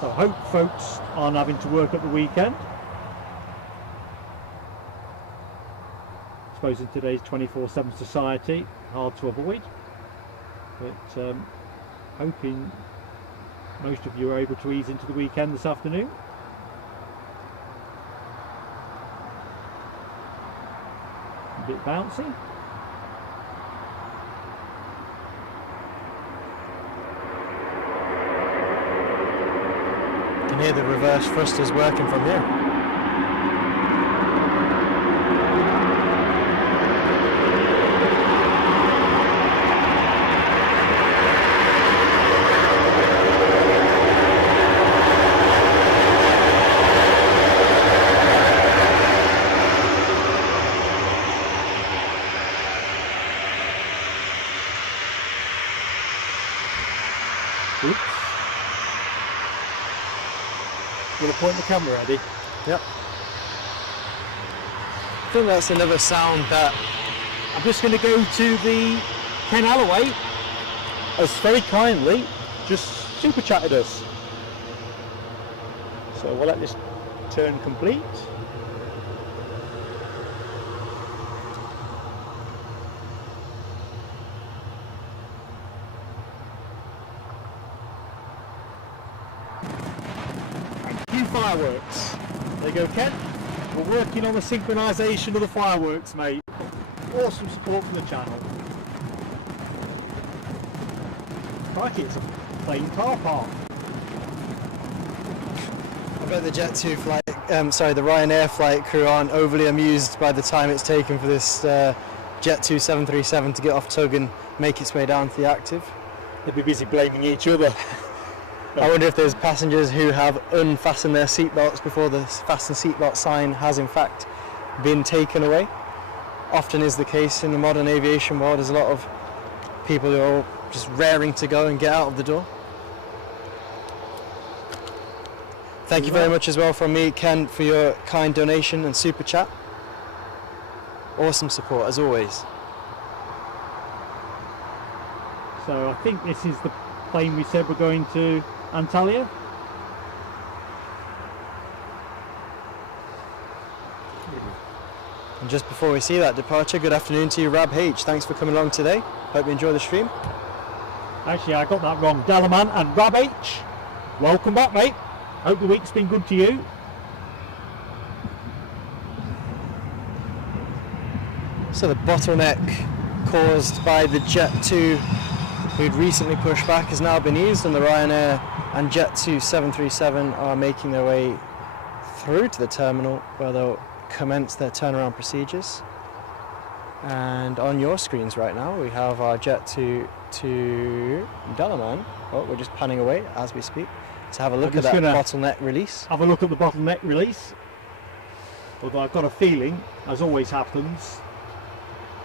So I hope folks aren't having to work at the weekend. I suppose in today's 24/7 society, hard to avoid. But hoping most of you are able to ease into the weekend this afternoon. A bit bouncy. You can hear the reverse thrusters working from here. Oops. You want to point the camera, Eddie? Yep. I think that's another sound that I'm just going to go to the Ken Alloway, has very kindly just super chatted us. So we'll let this turn complete. Cue fireworks. There you go, Ken. We're working on the synchronisation of the fireworks, mate. Awesome support from the channel. Crikey, it's a plain car park. I bet the Jet 2 flight, the Ryanair flight crew aren't overly amused by the time it's taken for this Jet 2 737 to get off tug and make its way down to the active. They'd be busy blaming each other. I wonder if there's passengers who have unfastened their seatbelts before the fasten seatbelt sign has in fact been taken away. Often is the case in the modern aviation world. There's a lot of people who are just raring to go and get out of the door. Thank you very much as well from me, Ken, for your kind donation and super chat. Awesome support as always. So I think this is the plane we said we're going to Antalya. And just before we see that departure, good afternoon to you, Rab H. Thanks for coming along today. Hope you enjoy the stream. Actually, I got that wrong. Dalaman and Rob H. Welcome back, mate. Hope the week's been good to you. So the bottleneck caused by the Jet 2 who'd recently pushed back has now been eased, and the Ryanair and Jet 2 737 are making their way through to the terminal where they'll commence their turnaround procedures. And on your screens right now, we have our jet to Dalaman. Oh, we're just panning away as we speak to have a look at that bottleneck release. Have a look at the bottleneck release. Although I've got a feeling, as always happens,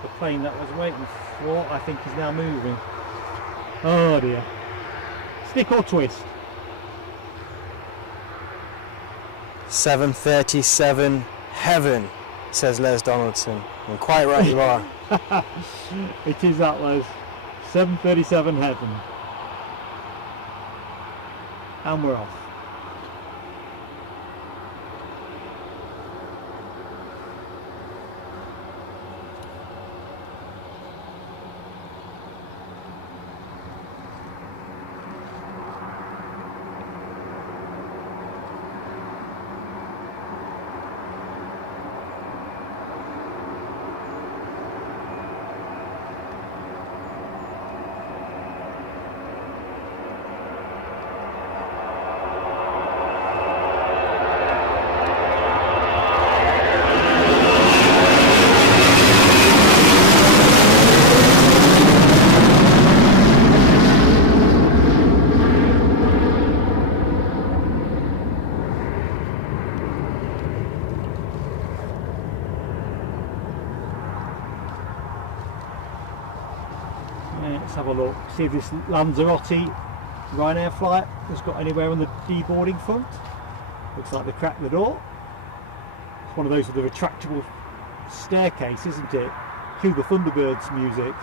the plane that was waiting for, I think, is now moving. Oh dear. Stick or twist? 737 heaven, says Les Donaldson. And quite right you are. It is that, Les. 737 heaven. And we're off. Let's have a look, see if this Lanzarote Ryanair flight has got anywhere on the deboarding front. Looks like they cracked the door. It's one of those with the retractable staircase, isn't it? Cue the Thunderbirds music.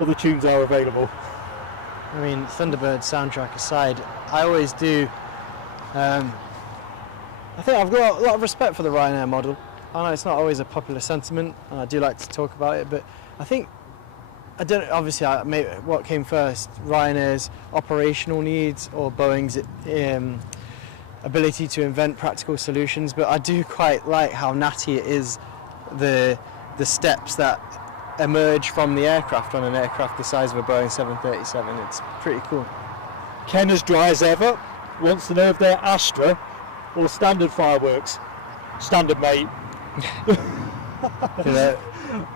Other tunes are available. I mean, Thunderbird soundtrack aside, I always do. I think I've got a lot of respect for the Ryanair model. I know it's not always a popular sentiment, and I do like to talk about it, but I think, obviously, what came first, Ryanair's operational needs or Boeing's ability to invent practical solutions, but I do quite like how natty it is, the steps that emerge from the aircraft on an aircraft the size of a Boeing 737. It's pretty cool. Ken, as dry as ever, wants to know if they're Astra or standard fireworks. Standard, mate. You know,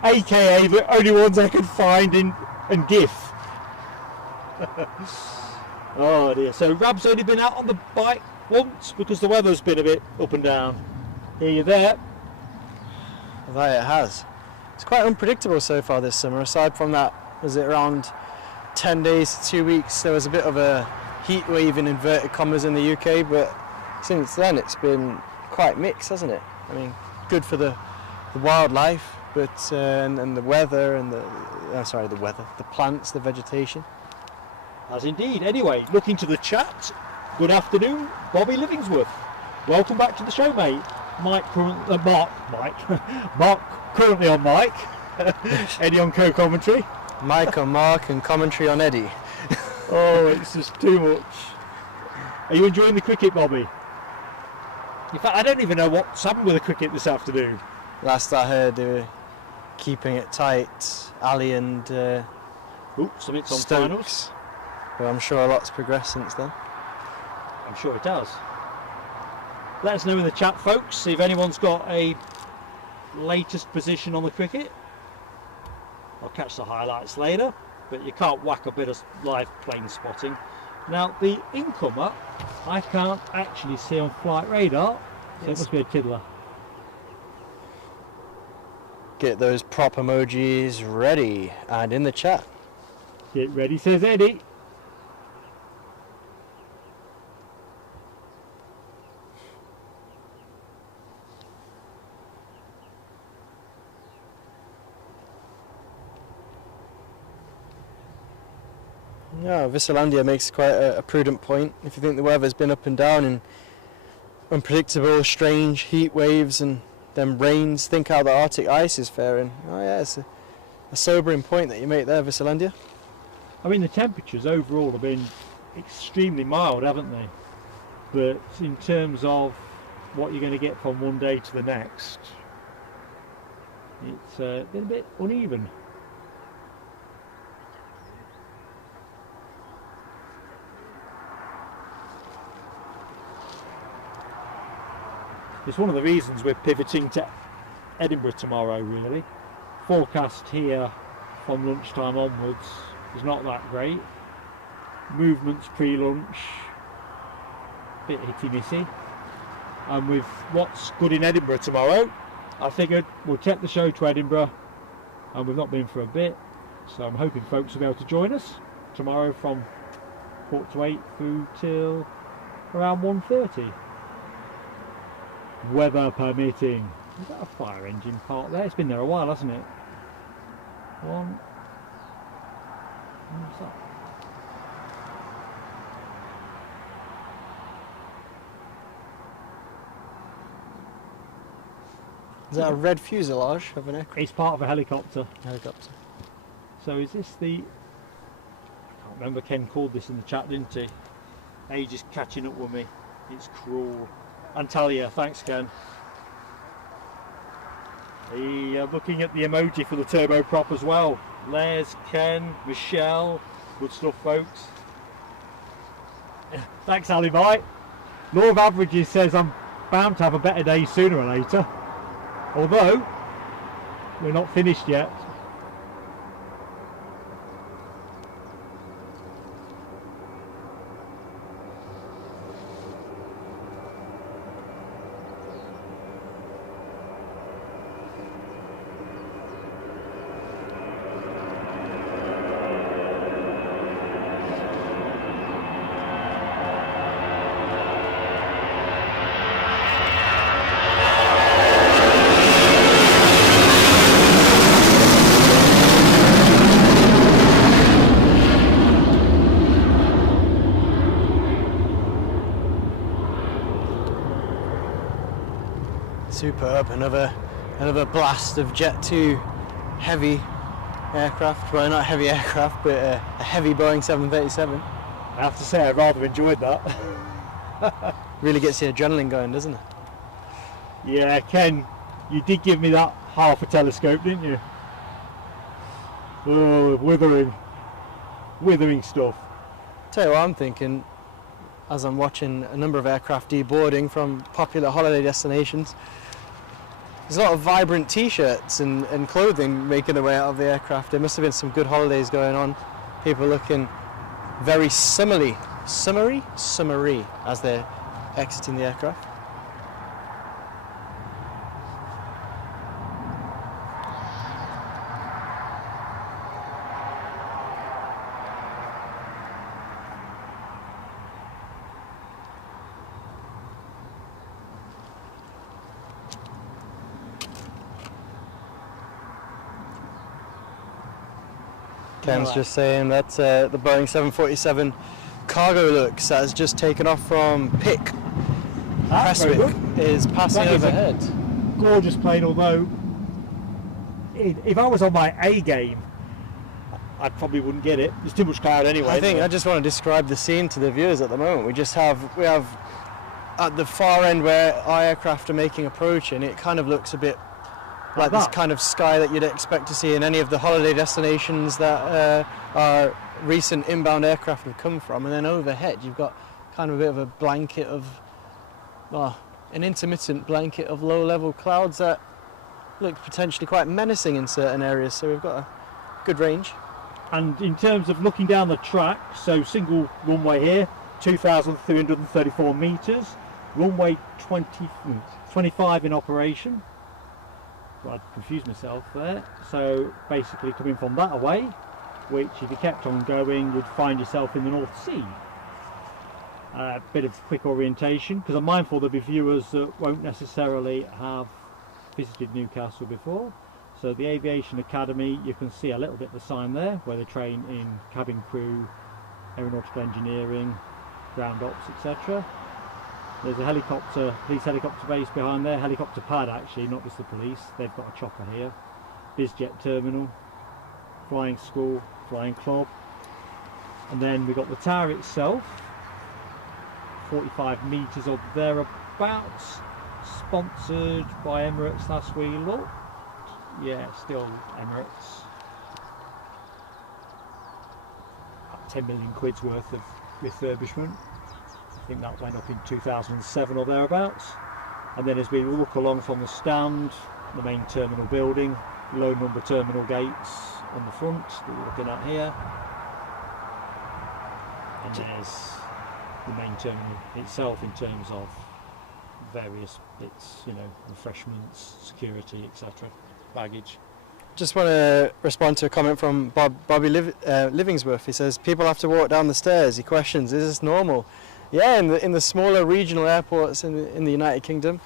AKA the only ones I can find and GIF. Oh dear. So Rab's only been out on the bike once because the weather's been a bit up and down. Here you there. That it has. It's quite unpredictable so far this summer. Aside from that, was it around 10 days to 2 weeks, there was a bit of a heat wave in inverted commas in the UK, but since then it's been quite mixed, hasn't it? I mean, good for the wildlife, but and the weather and the plants, the vegetation. As indeed. Anyway, looking to the chat. Good afternoon, Bobby Livingsworth. Welcome back to the show, mate. Mark currently on mic. Eddie on co-commentary. Mike on Mark and commentary on Eddie. Oh, it's just too much. Are you enjoying the cricket, Bobby? In fact, I don't even know what's happened with the cricket this afternoon. Last I heard, they were keeping it tight. Ali and something's on Stokes. finals. But I'm sure a lot's progressed since then. I'm sure it has. Let us know in the chat, folks, see if anyone's got a latest position on the cricket. I'll catch the highlights later, but you can't whack a bit of live plane spotting. Now, the incomer, I can't actually see on flight radar, so it must be a tiddler. Get those prop emojis ready and in the chat. Get ready, says Eddie. Yeah, Visselandia makes quite a prudent point. If you think the weather's been up and down and unpredictable, strange heat waves and then rains, think how the Arctic ice is faring. Oh yeah, it's a sobering point that you make there, Visselandia. I mean, the temperatures overall have been extremely mild, haven't they? But in terms of what you're going to get from one day to the next, it's been a bit uneven. It's one of the reasons we're pivoting to Edinburgh tomorrow, really. Forecast here from lunchtime onwards is not that great. Movements pre-lunch, bit hitty-missy. And with what's good in Edinburgh tomorrow, I figured we'll take the show to Edinburgh, and we've not been for a bit, so I'm hoping folks will be able to join us tomorrow from 8:15 through till around 1:30. Weather permitting. We've got a fire engine parked there. It's been there a while, hasn't it? One. What's that? Is that a red fuselage of an aircraft? It's part of a helicopter. Helicopter. So is this the... I can't remember, Ken called this in the chat, didn't he? Age is catching up with me. It's cruel. Antalya, thanks Ken. Looking at the emoji for the turboprop as well. Les, Ken, Michelle, good stuff folks. Thanks Ali Bite. Law of averages says I'm bound to have a better day sooner or later. Although, we're not finished yet. Superb, another blast of Jet 2 heavy aircraft. Well, not heavy aircraft, but a heavy Boeing 737. I have to say I rather enjoyed that. Really gets the adrenaline going, doesn't it? Yeah, Ken, you did give me that half a telescope, didn't you? Oh, withering stuff. Tell you what I'm thinking, as I'm watching a number of aircraft deboarding from popular holiday destinations. There's a lot of vibrant t-shirts and clothing making their way out of the aircraft. There must have been some good holidays going on. People looking very summery as they're exiting the aircraft. Ken's just saying that the Boeing 747 cargo looks that has just taken off from Pick Prestwick is passing overhead. Gorgeous plane, although if I was on my A game, I probably wouldn't get it. There's too much cloud anyway. I just want to describe the scene to the viewers at the moment. We have at the far end where our aircraft are making approach, and it kind of looks a bit like this kind of sky that you'd expect to see in any of the holiday destinations that our recent inbound aircraft have come from. And then overhead you've got kind of a bit of a blanket of, well, an intermittent blanket of low-level clouds that look potentially quite menacing in certain areas. So we've got a good range. And in terms of looking down the track, so single runway here, 2,334 metres, runway 25 in operation. I'd confused myself there. So basically coming from that away, which if you kept on going would find yourself in the North Sea. A bit of quick orientation, because I'm mindful there'll be viewers that won't necessarily have visited Newcastle before. So the Aviation Academy, you can see a little bit of the sign there where they train in cabin crew, aeronautical engineering, ground ops, etc. There's a helicopter, police helicopter base behind there, helicopter pad actually, not just the police. They've got a chopper here. BizJet terminal, flying school, flying club. And then we've got the tower itself, 45 metres or thereabouts, sponsored by Emirates last we looked. Yeah, still Emirates. About 10 million quid's worth of refurbishment. I think that went up in 2007 or thereabouts. And then as we walk along from the stand, the main terminal building, low number terminal gates on the front that we're looking at here. And there's the main terminal itself in terms of various bits, you know, refreshments, security, etc., baggage. Just want to respond to a comment from Bobby Livingsworth. He says people have to walk down the stairs. He questions, is this normal? Yeah, in the smaller regional airports in the United Kingdom,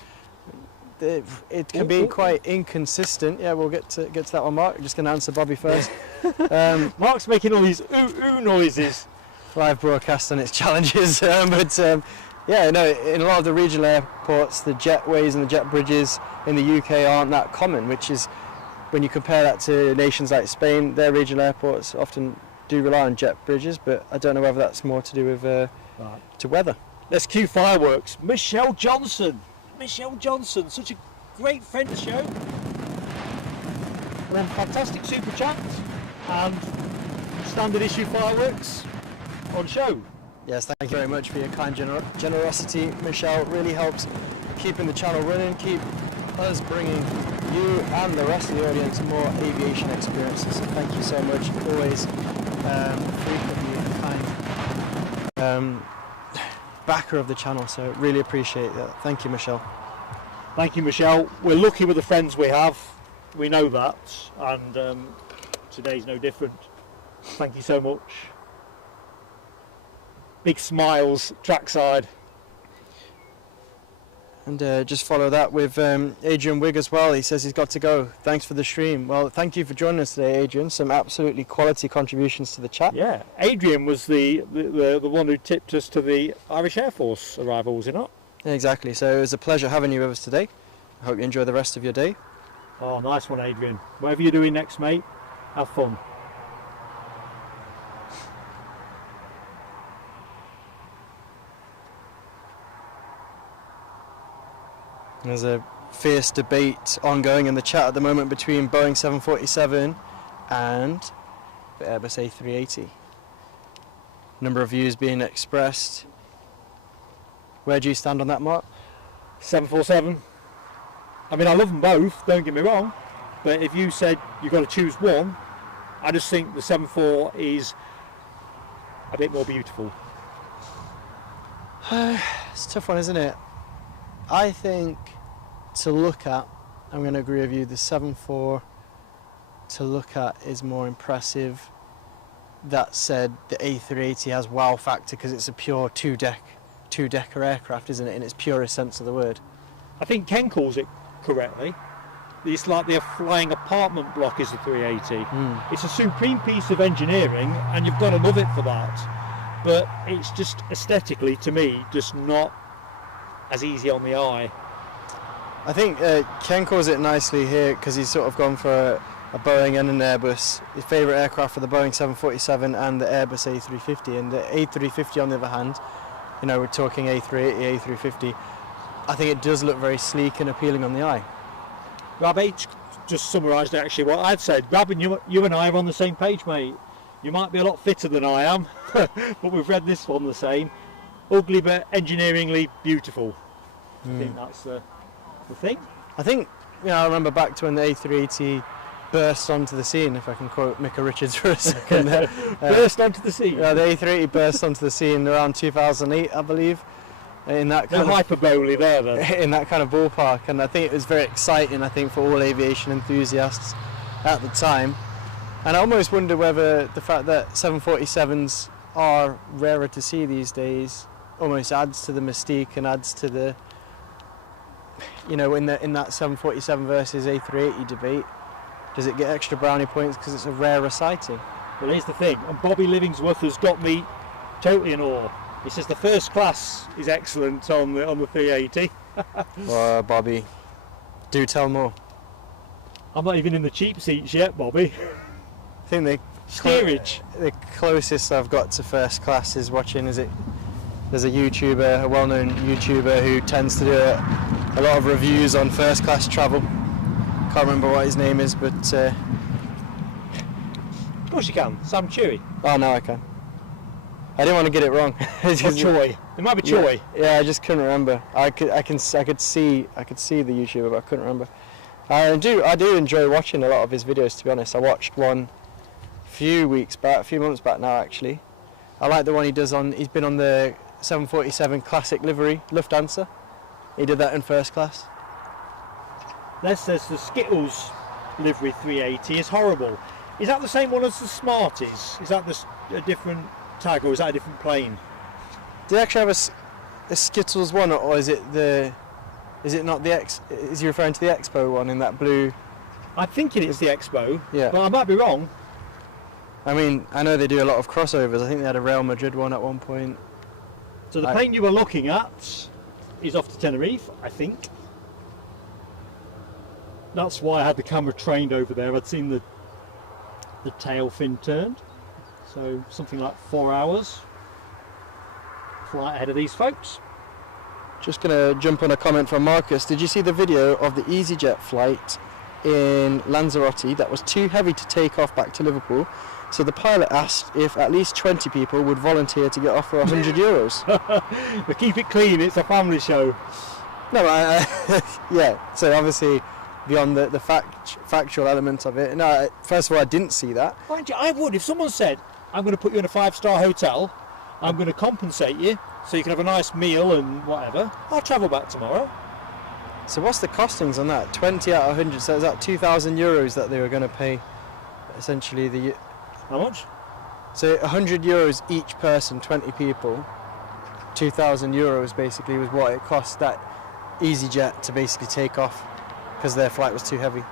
it can be quite inconsistent. Yeah, we'll get to that one, Mark. I'm just going to answer Bobby first. Mark's making all these ooh noises. Live broadcast and its challenges, yeah, no, in a lot of the regional airports, the jetways and the jet bridges in the UK aren't that common, which is, when you compare that to nations like Spain, their regional airports often do rely on jet bridges, but I don't know whether that's more to do with to weather. Let's cue fireworks. Michelle Johnson, such a great friend of the show. And then fantastic super chat and standard issue fireworks on show. Yes, thank you very much for your kind generosity, Michelle. It really helps keeping the channel running, keep us bringing you and the rest of the audience more aviation experiences. So thank you so much. Always frequently a kind backer of the channel, so really appreciate that. Thank you, Michelle. Thank you, Michelle. We're lucky with the friends we have. We know that, and today's no different. Thank you so much. Big smiles, trackside. And just follow that with Adrian Wigg as well. He says he's got to go. Thanks for the stream. Well, thank you for joining us today, Adrian. Some absolutely quality contributions to the chat. Yeah, Adrian was the one who tipped us to the Irish Air Force arrival, was he not? Yeah, exactly. So it was a pleasure having you with us today. I hope you enjoy the rest of your day. Oh, nice one, Adrian. Whatever you're doing next, mate, have fun. There's a fierce debate ongoing in the chat at the moment between Boeing 747 and the Airbus A380. Number of views being expressed. Where do you stand on that, Mark? 747. I mean, I love them both, don't get me wrong, but if you said you've got to choose one, I just think the 74 is a bit more beautiful. It's a tough one, isn't it? I think to look at, I'm going to agree with you, the 7.4 to look at is more impressive. That said, the A380 has wow factor because it's a pure two-decker aircraft, isn't it, in its purest sense of the word. I think Ken calls it correctly. It's like the flying apartment block is the 380. It's a supreme piece of engineering and you've got to love it for that. But it's just aesthetically, to me, just not as easy on the eye. I think Ken calls it nicely here because he's sort of gone for a Boeing and an Airbus. His favourite aircraft are the Boeing 747 and the Airbus A350. And the A350, on the other hand, you know, we're talking A380, A350. I think it does look very sleek and appealing on the eye. Rob H just summarised actually what I'd said. Rob, and you and I are on the same page, mate. You might be a lot fitter than I am, but we've read this one the same. Ugly but engineeringly beautiful. I think that's the thing. I think, you know, I remember back to when the A380 burst onto the scene, if I can quote Micah Richards for a second. Burst onto the scene? Yeah, the A380 burst onto the scene around 2008, I believe. In that kind of hyperbole there then. In that kind of ballpark, and I think it was very exciting, I think, for all aviation enthusiasts at the time. And I almost wonder whether the fact that 747s are rarer to see these days almost adds to the mystique and adds to the, you know, in that 747 versus A380 debate, does it get extra brownie points because it's a rarer sighting? Well, here's the thing, and Bobby Livingsworth has got me totally in awe. He says the first class is excellent on the 380. Well, Bobby, do tell more. I'm not even in the cheap seats yet, Bobby. I think the steerage. The closest I've got to first class is watching. There's a YouTuber, a well-known YouTuber who tends to do a lot of reviews on first class travel. Can't remember what his name is, but of course you can. Sam Chewy. Oh no, I can. I didn't want to get it wrong. Or Choi. It might be Choi. Yeah, I just couldn't remember. I could see the YouTuber, but I couldn't remember. I do enjoy watching a lot of his videos, to be honest. I watched one a few months back now actually. I like the one he does he's been on the 747 classic livery, Lufthansa. He did that in first class. Les says the Skittles livery 380 is horrible. Is that the same one as the Smarties? Is that a different tag, or is that a different plane? Do they actually have a Skittles one, or is it not the is he referring to the Expo one in that blue? I think it's the Expo, yeah. But I might be wrong. I mean, I know they do a lot of crossovers. I think they had a Real Madrid one at one point. So the plane you were looking at is off to Tenerife, I think. That's why I had the camera trained over there. I'd seen the tail fin turned. So something like 4 hours flight ahead of these folks. Just going to jump on a comment from Marcus. Did you see the video of the easyJet flight in Lanzarote that was too heavy to take off back to Liverpool? So the pilot asked if at least 20 people would volunteer to get off for €100. But keep it clean, it's a family show. No, yeah, so obviously beyond the factual element of it. No, first of all, I didn't see that. Mind you, I would. If someone said, I'm going to put you in a 5-star hotel, I'm going to compensate you so you can have a nice meal and whatever, I'll travel back tomorrow. So what's the costings on that? 20 out of 100, so is that €2,000 that they were going to pay, essentially? How much? So €100 each person, 20 people, €2,000 basically was what it cost that easyJet to basically take off because their flight was too heavy.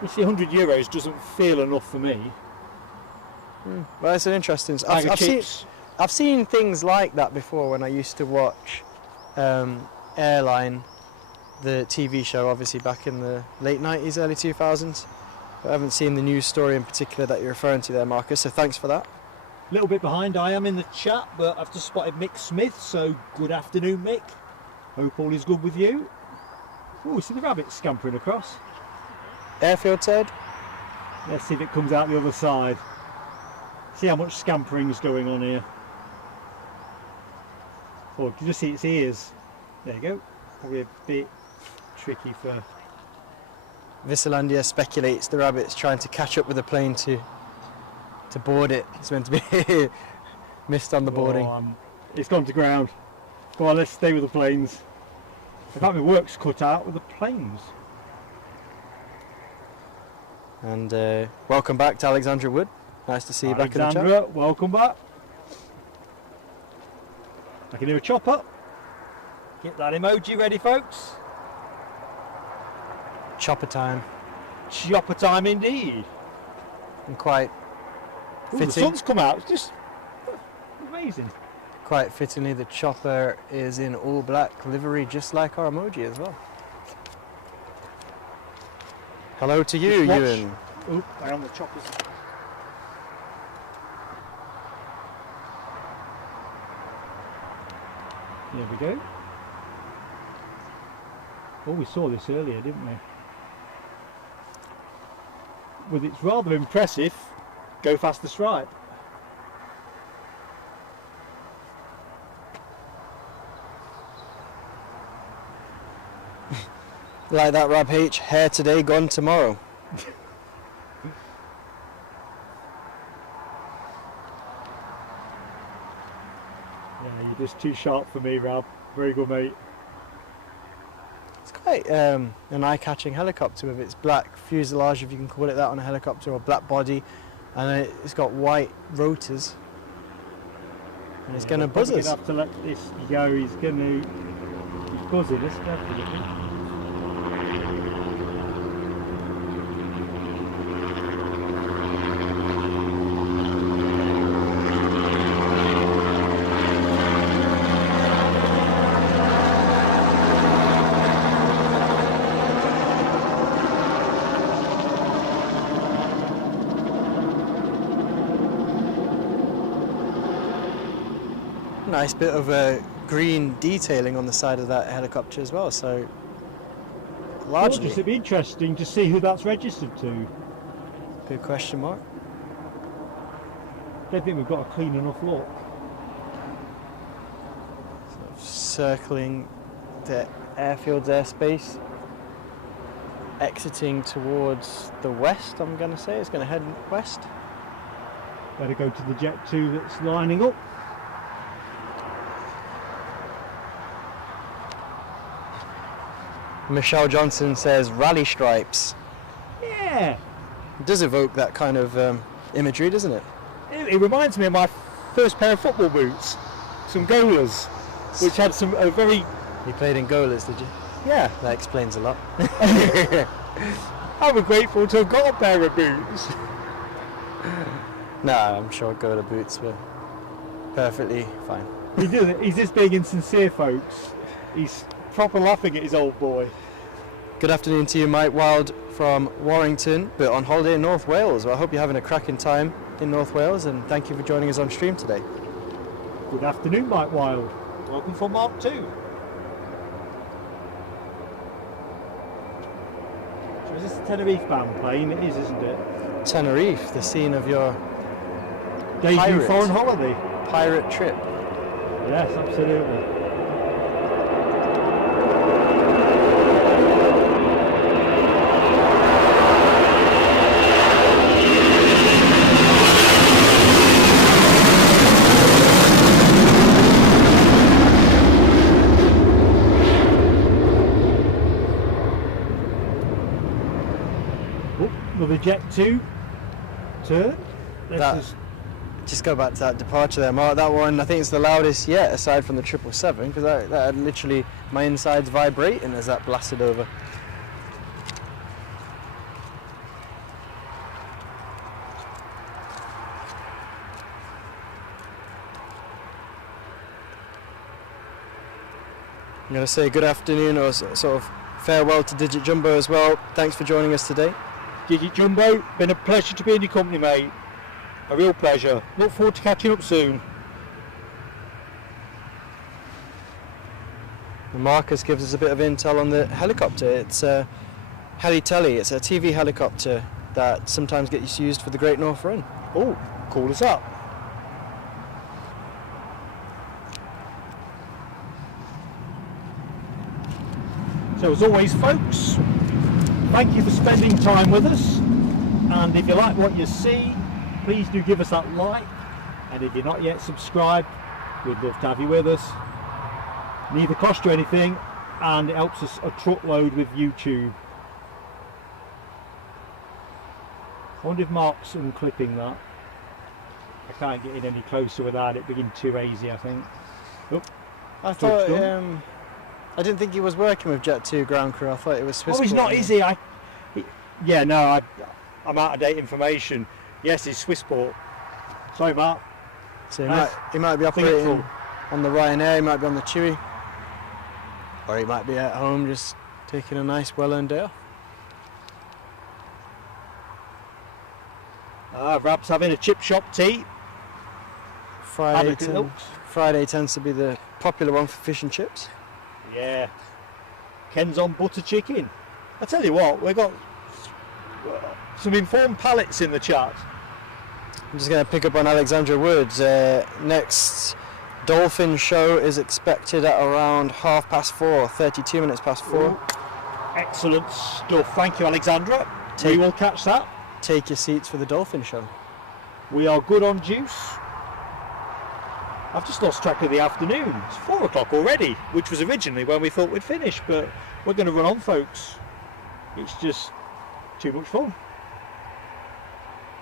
You see, €100 doesn't feel enough for me. Well, it's an interesting... I've seen things like that before when I used to watch Airline, the TV show, obviously back in the late 90s, early 2000s. I haven't seen the news story in particular that you're referring to there, Marcus, so thanks for that. A little bit behind I am in the chat, but I've just spotted Mick Smith, so good afternoon, Mick. Hope all is good with you. Oh, see the rabbit scampering across. Airfield side? Let's see if it comes out the other side. See how much scampering's going on here. Oh, you can just see its ears. There you go. Probably a bit tricky for... Visselandia speculates the rabbit's trying to catch up with the plane to board it. It's meant to be missed on the boarding. It's gone to ground. Go on, let's stay with the planes. In fact, my work's cut out with the planes. And welcome back to Alexandra Wood. Nice to see you back in the chat. Alexandra, welcome back. I can hear a chopper. Get that emoji ready, folks. Chopper time. Chopper time indeed. And quite fitting. The sun's come out. It's just amazing. Quite fittingly, the chopper is in all black livery, just like our emoji as well. Hello to you, Ewan. Oop, I am the choppers. There we go. Oh, we saw this earlier, didn't we? With its rather impressive go faster stripe. Like that, Rab H. Hair today, gone tomorrow. Yeah, you're just too sharp for me, Rab. Very good, mate. It's quite an eye-catching helicopter with its black fuselage, if you can call it that, on a helicopter, or black body, and it's got white rotors. And it's going to buzz us. We're going to have to let this go. He's buzzing us, definitely. Nice bit of green detailing on the side of that helicopter as well, so largely... It'd be interesting to see who that's registered to. Good question mark. Don't think we've got a clean enough look. circling the airfield's airspace, exiting towards the west. I'm going to say it's going to head west. Better go to the Jet 2 that's lining up. Michelle Johnson says rally stripes. Yeah, It does evoke that kind of imagery, doesn't it? it reminds me of my first pair of football boots, some Golas, which had some very... You played in goalers, did you? Yeah, That explains a lot. I'm grateful to have got a pair of boots. No, I'm sure goaler boots were perfectly fine. He doesn't. He's just being insincere, folks. He's proper laughing at his old boy. Good afternoon to you, Mike Wild from Warrington, but on holiday in North Wales. Well, I hope you're having a cracking time in North Wales, and thank you for joining us on stream today. Good afternoon, Mike Wild. Welcome from Mark 2. So is this the Tenerife band playing? It is, isn't it? Tenerife, the scene of your Debut Pirate. foreign holiday. pirate trip. Yes, absolutely. Oh, another Jet 2 turn. That- Just go back to that departure there, Mark. That one, I think it's the loudest yet, aside from the 777, because that had literally my insides vibrating as that blasted over. I'm going to say good afternoon, or sort of farewell to Digit Jumbo as well. Thanks for joining us today. Digit Jumbo, been a pleasure to be in your company, mate. A real pleasure. Look forward to catching up soon. And Marcus gives us a bit of intel on the helicopter. It's a Heli-Telly. It's a TV helicopter that sometimes gets used for the Great North Run. Oh, call us up. So as always, folks, thank you for spending time with us. And if you like what you see, please do give us that like. And if you're not yet subscribed, we'd love to have you with us. Neither cost you anything, and it helps us a truckload with YouTube. I wonder if Mark's unclipping that. I can't get in any closer without it being too hazy, I think. Oh, I Touched thought, on. I didn't think he was working with Jet 2 ground crew. I thought it was Swiss. oh, he's not, is he? Yeah, no, I'm out of date information. Yes, he's Swissport. Sorry, Mark. So Nice. he might be Think operating full. on the Ryanair, he might be on the Chewy. Or he might be at home just taking a nice well-earned day off. Rab's having a chip shop tea. Friday, Adequate looks. Friday tends to be the popular one for fish and chips. Yeah. Ken's on butter chicken. I tell you what, we've got some informed palates in the chat. I'm just going to pick up on Alexandra Woods. Next dolphin show is expected at around 4:30, 32 minutes past 4. Ooh, excellent stuff. Thank you, Alexandra. We Take- will catch that. Take your seats for the dolphin show. We are good on juice. I've just lost track of the afternoon. It's 4 o'clock already, which was originally when we thought we'd finish, but we're going to run on, folks. It's just too much fun.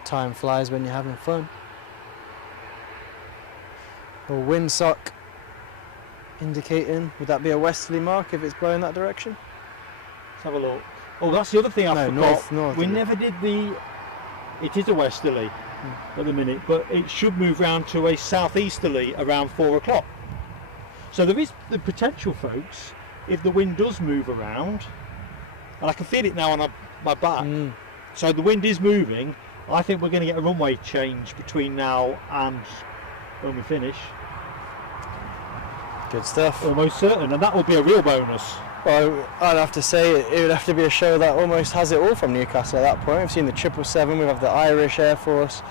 Time flies when you're having fun. Well, windsock indicating, would that be a westerly mark if it's blowing that direction? Let's have a look. Oh, that's the other thing I No, forgot. north, we isn't it? never did the... It is a westerly at the minute, but it should move round to a southeasterly around 4 o'clock. So there is the potential, folks, if the wind does move around, and I can feel it now on my back, so the wind is moving. I think we're going to get a runway change between now and when we finish. Good stuff. Almost certain, and that will be a real bonus. Well, I'd have to say it would have to be a show that almost has it all from Newcastle at that point. We've seen the 777, we have the Irish Air Force,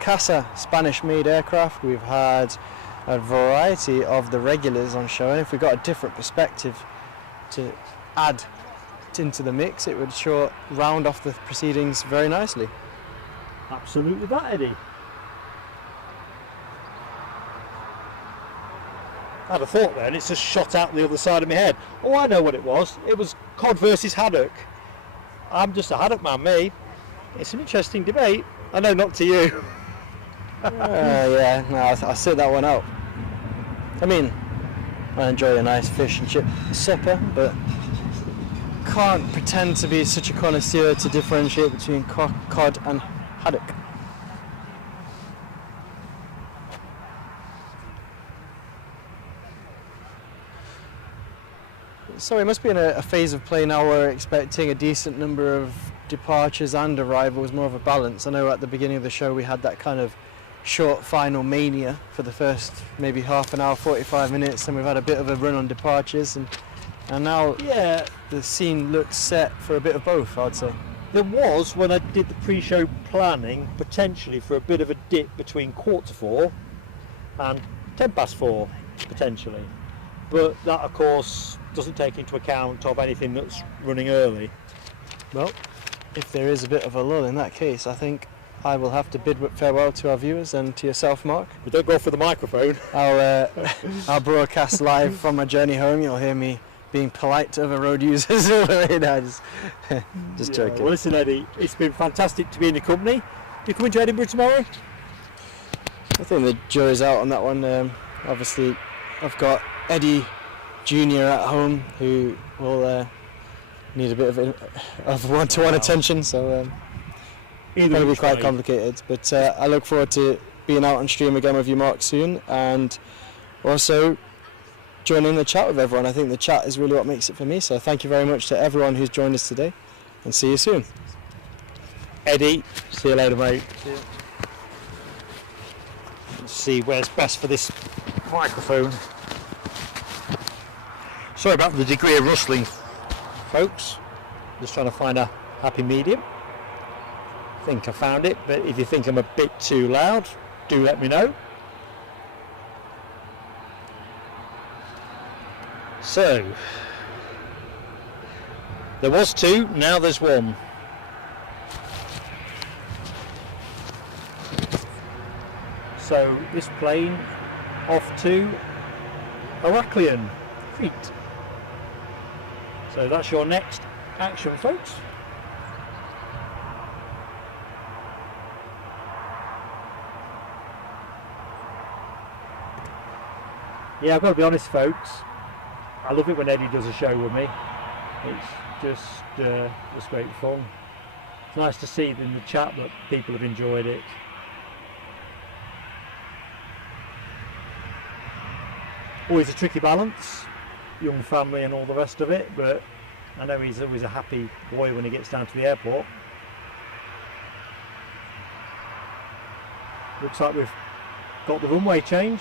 CASA, Spanish-made aircraft. We've had a variety of the regulars on show, and if we got a different perspective to add into the mix, it would sure round off the proceedings very nicely. Absolutely that, Eddie. I had a thought then, it's just shot out the other side of my head. Oh, I know what it was. It was cod versus haddock. I'm just a haddock man, me. It's an interesting debate. I know, not to you. Yeah, no, I'll sit that one out. I mean, I enjoy a nice fish and chip supper, but can't pretend to be such a connoisseur to differentiate between cod and haddock. So we must be in a phase of play now where we're expecting a decent number of departures and arrivals, more of a balance. I know at the beginning of the show we had that kind of short final mania for the first maybe half an hour, 45 minutes, and we've had a bit of a run on departures, and now the scene looks set for a bit of both, I'd say. There was, when I did the pre-show planning, potentially for a bit of a dip between 3:45 and 4:10, potentially. But that, of course, doesn't take into account of anything that's running early. Well, if there is a bit of a lull in that case, I think I will have to bid farewell to our viewers and to yourself, Mark. But don't go for the microphone. I'll broadcast live from my journey home. You'll hear me being polite to other road users. Just joking. Well, listen, Eddie, it's been fantastic to be in your company. You coming to Edinburgh tomorrow? I think the jury's out on that one. Obviously, I've got Eddie Jr. at home who will need a bit of one-to-one attention, so it's going to be quite complicated. But I look forward to being out on stream again with you, Mark, soon, and also joining the chat with everyone. I think the chat is really what makes it for me, so thank you very much to everyone who's joined us today, and see you soon. Eddie, see you later, mate. See you. Let's see where's best for this microphone. Sorry about the degree of rustling, folks. Just trying to find a happy medium. I think I found it, but if you think I'm a bit too loud, do let me know. So, there was two, now there's one. So, this plane off to Heraklion, Crete. So that's your next action, folks. Yeah, I've got to be honest, folks. I love it when Eddie does a show with me. It's just great fun. It's nice to see in the chat that people have enjoyed it. Always a tricky balance, young family and all the rest of it, but I know he's always a happy boy when he gets down to the airport. Looks like we've got the runway change.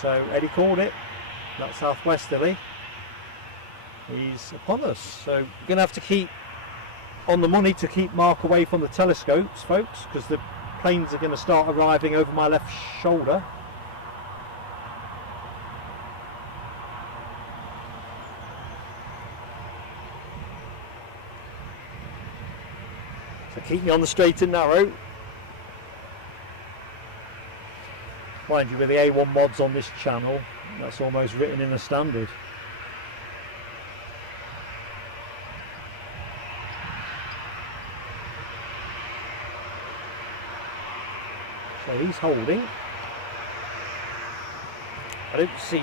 So Eddie called it, that southwesterly. He's upon us, so we're going to have to keep on the money to keep Mark away from the telescopes, folks, because the planes are going to start arriving over my left shoulder. So keep me on the straight and narrow. Mind you, with the A1 mods on this channel, that's almost written in the standard. So he's holding. I don't see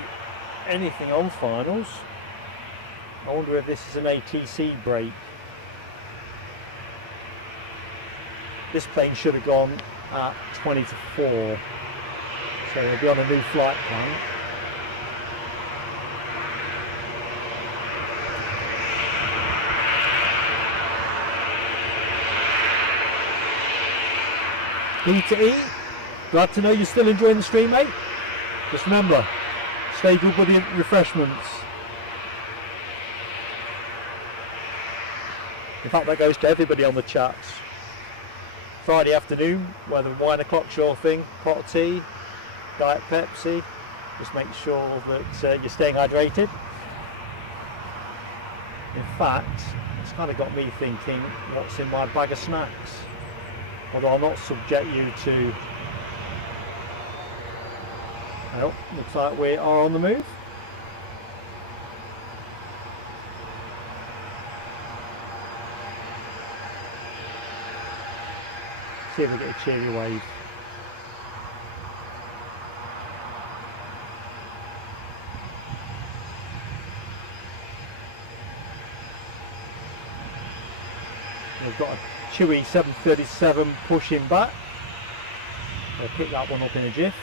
anything on finals. I wonder if this is an ATC break. This plane should have gone at 20 to 4. So we'll be on a new flight plan. E to E, glad to know you're still enjoying the stream, mate. Just remember, stay good with the refreshments. In fact, that goes to everybody on the chats. Friday afternoon, where the 1 o'clock sure thing, pot of tea, Diet Pepsi, just make sure that you're staying hydrated. In fact, it's kind of got me thinking, what's in my bag of snacks? Although I'll not subject you to... Well, looks like we are on the move. See if we get a cheery wave. We've got a Chewy 737 pushing back. I'll pick that one up in a jiff.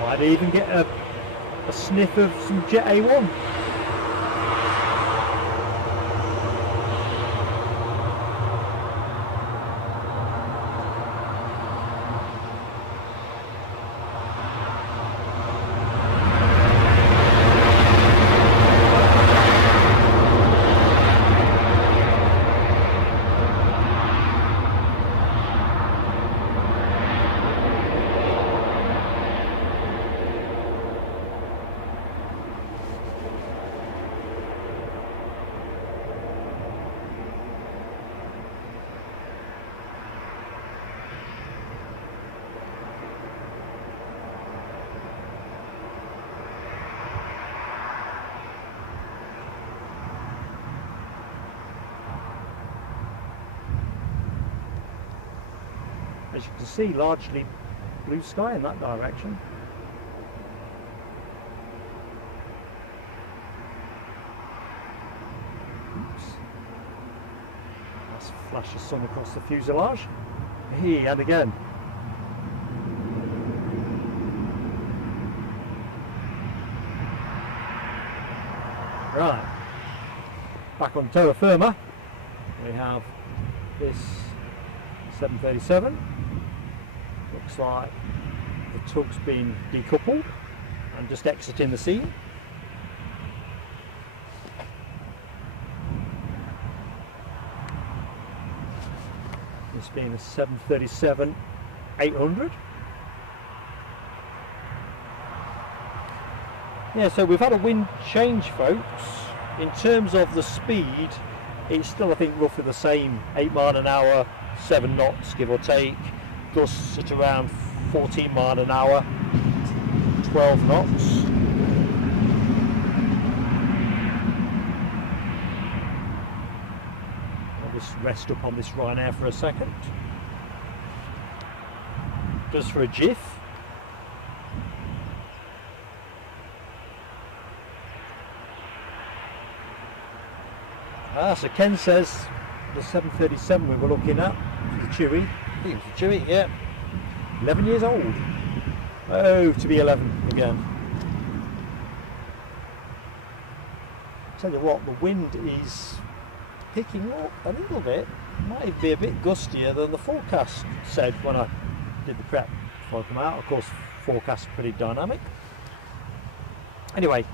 Might even get a sniff of some Jet A1. As you can see, largely blue sky in that direction. Oops. Nice flash of sun across the fuselage. And again. Right. Back on terra firma, we have this 737. Looks like the tug's been decoupled and just exiting the scene. This being a 737-800. Yeah, so we've had a wind change, folks. In terms of the speed, it's still, I think, roughly the same, 8 mile an hour, 7 knots, give or take. Gusts at around 14 mile an hour, 12 knots. I'll just rest up on this Ryanair for a second. Just for a jiff. So Ken says the 737 we were looking at, the Chewy, I think it was the Chewy, yeah, 11 years old. Oh, to be 11 again. Tell you what, the wind is picking up a little bit. Might be a bit gustier than the forecast said when I did the prep before I come out. Of course, forecast pretty dynamic. Anyway,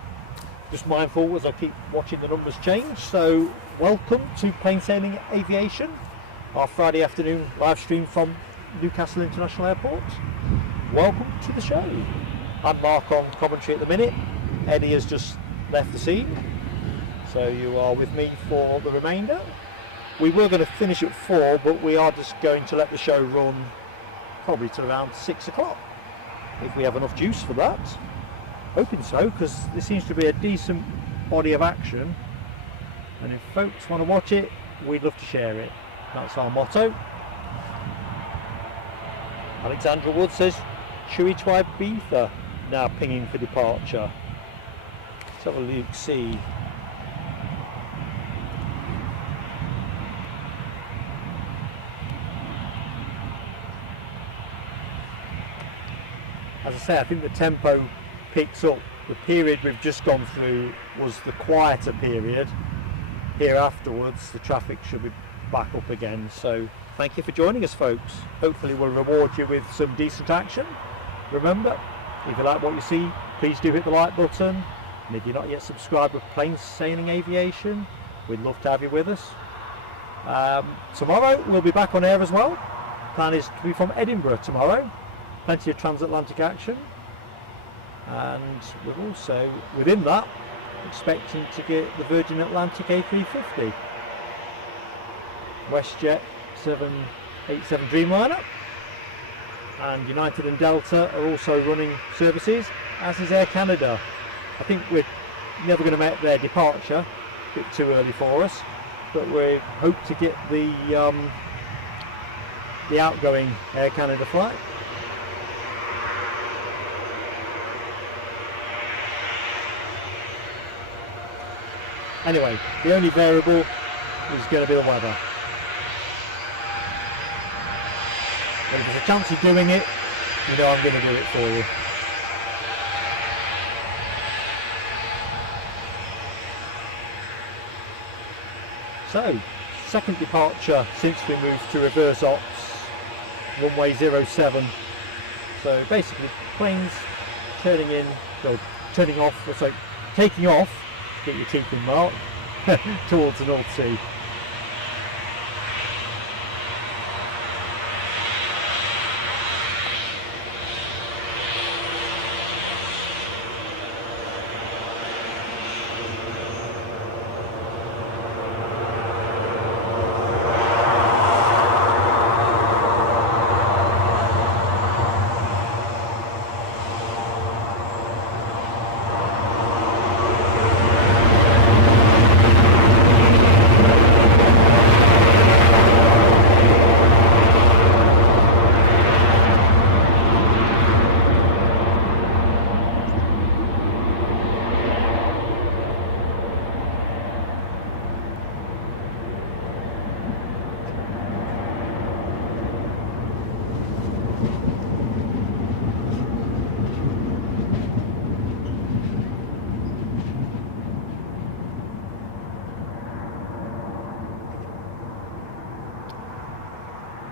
just mindful as I keep watching the numbers change. So welcome to Plain Sailing Aviation, our Friday afternoon live stream from Newcastle International Airport. Welcome to the show. I'm Mark on commentary at the minute. Eddie has just left the scene, so you are with me for the remainder. We were going to finish at 4, but we are just going to let the show run probably till around 6 o'clock if we have enough juice for that. Hoping so, because there seems to be a decent body of action, and if folks want to watch it, we'd love to share it. That's our motto. Alexandra Wood says Chewy to Ibiza now pinging for departure. Let's have a look, see. as I say, I think the tempo picks up. The period we've just gone through was the quieter period. Here afterwards, the traffic should be back up again. So thank you for joining us, folks. Hopefully we'll reward you with some decent action. Remember, if you like what you see, please do hit the like button. And if you're not yet subscribed with Plain Sailing Aviation, we'd love to have you with us. Tomorrow we'll be back on air as well. Plan is to be from Edinburgh tomorrow. Plenty of transatlantic action. And we're also, within that, expecting to get the Virgin Atlantic A350. WestJet 787 Dreamliner. And United and Delta are also running services, as is Air Canada. I think we're never going to make their departure, a bit too early for us, but we hope to get the outgoing Air Canada flight. Anyway, the only variable is going to be the weather. And if there's a chance of doing it, you know I'm going to do it for you. So, second departure since we moved to reverse ops, runway 07. So basically planes turning in, or turning off, or so taking off, get your teeth in mark, towards the North Sea.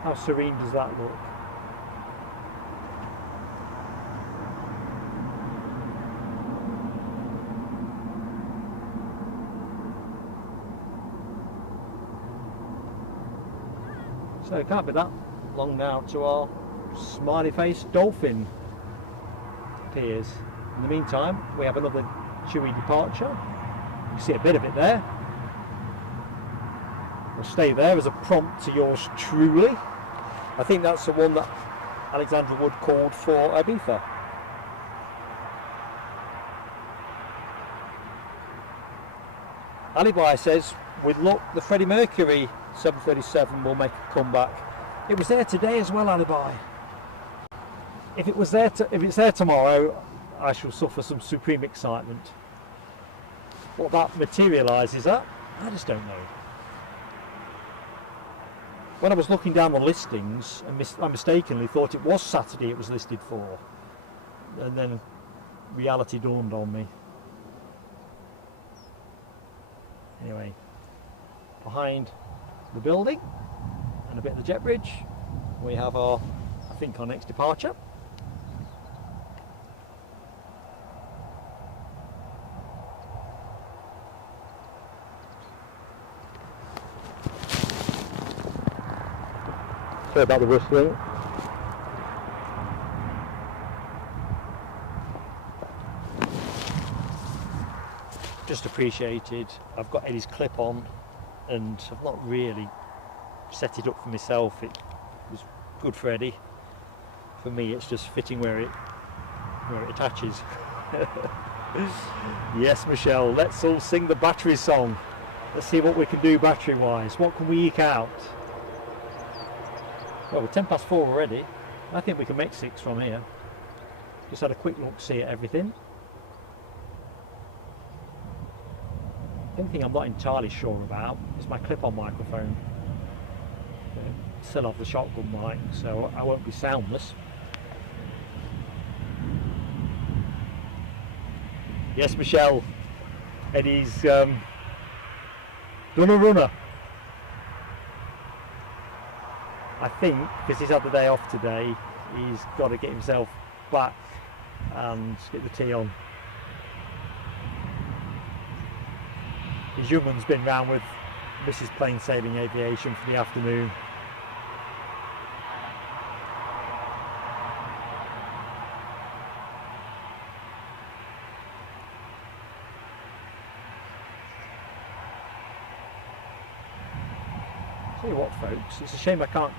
How serene does that look? So it can't be that long now to our smiley face dolphin appears. In the meantime, we have another chewy departure. You can see a bit of it there. We'll stay there as a prompt to yours truly. I think that's the one that Alexandra Wood called for Ibiza. Alibi says, with luck, the Freddie Mercury 737 will make a comeback. It was there today as well, Alibi. If it's there tomorrow, I shall suffer some supreme excitement. What that materialises at, I just don't know. When I was looking down the listings, I mistakenly thought it was Saturday it was listed for, and then reality dawned on me. Anyway, behind the building and a bit of the jet bridge, we have our next departure. Sorry about the whistling. Just appreciated, I've got Eddie's clip on and I've not really set it up for myself. It was good for Eddie. For me it's just fitting where it attaches. Yes, Michelle, let's all sing the battery song. Let's see what we can do battery wise. What can we eke out? Well, we're 4:10 already. I think we can make 6 from here. Just had a quick look see at everything. The only thing I'm not entirely sure about is my clip-on microphone. Still have the shotgun mic, so I won't be soundless. Yes, Michelle. Eddie's done a runner. I think because he's had the day off today, he's got to get himself back and get the tea on. His young one's been round with Mrs. Plain Sailing Aviation for the afternoon. Tell you what, folks, it's a shame I can't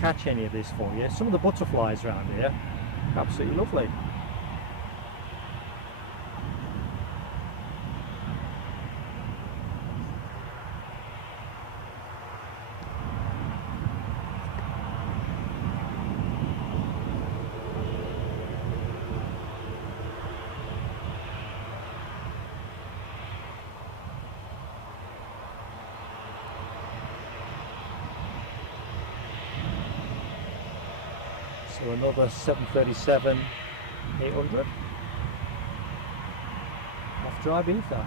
catch any of this for you. Some of the butterflies around here are absolutely lovely. So another 737-800 off to Ibiza.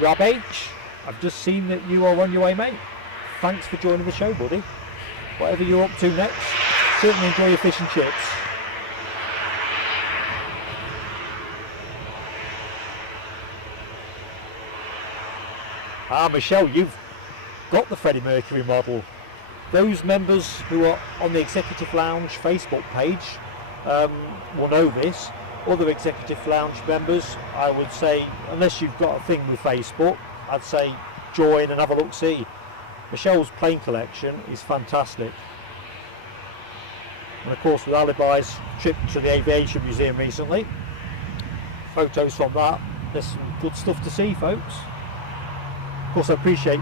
Rob H, I've just seen that you are on your way, mate. Thanks for joining the show, buddy. Whatever you're up to next, certainly enjoy your fish and chips. Ah, Michelle, you've got the Freddie Mercury model. Those members who are on the Executive Lounge Facebook page will know this. Other Executive Lounge members, I would say, unless you've got a thing with Facebook, I'd say join and have a look-see. Michelle's plane collection is fantastic. And of course with Alibi's trip to the Aviation Museum recently, photos from that, there's some good stuff to see, folks. Of course, I appreciate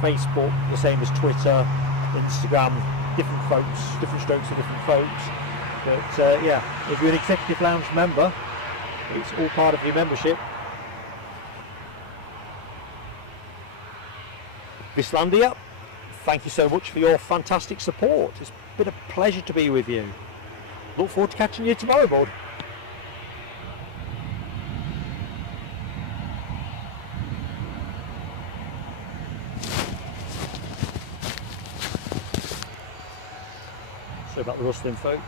Facebook the same as Twitter, Instagram, different folks, different strokes for different folks. But yeah, if you're an Executive Lounge member, it's all part of your membership. Vislandia, thank you so much for your fantastic support. It's been a pleasure to be with you. Look forward to catching you tomorrow, bud. Sorry about the rustling, folks.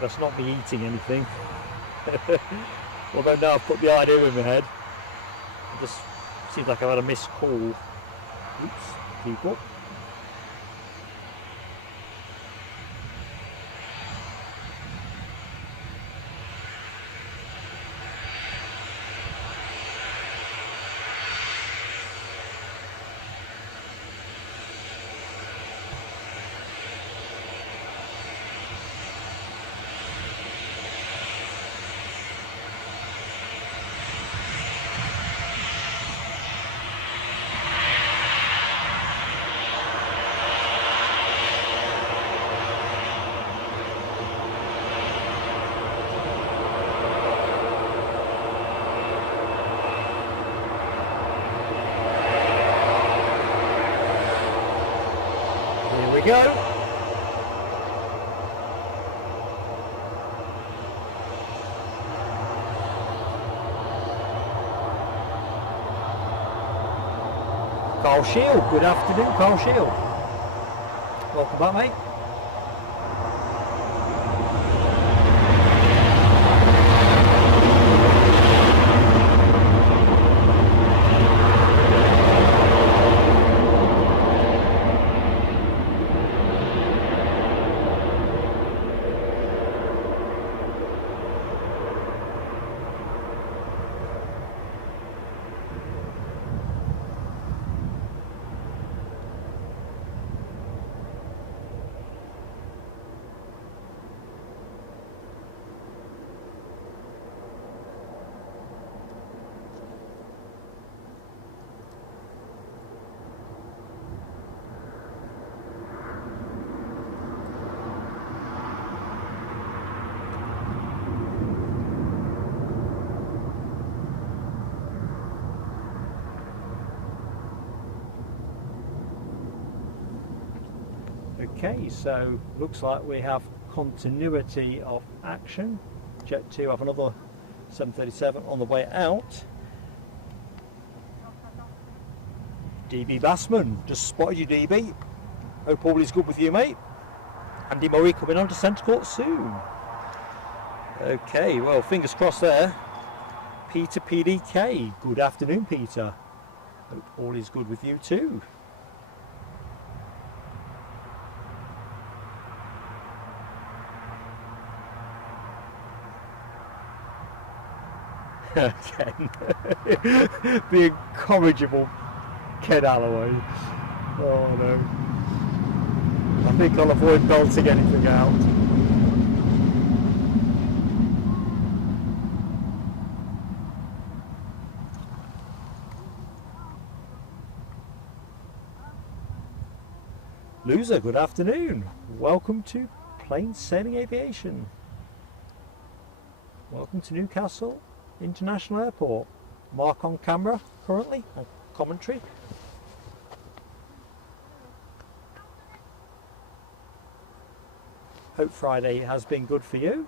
That's not me eating anything. Although now I've put the idea in my head. It just seems like I've had a missed call. Oops, people. Go. Carl Shield, good afternoon, Carl Shield. Welcome back, mate. Okay, so looks like we have continuity of action. Jet 2 have another 737 on the way out. DB Bassman, just spotted you, DB. Hope all is good with you, mate. Andy Murray coming on to centre court soon. Okay, well, fingers crossed there. Peter PDK, good afternoon, Peter. Hope all is good with you too. Ken, the incorrigible Ken Alloway. Oh no. I think I'll avoid belting anything out. Loser, good afternoon. Welcome to Plain Sailing Aviation. Welcome to Newcastle International Airport. Mark on camera currently, on commentary. Hope Friday has been good for you.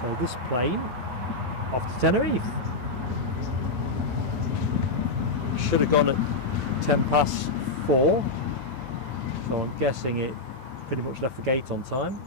So this plane off to Tenerife. Should have gone at 4:10, so I'm guessing it pretty much left the gate on time.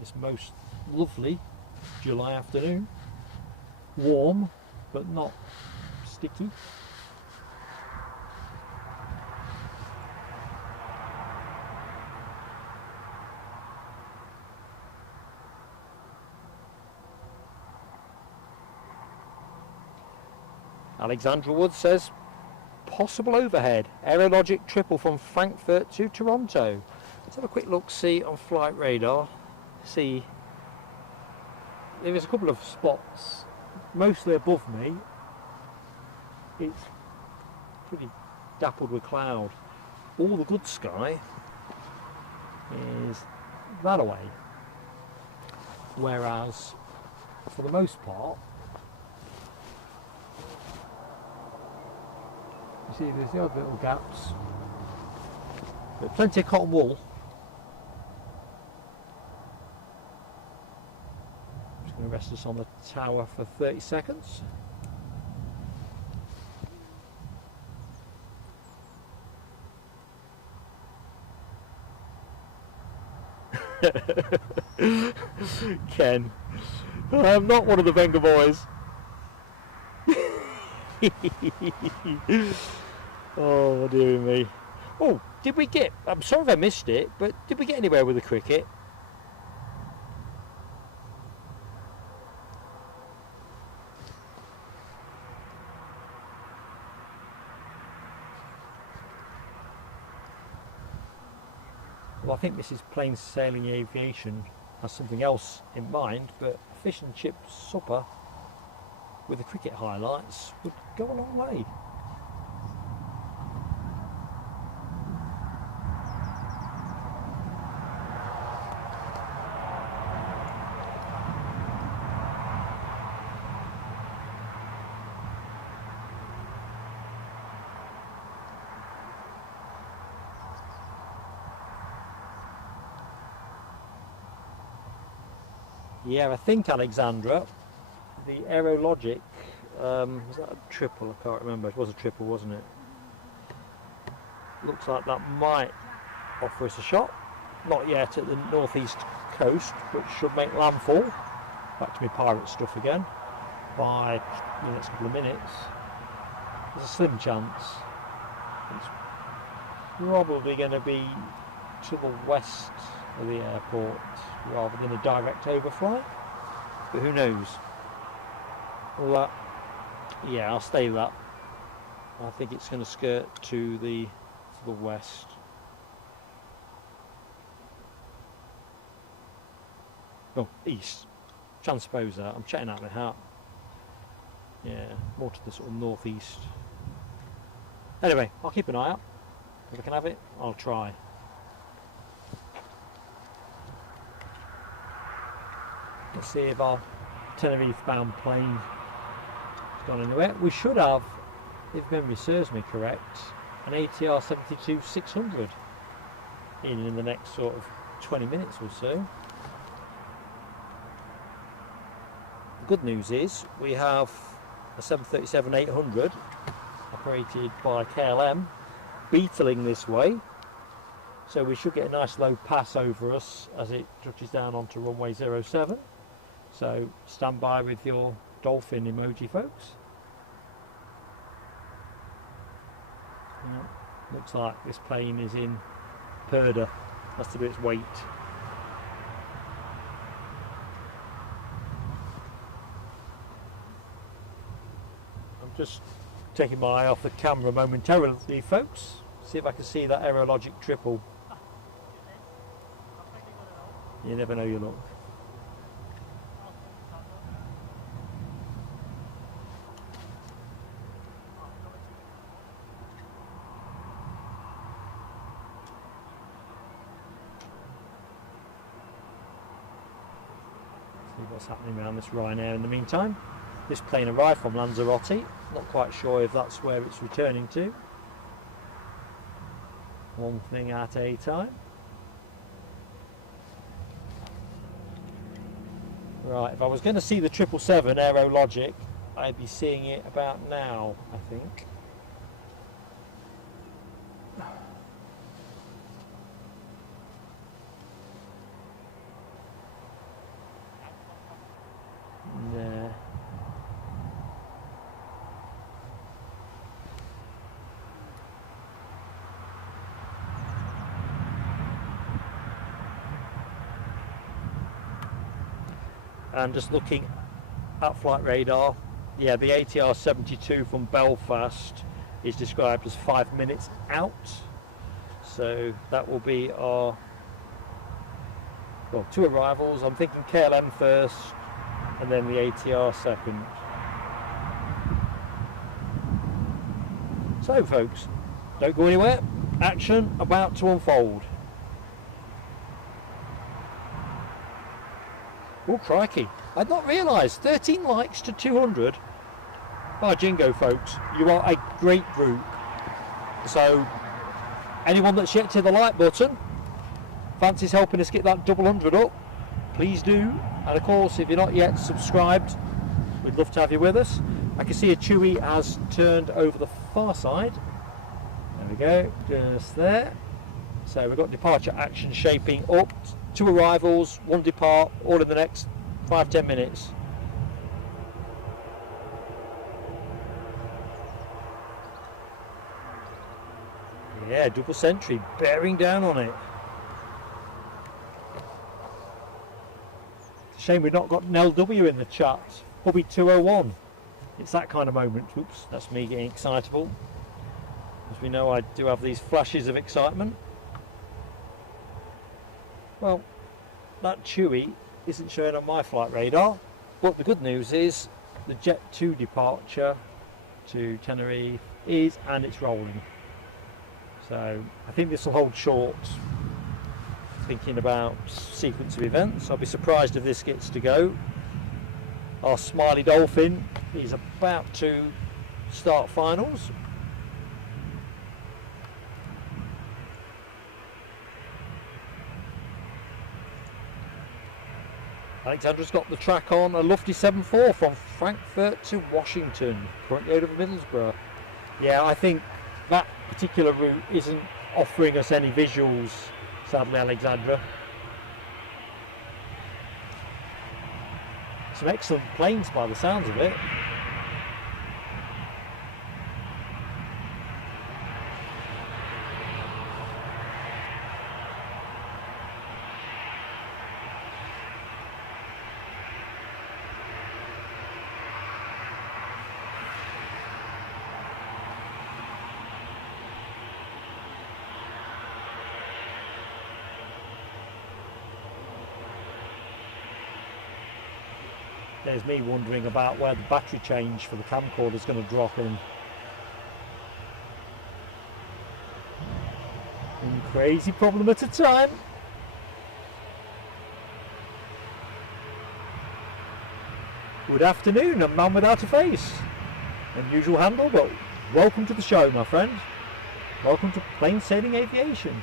This most lovely July afternoon, warm but not sticky. Alexandra Wood says possible overhead Aerologic triple from Frankfurt to Toronto. Let's have a quick look see on flight radar. See, there is a couple of spots mostly above me. It's pretty dappled with cloud. All the good sky is that away, whereas for the most part you see there's the odd little gaps, but plenty of cotton wool. Rest us on the tower for 30 seconds. Ken, I'm not one of the Venga boys. Oh dear me. Oh, did we get, I'm sorry if I missed it, but did we get anywhere with the cricket? Well, I think this is Plain Sailing Aviation has something else in mind, but a fish and chips supper with the cricket highlights would go a long way. Yeah, I think Alexandra, the Aerologic, was that a triple? I can't remember. It was a triple, wasn't it? Looks like that might offer us a shot. Not yet at the northeast coast, but should make landfall. Back to my pirate stuff again by the next couple of minutes. There's a slim chance. It's probably going to be to the west of the airport rather than a direct overflight. but who knows? Well, yeah, I'll stay with that. I think it's going to skirt to the west. Oh, east. Transpose that. I'm checking out my hat. Yeah, more to the sort of northeast. Anyway, I'll keep an eye out. If I can have it, I'll try. Let's see if our Tenerife-bound plane has gone anywhere. We should have, if memory serves me correct, an ATR 72-600 in the next sort of 20 minutes or so. The good news is we have a 737-800 operated by KLM beetling this way, so we should get a nice low pass over us as it touches down onto runway 07. So stand by with your dolphin emoji, folks. Yeah, looks like this plane is in Perda. That's to do its weight. I'm just taking my eye off the camera momentarily, folks. See if I can see that Aerologic triple. You never know your luck. See what's happening around this Ryanair in the meantime. This plane arrived from Lanzarote. Not quite sure if that's where it's returning to. One thing at a time. Right, if I was going to see the 777 Aerologic, I'd be seeing it about now, I think. There. And just looking at flight radar, yeah, the ATR 72 from Belfast is described as 5 minutes out, so that will be our, well, 2 arrivals. I'm thinking KLM first and then the ATR second. So folks, don't go anywhere, action about to unfold. Oh crikey, I'd not realised, 13 likes to 200. By jingo folks, you are a great group. So anyone that's yet to hit the like button, fancies helping us get that double 100 up, please do. And of course, if you're not yet subscribed, we'd love to have you with us. I can see a Chewy has turned over the far side. There we go, just there. So we've got departure action shaping up. 2 arrivals, 1 depart, all in the next 5-10 minutes. Yeah, double sentry bearing down on it. It's a shame we've not got an LW in the chat. Hubby 201. It's that kind of moment. Oops, that's me getting excitable. As we know, I do have these flashes of excitement. Well, that Chewy isn't showing on my flight radar, but the good news is the Jet 2 departure to Tenerife is, and it's rolling. So I think this will hold short. Thinking about sequence of events, I'll be surprised if this gets to go. Our Smiley Dolphin is about to start finals. Alexandra's got the track on a lofty 7.4 from Frankfurt to Washington, currently out of Middlesbrough. Yeah, I think that particular route isn't offering us any visuals, sadly, Alexandra. Some excellent planes by the sounds of it. there's me wondering about where the battery change for the camcorder is going to drop in. One crazy problem at a time. Good afternoon, a man without a face. Unusual handle, but welcome to the show, my friend. Welcome to Plain Sailing Aviation.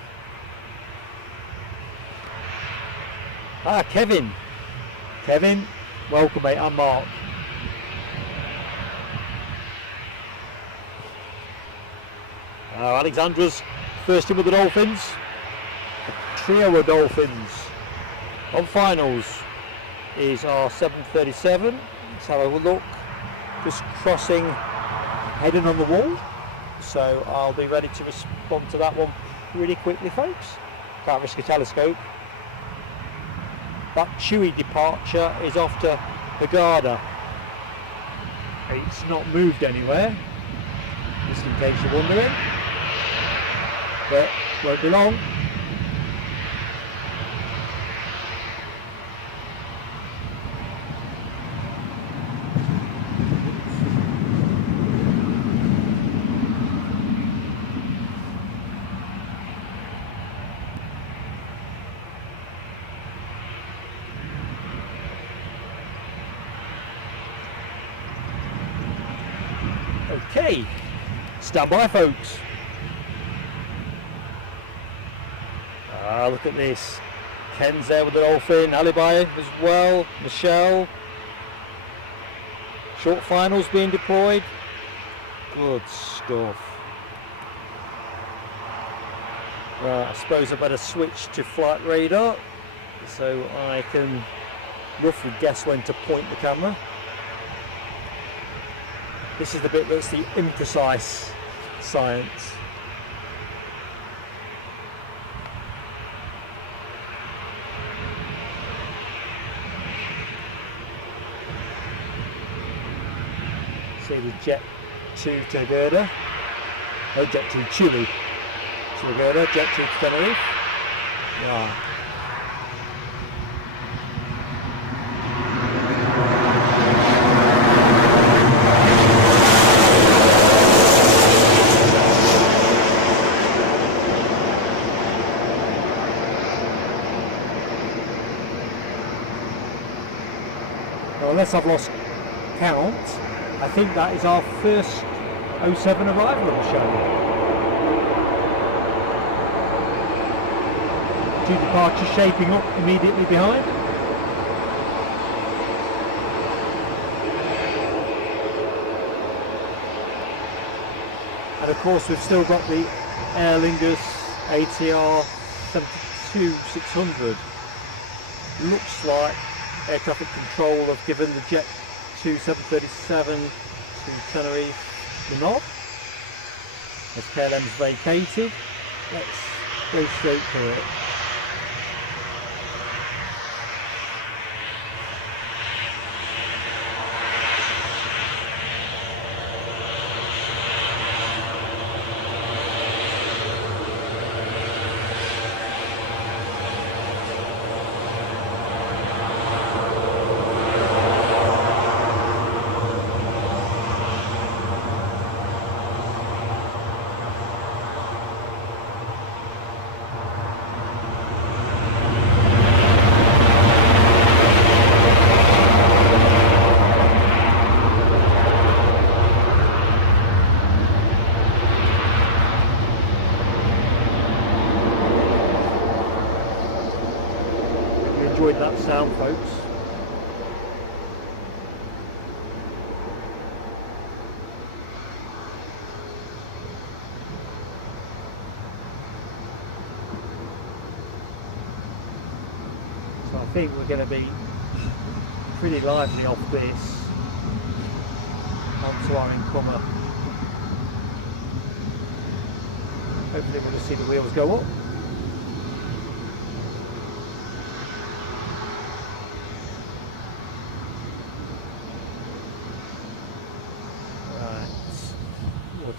Ah, Kevin. Kevin, welcome mate, I'm Mark. Alexandra's first in with the Dolphins. A trio of Dolphins. On finals is our 737. Let's have a look. Just crossing, heading on the wall. So I'll be ready to respond to that one really quickly, folks. Can't risk a telescope. That Chewy departure is off to Hurghada. It's not moved anywhere, just in case you're wondering. But won't be long. Okay, stand by folks. Look at this. Ken's there with the Dolphin, Alibi as well, Michelle. Short finals being deployed. Good stuff. Right, I suppose I better switch to flight radar so I can roughly guess when to point the camera. This is the bit that's the imprecise science. See the Jet 2 to Hurghada. No, Jet 2 Chile to Hurghada, Jet 2 to Tenerife. Right. Unless I've lost count, I think that is our first 07 arrival on the show. Two departures shaping up immediately behind. And of course we've still got the Aer Lingus ATR 727-300. Looks like air traffic control have given the Jet 2 737 to Tenerife the nod as KLM's vacated. Let's go straight for it. Enjoyed that sound, folks. So I think we're going to be pretty lively off this onto our incomer. Hopefully we'll just see the wheels go up.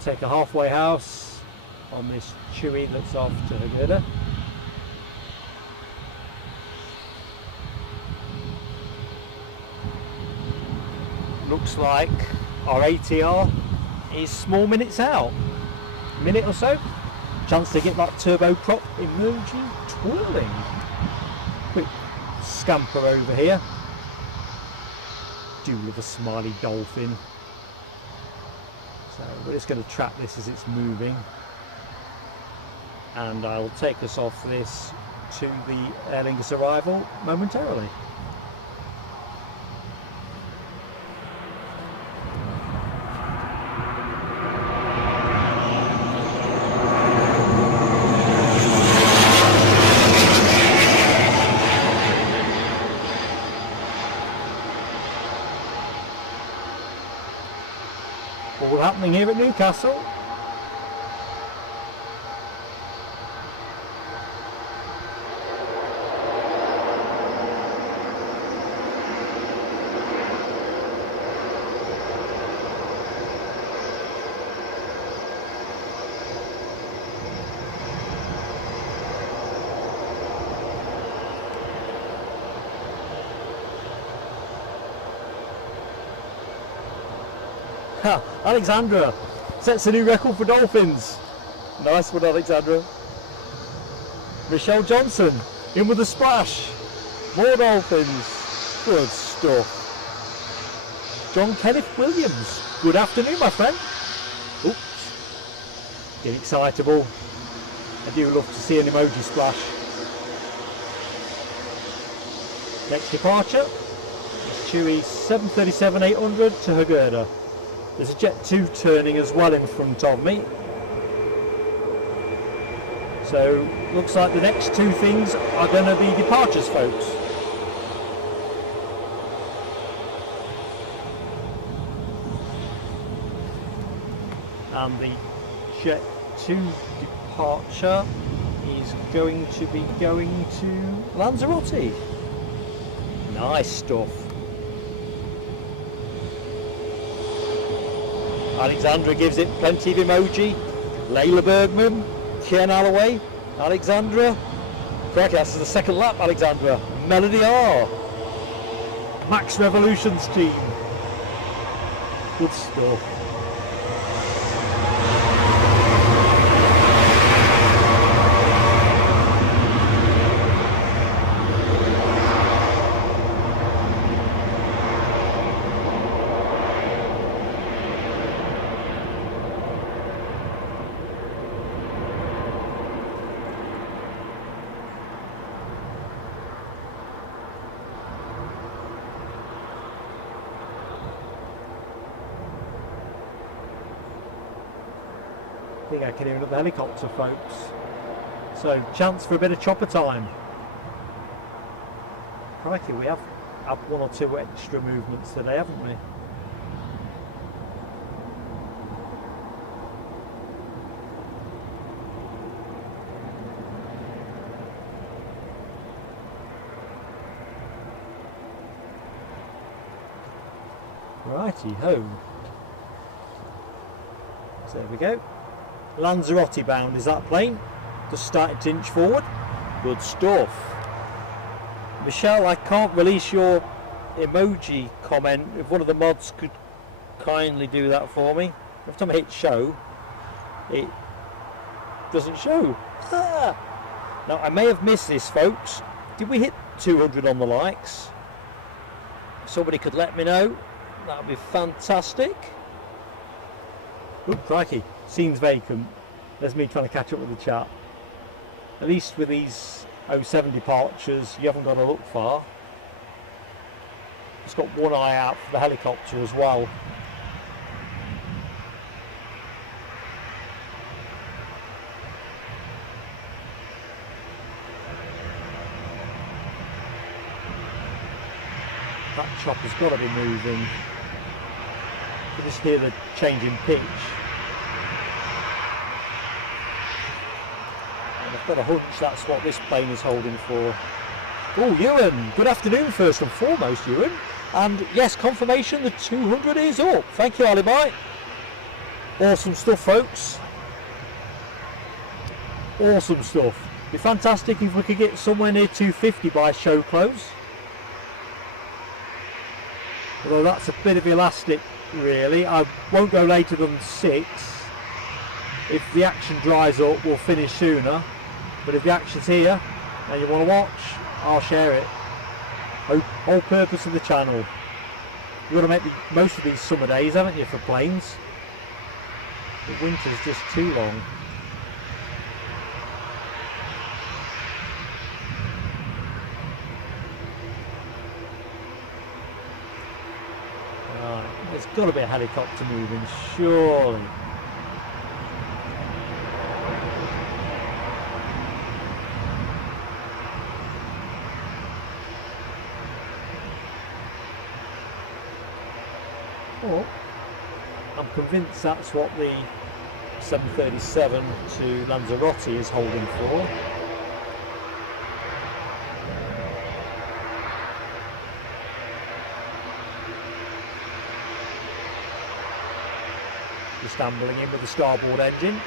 Take a halfway house on this Chewy that's off to Hurghada. looks like our ATR is small minutes out. A minute or so. Chance to get that turboprop emoji twirling. Quick scamper over here. Do love a smiley dolphin. So we're just going to track this as it's moving. And I'll take us off this to the Aer Lingus arrival momentarily. All happening here at Newcastle. Ha! Alexandra sets a new record for dolphins. Nice one, Alexandra. Michelle Johnson in with a splash. More dolphins. Good stuff. John Kenneth Williams. Good afternoon, my friend. Oops. Get excitable. I do love to see an emoji splash. Next departure is Chewy 737-800 to Haggerda. There's a Jet 2 turning as well in front of me. So looks like the next two things are going to be departures, folks. And the Jet 2 departure is going to be going to Lanzarote. Nice stuff. Alexandra gives it plenty of emoji. Layla Bergman, Ken Alloway, Alexandra. Correct, that's the second lap, Alexandra. Melody R. Max Revolutions team. Good stuff. I think I can hear another helicopter, folks. So, chance for a bit of chopper time. Crikey, we have had one or two extra movements today, haven't we? Righty ho. So there we go. Lanzarote bound is that plane. Just started to inch forward. Good stuff. Michelle, I can't release your emoji comment. If one of the mods could kindly do that for me. Every time I hit show, it doesn't show. Now I may have missed this, folks. Did we hit 200 on the likes? If somebody could let me know, that would be fantastic. Oh, crikey. Scene's vacant. There's me trying to catch up with the chat. At least with these 07 departures, you haven't got to look far. Just got one eye out for the helicopter as well. That chopper's got to be moving. You just hear the change in pitch. I've got a hunch that's what this plane is holding for. Oh, Ewan, good afternoon first and foremost, Ewan. And yes, confirmation, the 200 is up. Thank you, Alibi. Awesome stuff, folks. Awesome stuff. It'd be fantastic if we could get somewhere near 250 by show close. Although that's a bit of elastic really. I won't go later than 6. If the action dries up, we'll finish sooner. But if the action's here and you want to watch, I'll share it. Whole purpose of the channel. You've got to make the most of these summer days, haven't you, for planes? The winter's just too long. Right, there's got to be a helicopter moving, surely. Oh, I'm convinced that's what the 737 to Lanzarote is holding for. Just ambling in with the starboard engine.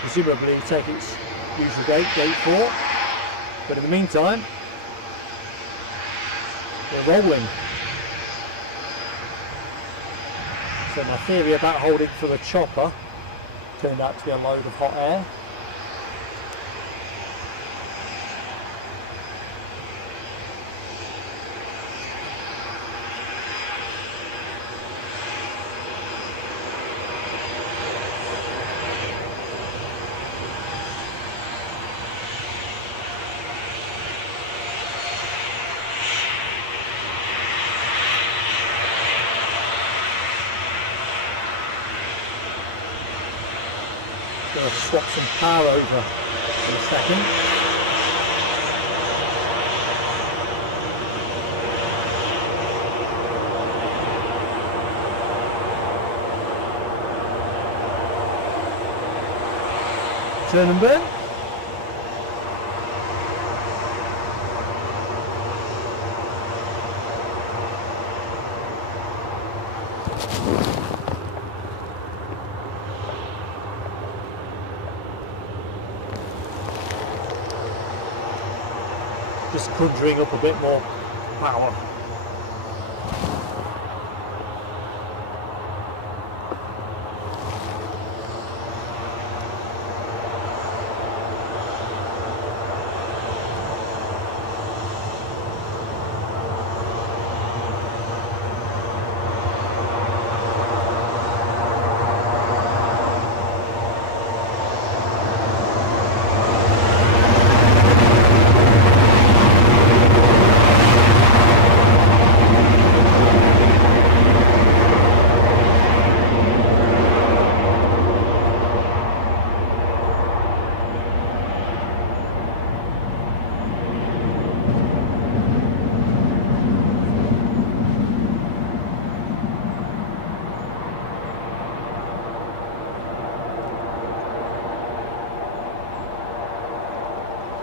Presumably take its usual gate 4, but in the meantime we're rolling. So my theory about holding for the chopper turned out to be a load of hot air. Going to swap some power over in a second. Turn and burn. Just conjuring up a bit more power.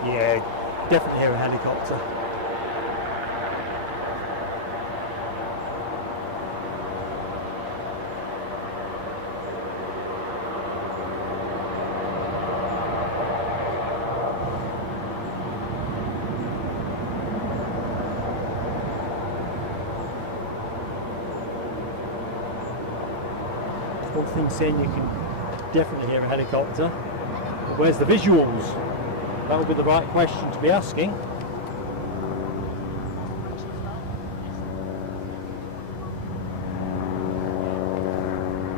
Yeah, definitely hear a helicopter. One thing saying you can definitely hear a helicopter. But where's the visuals? That would be the right question to be asking.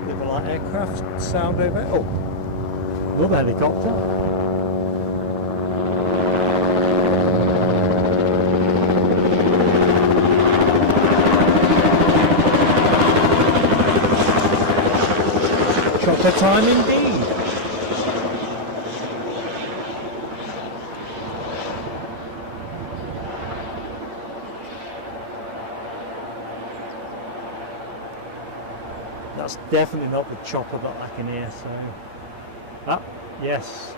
Bit of a light aircraft sound over it. Oh, another helicopter. Chopper time indeed. That's definitely not the chopper that I can hear, so... Ah, yes.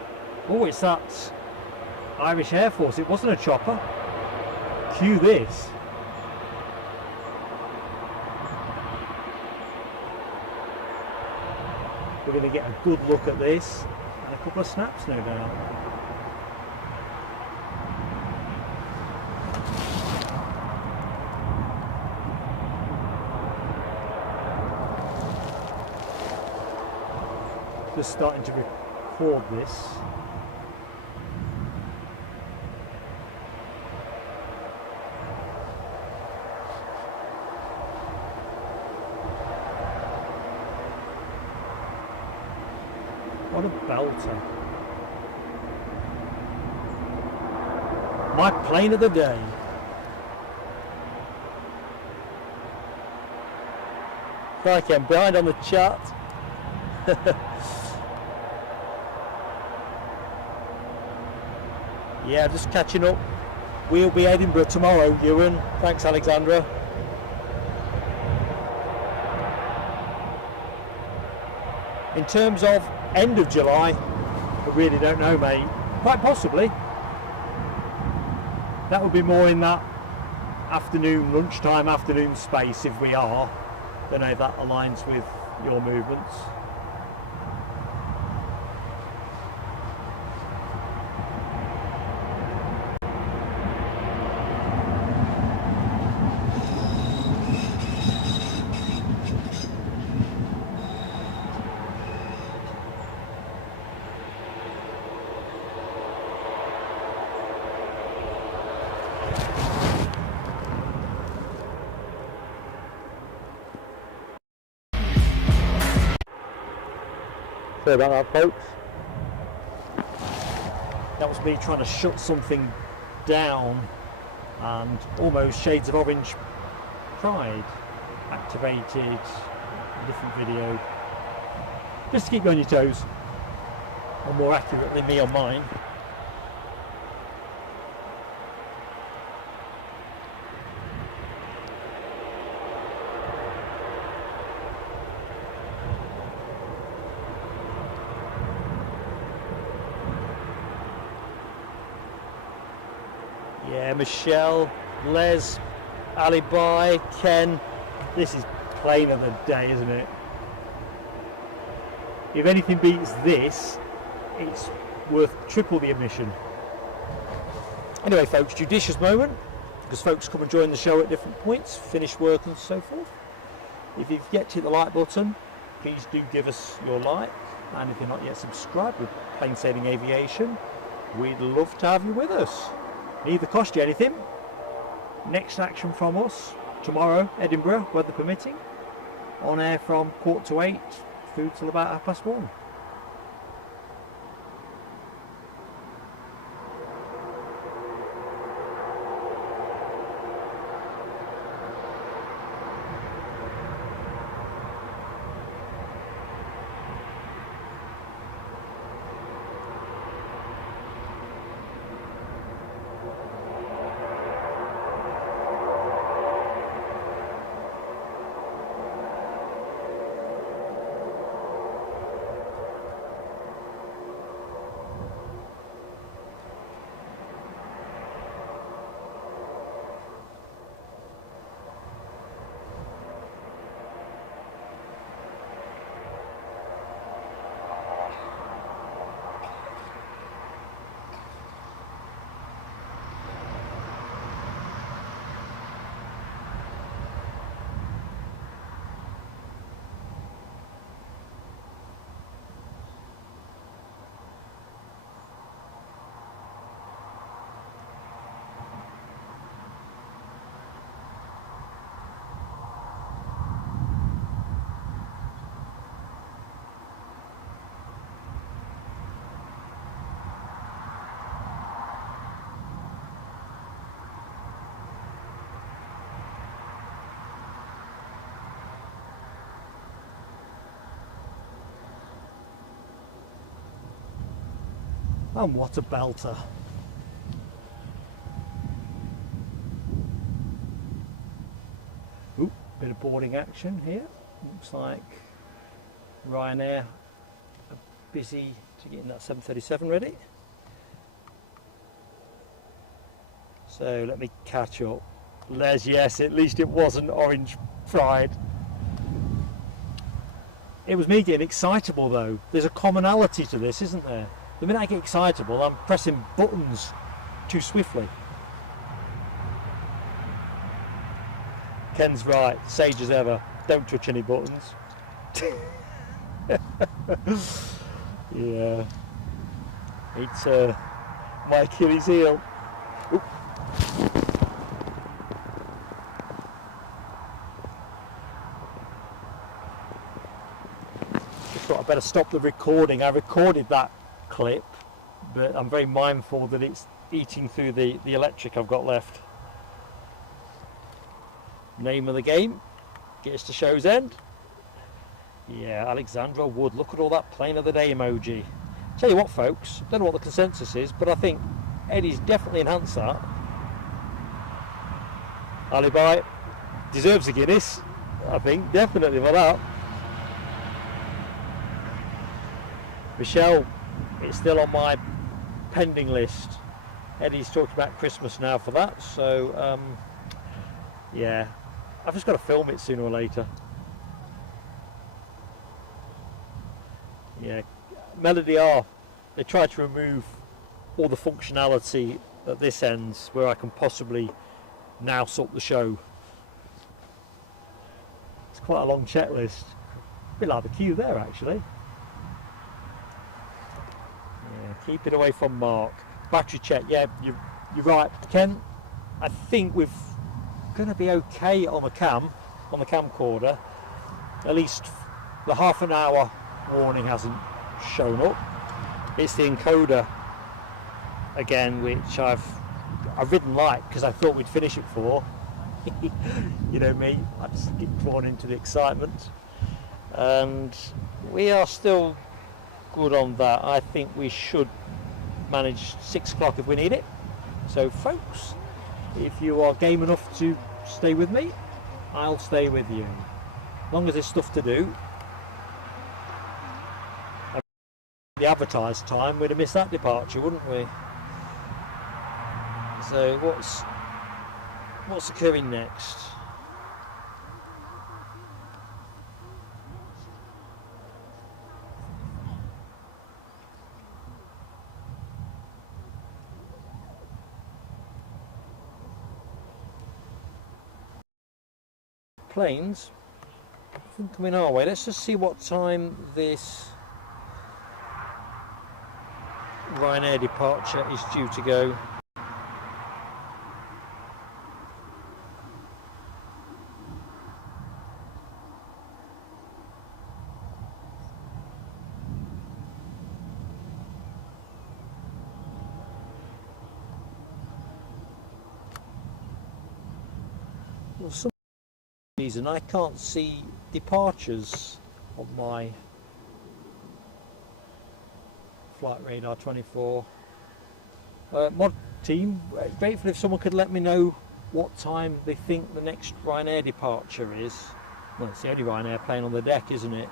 Oh, it's that Irish Air Force. It wasn't a chopper. Cue this. We're going to get a good look at this and a couple of snaps, no doubt. Just starting to record this. What a belter. My plane of the day. Crikey, I'm behind on the chart. Yeah, just catching up. We'll be Edinburgh tomorrow, Ewan. Thanks, Alexandra. In terms of end of July, I really don't know, mate. Quite possibly. That would be more in that afternoon, lunchtime, afternoon space if we are. Don't know if that aligns with your movements. Sorry about that, folks. That was me trying to shut something down, and almost shades of orange pride activated. A different video. Just to keep you on your toes, or more accurately me on mine. Yeah, Michelle, Les, Alibi, Ken, this is plane of the day, isn't it? If anything beats this, it's worth triple the admission. Anyway, folks, judicious moment, because folks come and join the show at different points, finish work and so forth. If you've yet to hit the like button, please do give us your like, and if you're not yet subscribed with Plain Sailing Aviation, we'd love to have you with us. Neither cost you anything. Next action from us tomorrow, Edinburgh, weather permitting. On air from 7:45, through till about 1:30. And what a belter. Ooh, bit of boarding action here. Looks like Ryanair are busy to getting that 737 ready. So let me catch up. Les, yes, at least it wasn't orange fried. It was me getting excitable though. There's a commonality to this, isn't there? The minute I get excitable, I'm pressing buttons too swiftly. Ken's right, sage as ever. Don't touch any buttons. Yeah. It's my Achilles heel. Oop. Just thought I'd better stop the recording. I recorded that clip, but I'm very mindful that it's eating through the electric I've got left. Name of the game, get us to show's end. Yeah, Alexandra Wood, look at all that plane of the day emoji. Tell you what folks, don't know what the consensus is, but I think Eddie's definitely enhanced that. Alibi deserves a Guinness, I think, definitely for that. Michelle, it's still on my pending list. Eddie's talking about Christmas now for that, so yeah, I've just got to film it sooner or later. Yeah, Melody R, they try to remove all the functionality at this end where I can possibly nouse up the show. It's quite a long checklist. A bit like the queue there actually. Yeah, keep it away from Mark. Battery check, yeah, you're right, Ken. I think we're going to be okay on the camcorder. At least the half an hour warning hasn't shown up. It's the encoder again, which I've ridden light because I thought we'd finish at 4. You know me, I just get drawn into the excitement, and we are still good on that. I think we should manage 6 o'clock if we need it. So folks, if you are game enough to stay with me, I'll stay with you. As long as there's stuff to do. The advertised time, we'd have missed that departure, wouldn't we? So what's occurring next? Planes coming our way. Let's just see what time this Ryanair departure is due to go. Well, some reason I can't see departures on my Flight Radar 24. Mod team, grateful if someone could let me know what time they think the next Ryanair departure is. Well, it's the only Ryanair plane on the deck, isn't it?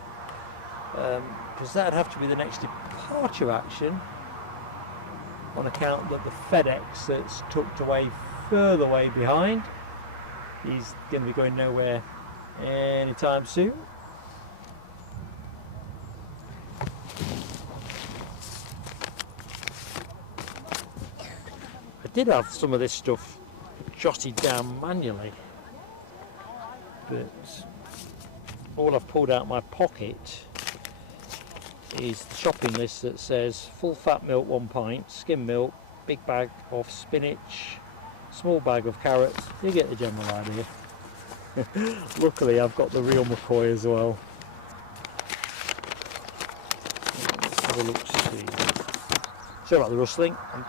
Because that'd have to be the next departure action, on account that the FedEx that's tucked away further away behind is going to be going nowhere anytime soon. I did have some of this stuff jotted down manually, but all I've pulled out of my pocket is the shopping list that says full fat milk 1 pint, skim milk, big bag of spinach, small bag of carrots. You get the general idea. Luckily I've got the real McCoy as well. Let's have a look see. Sorry about the rustling. I'm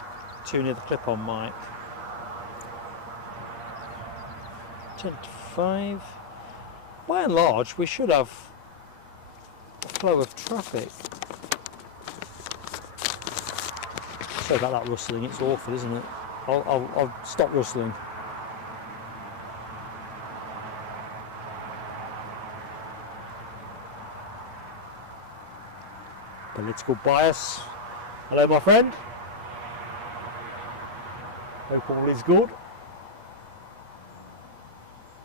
too near the clip-on mic. 10 to 5. By and large, we should have a flow of traffic. Sorry about that rustling. It's awful, isn't it? I'll stop rustling. Political bias. Hello, my friend. Hope all is good.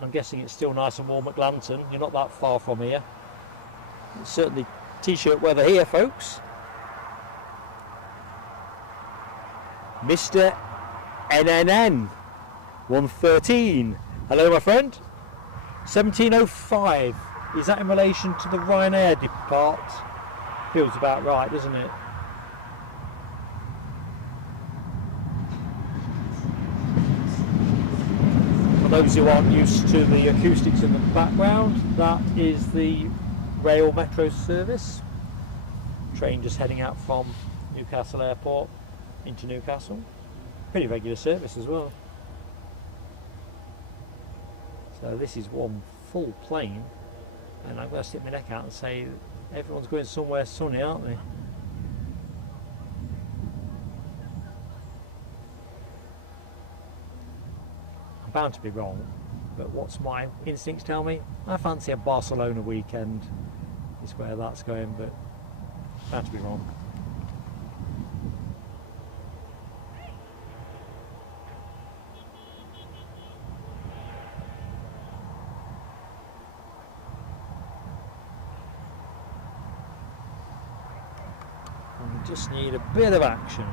I'm guessing it's still nice and warm at Glanton. You're not that far from here. It's certainly t-shirt weather here, folks. Mr. NNN 113. Hello, my friend. 1705. Is that in relation to the Ryanair depart? Feels about right, doesn't it? For those who aren't used to the acoustics in the background, that is the rail metro service. Train just heading out from Newcastle Airport into Newcastle. Pretty regular service as well. So this is one full plane, and I'm going to stick my neck out and say everyone's going somewhere sunny, aren't they? I'm bound to be wrong, but what's my instincts tell me? I fancy a Barcelona weekend is where that's going, but bound to be wrong. Just need a bit of action.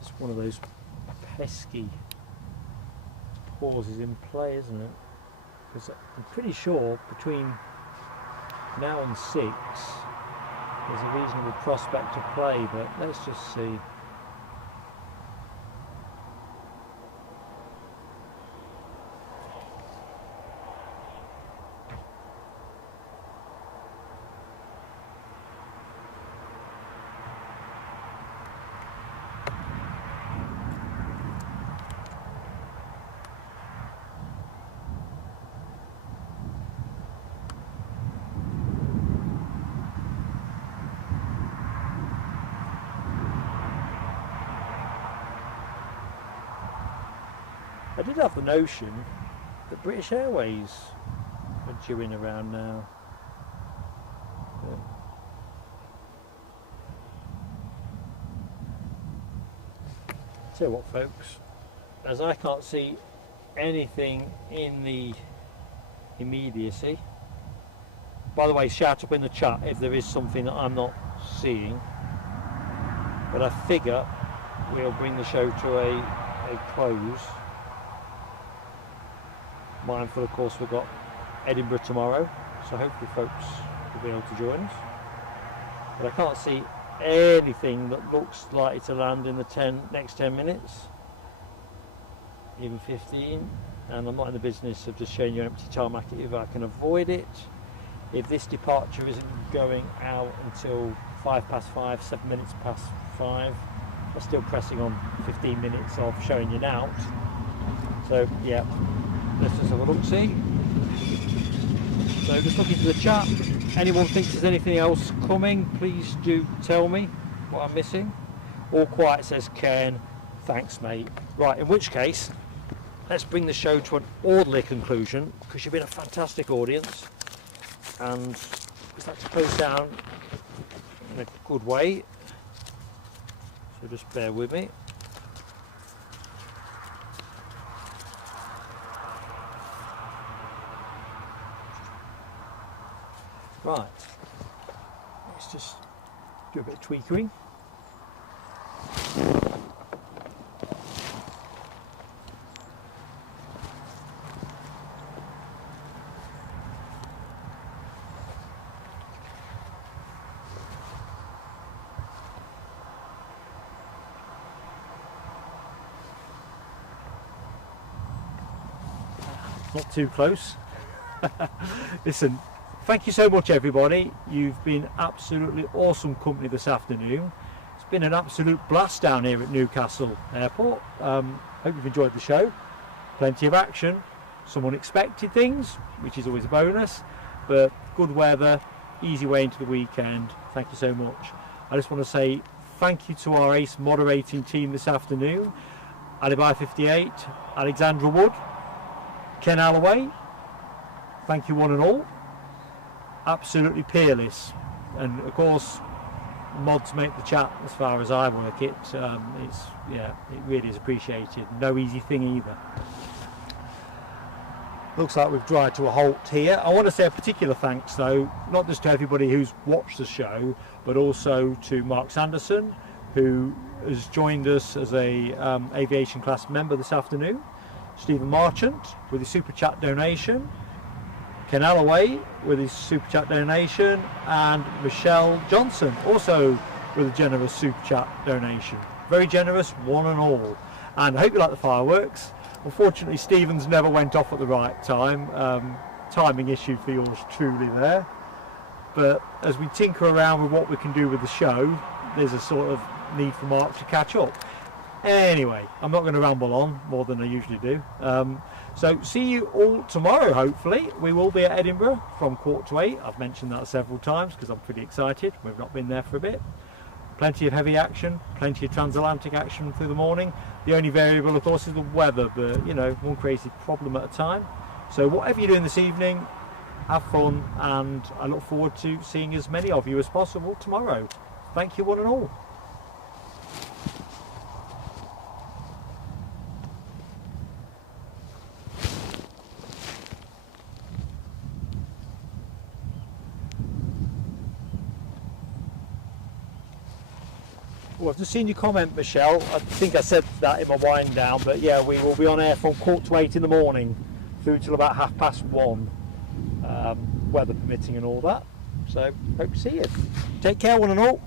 It's one of those pesky pauses in play, isn't it? Because I'm pretty sure between now and 6 there's a reasonable prospect to play, but let's just see. I did have the notion that British Airways are due in around now. Tell you what, folks, as I can't see anything in the immediacy. By the way, shout up in the chat if there is something that I'm not seeing. But I figure we'll bring the show to a close. Mindful, of course, we've got Edinburgh tomorrow, so hopefully folks will be able to join us. But I can't see anything that looks likely to land in the next 10 minutes, even 15. And I'm not in the business of just showing you an empty tarmac if I can avoid it. If this departure isn't going out until 5:05, 7 minutes past 5, I'm still pressing on 15 minutes of showing you an out. So yeah. Let's just have a look, see. So just looking to the chat, anyone thinks there's anything else coming, please do tell me what I'm missing. All quiet, says Ken. Thanks, mate. Right, in which case, let's bring the show to an orderly conclusion, because you've been a fantastic audience, and we'd like to close down in a good way. So just bear with me. Right, let's just do a bit of tweakering. Not too close. Listen. Thank you so much, everybody. You've been absolutely awesome company this afternoon. It's been an absolute blast down here at Newcastle Airport. Hope you've enjoyed the show. Plenty of action, some unexpected things, which is always a bonus, but good weather, easy way into the weekend. Thank you so much. I just want to say thank you to our ace moderating team this afternoon. Alibi 58, Alexandra Wood, Ken Alloway, thank you one and all. Absolutely peerless, and of course mods make the chat as far as I work it. It really is appreciated. No easy thing either. Looks like we've dried to a halt here. I want to say a particular thanks though, not just to everybody who's watched the show, but also to Mark Sanderson, who has joined us as a aviation class member this afternoon, Stephen Marchant with his super chat donation, Ken Alloway with his super chat donation, and Michelle Johnson also with a generous super chat donation. Very generous, one and all. And I hope you like the fireworks. Unfortunately, Stephen's never went off at the right time. Timing issue for yours truly there. But as we tinker around with what we can do with the show, there's a sort of need for Mark to catch up. Anyway, I'm not going to ramble on more than I usually do. So see you all tomorrow, hopefully. We will be at Edinburgh from 7:45. I've mentioned that several times because I'm pretty excited. We've not been there for a bit. Plenty of heavy action, plenty of transatlantic action through the morning. The only variable, of course, is the weather, but you know, one crazy problem at a time. So whatever you're doing this evening, have fun, and I look forward to seeing as many of you as possible tomorrow. Thank you one and all. Well, I've just seen your comment, Michelle. I think I said that in my wind down, but yeah, we will be on air from 7:45 in the morning through till about 1:30, weather permitting and all that. So hope to see you. Take care one and all.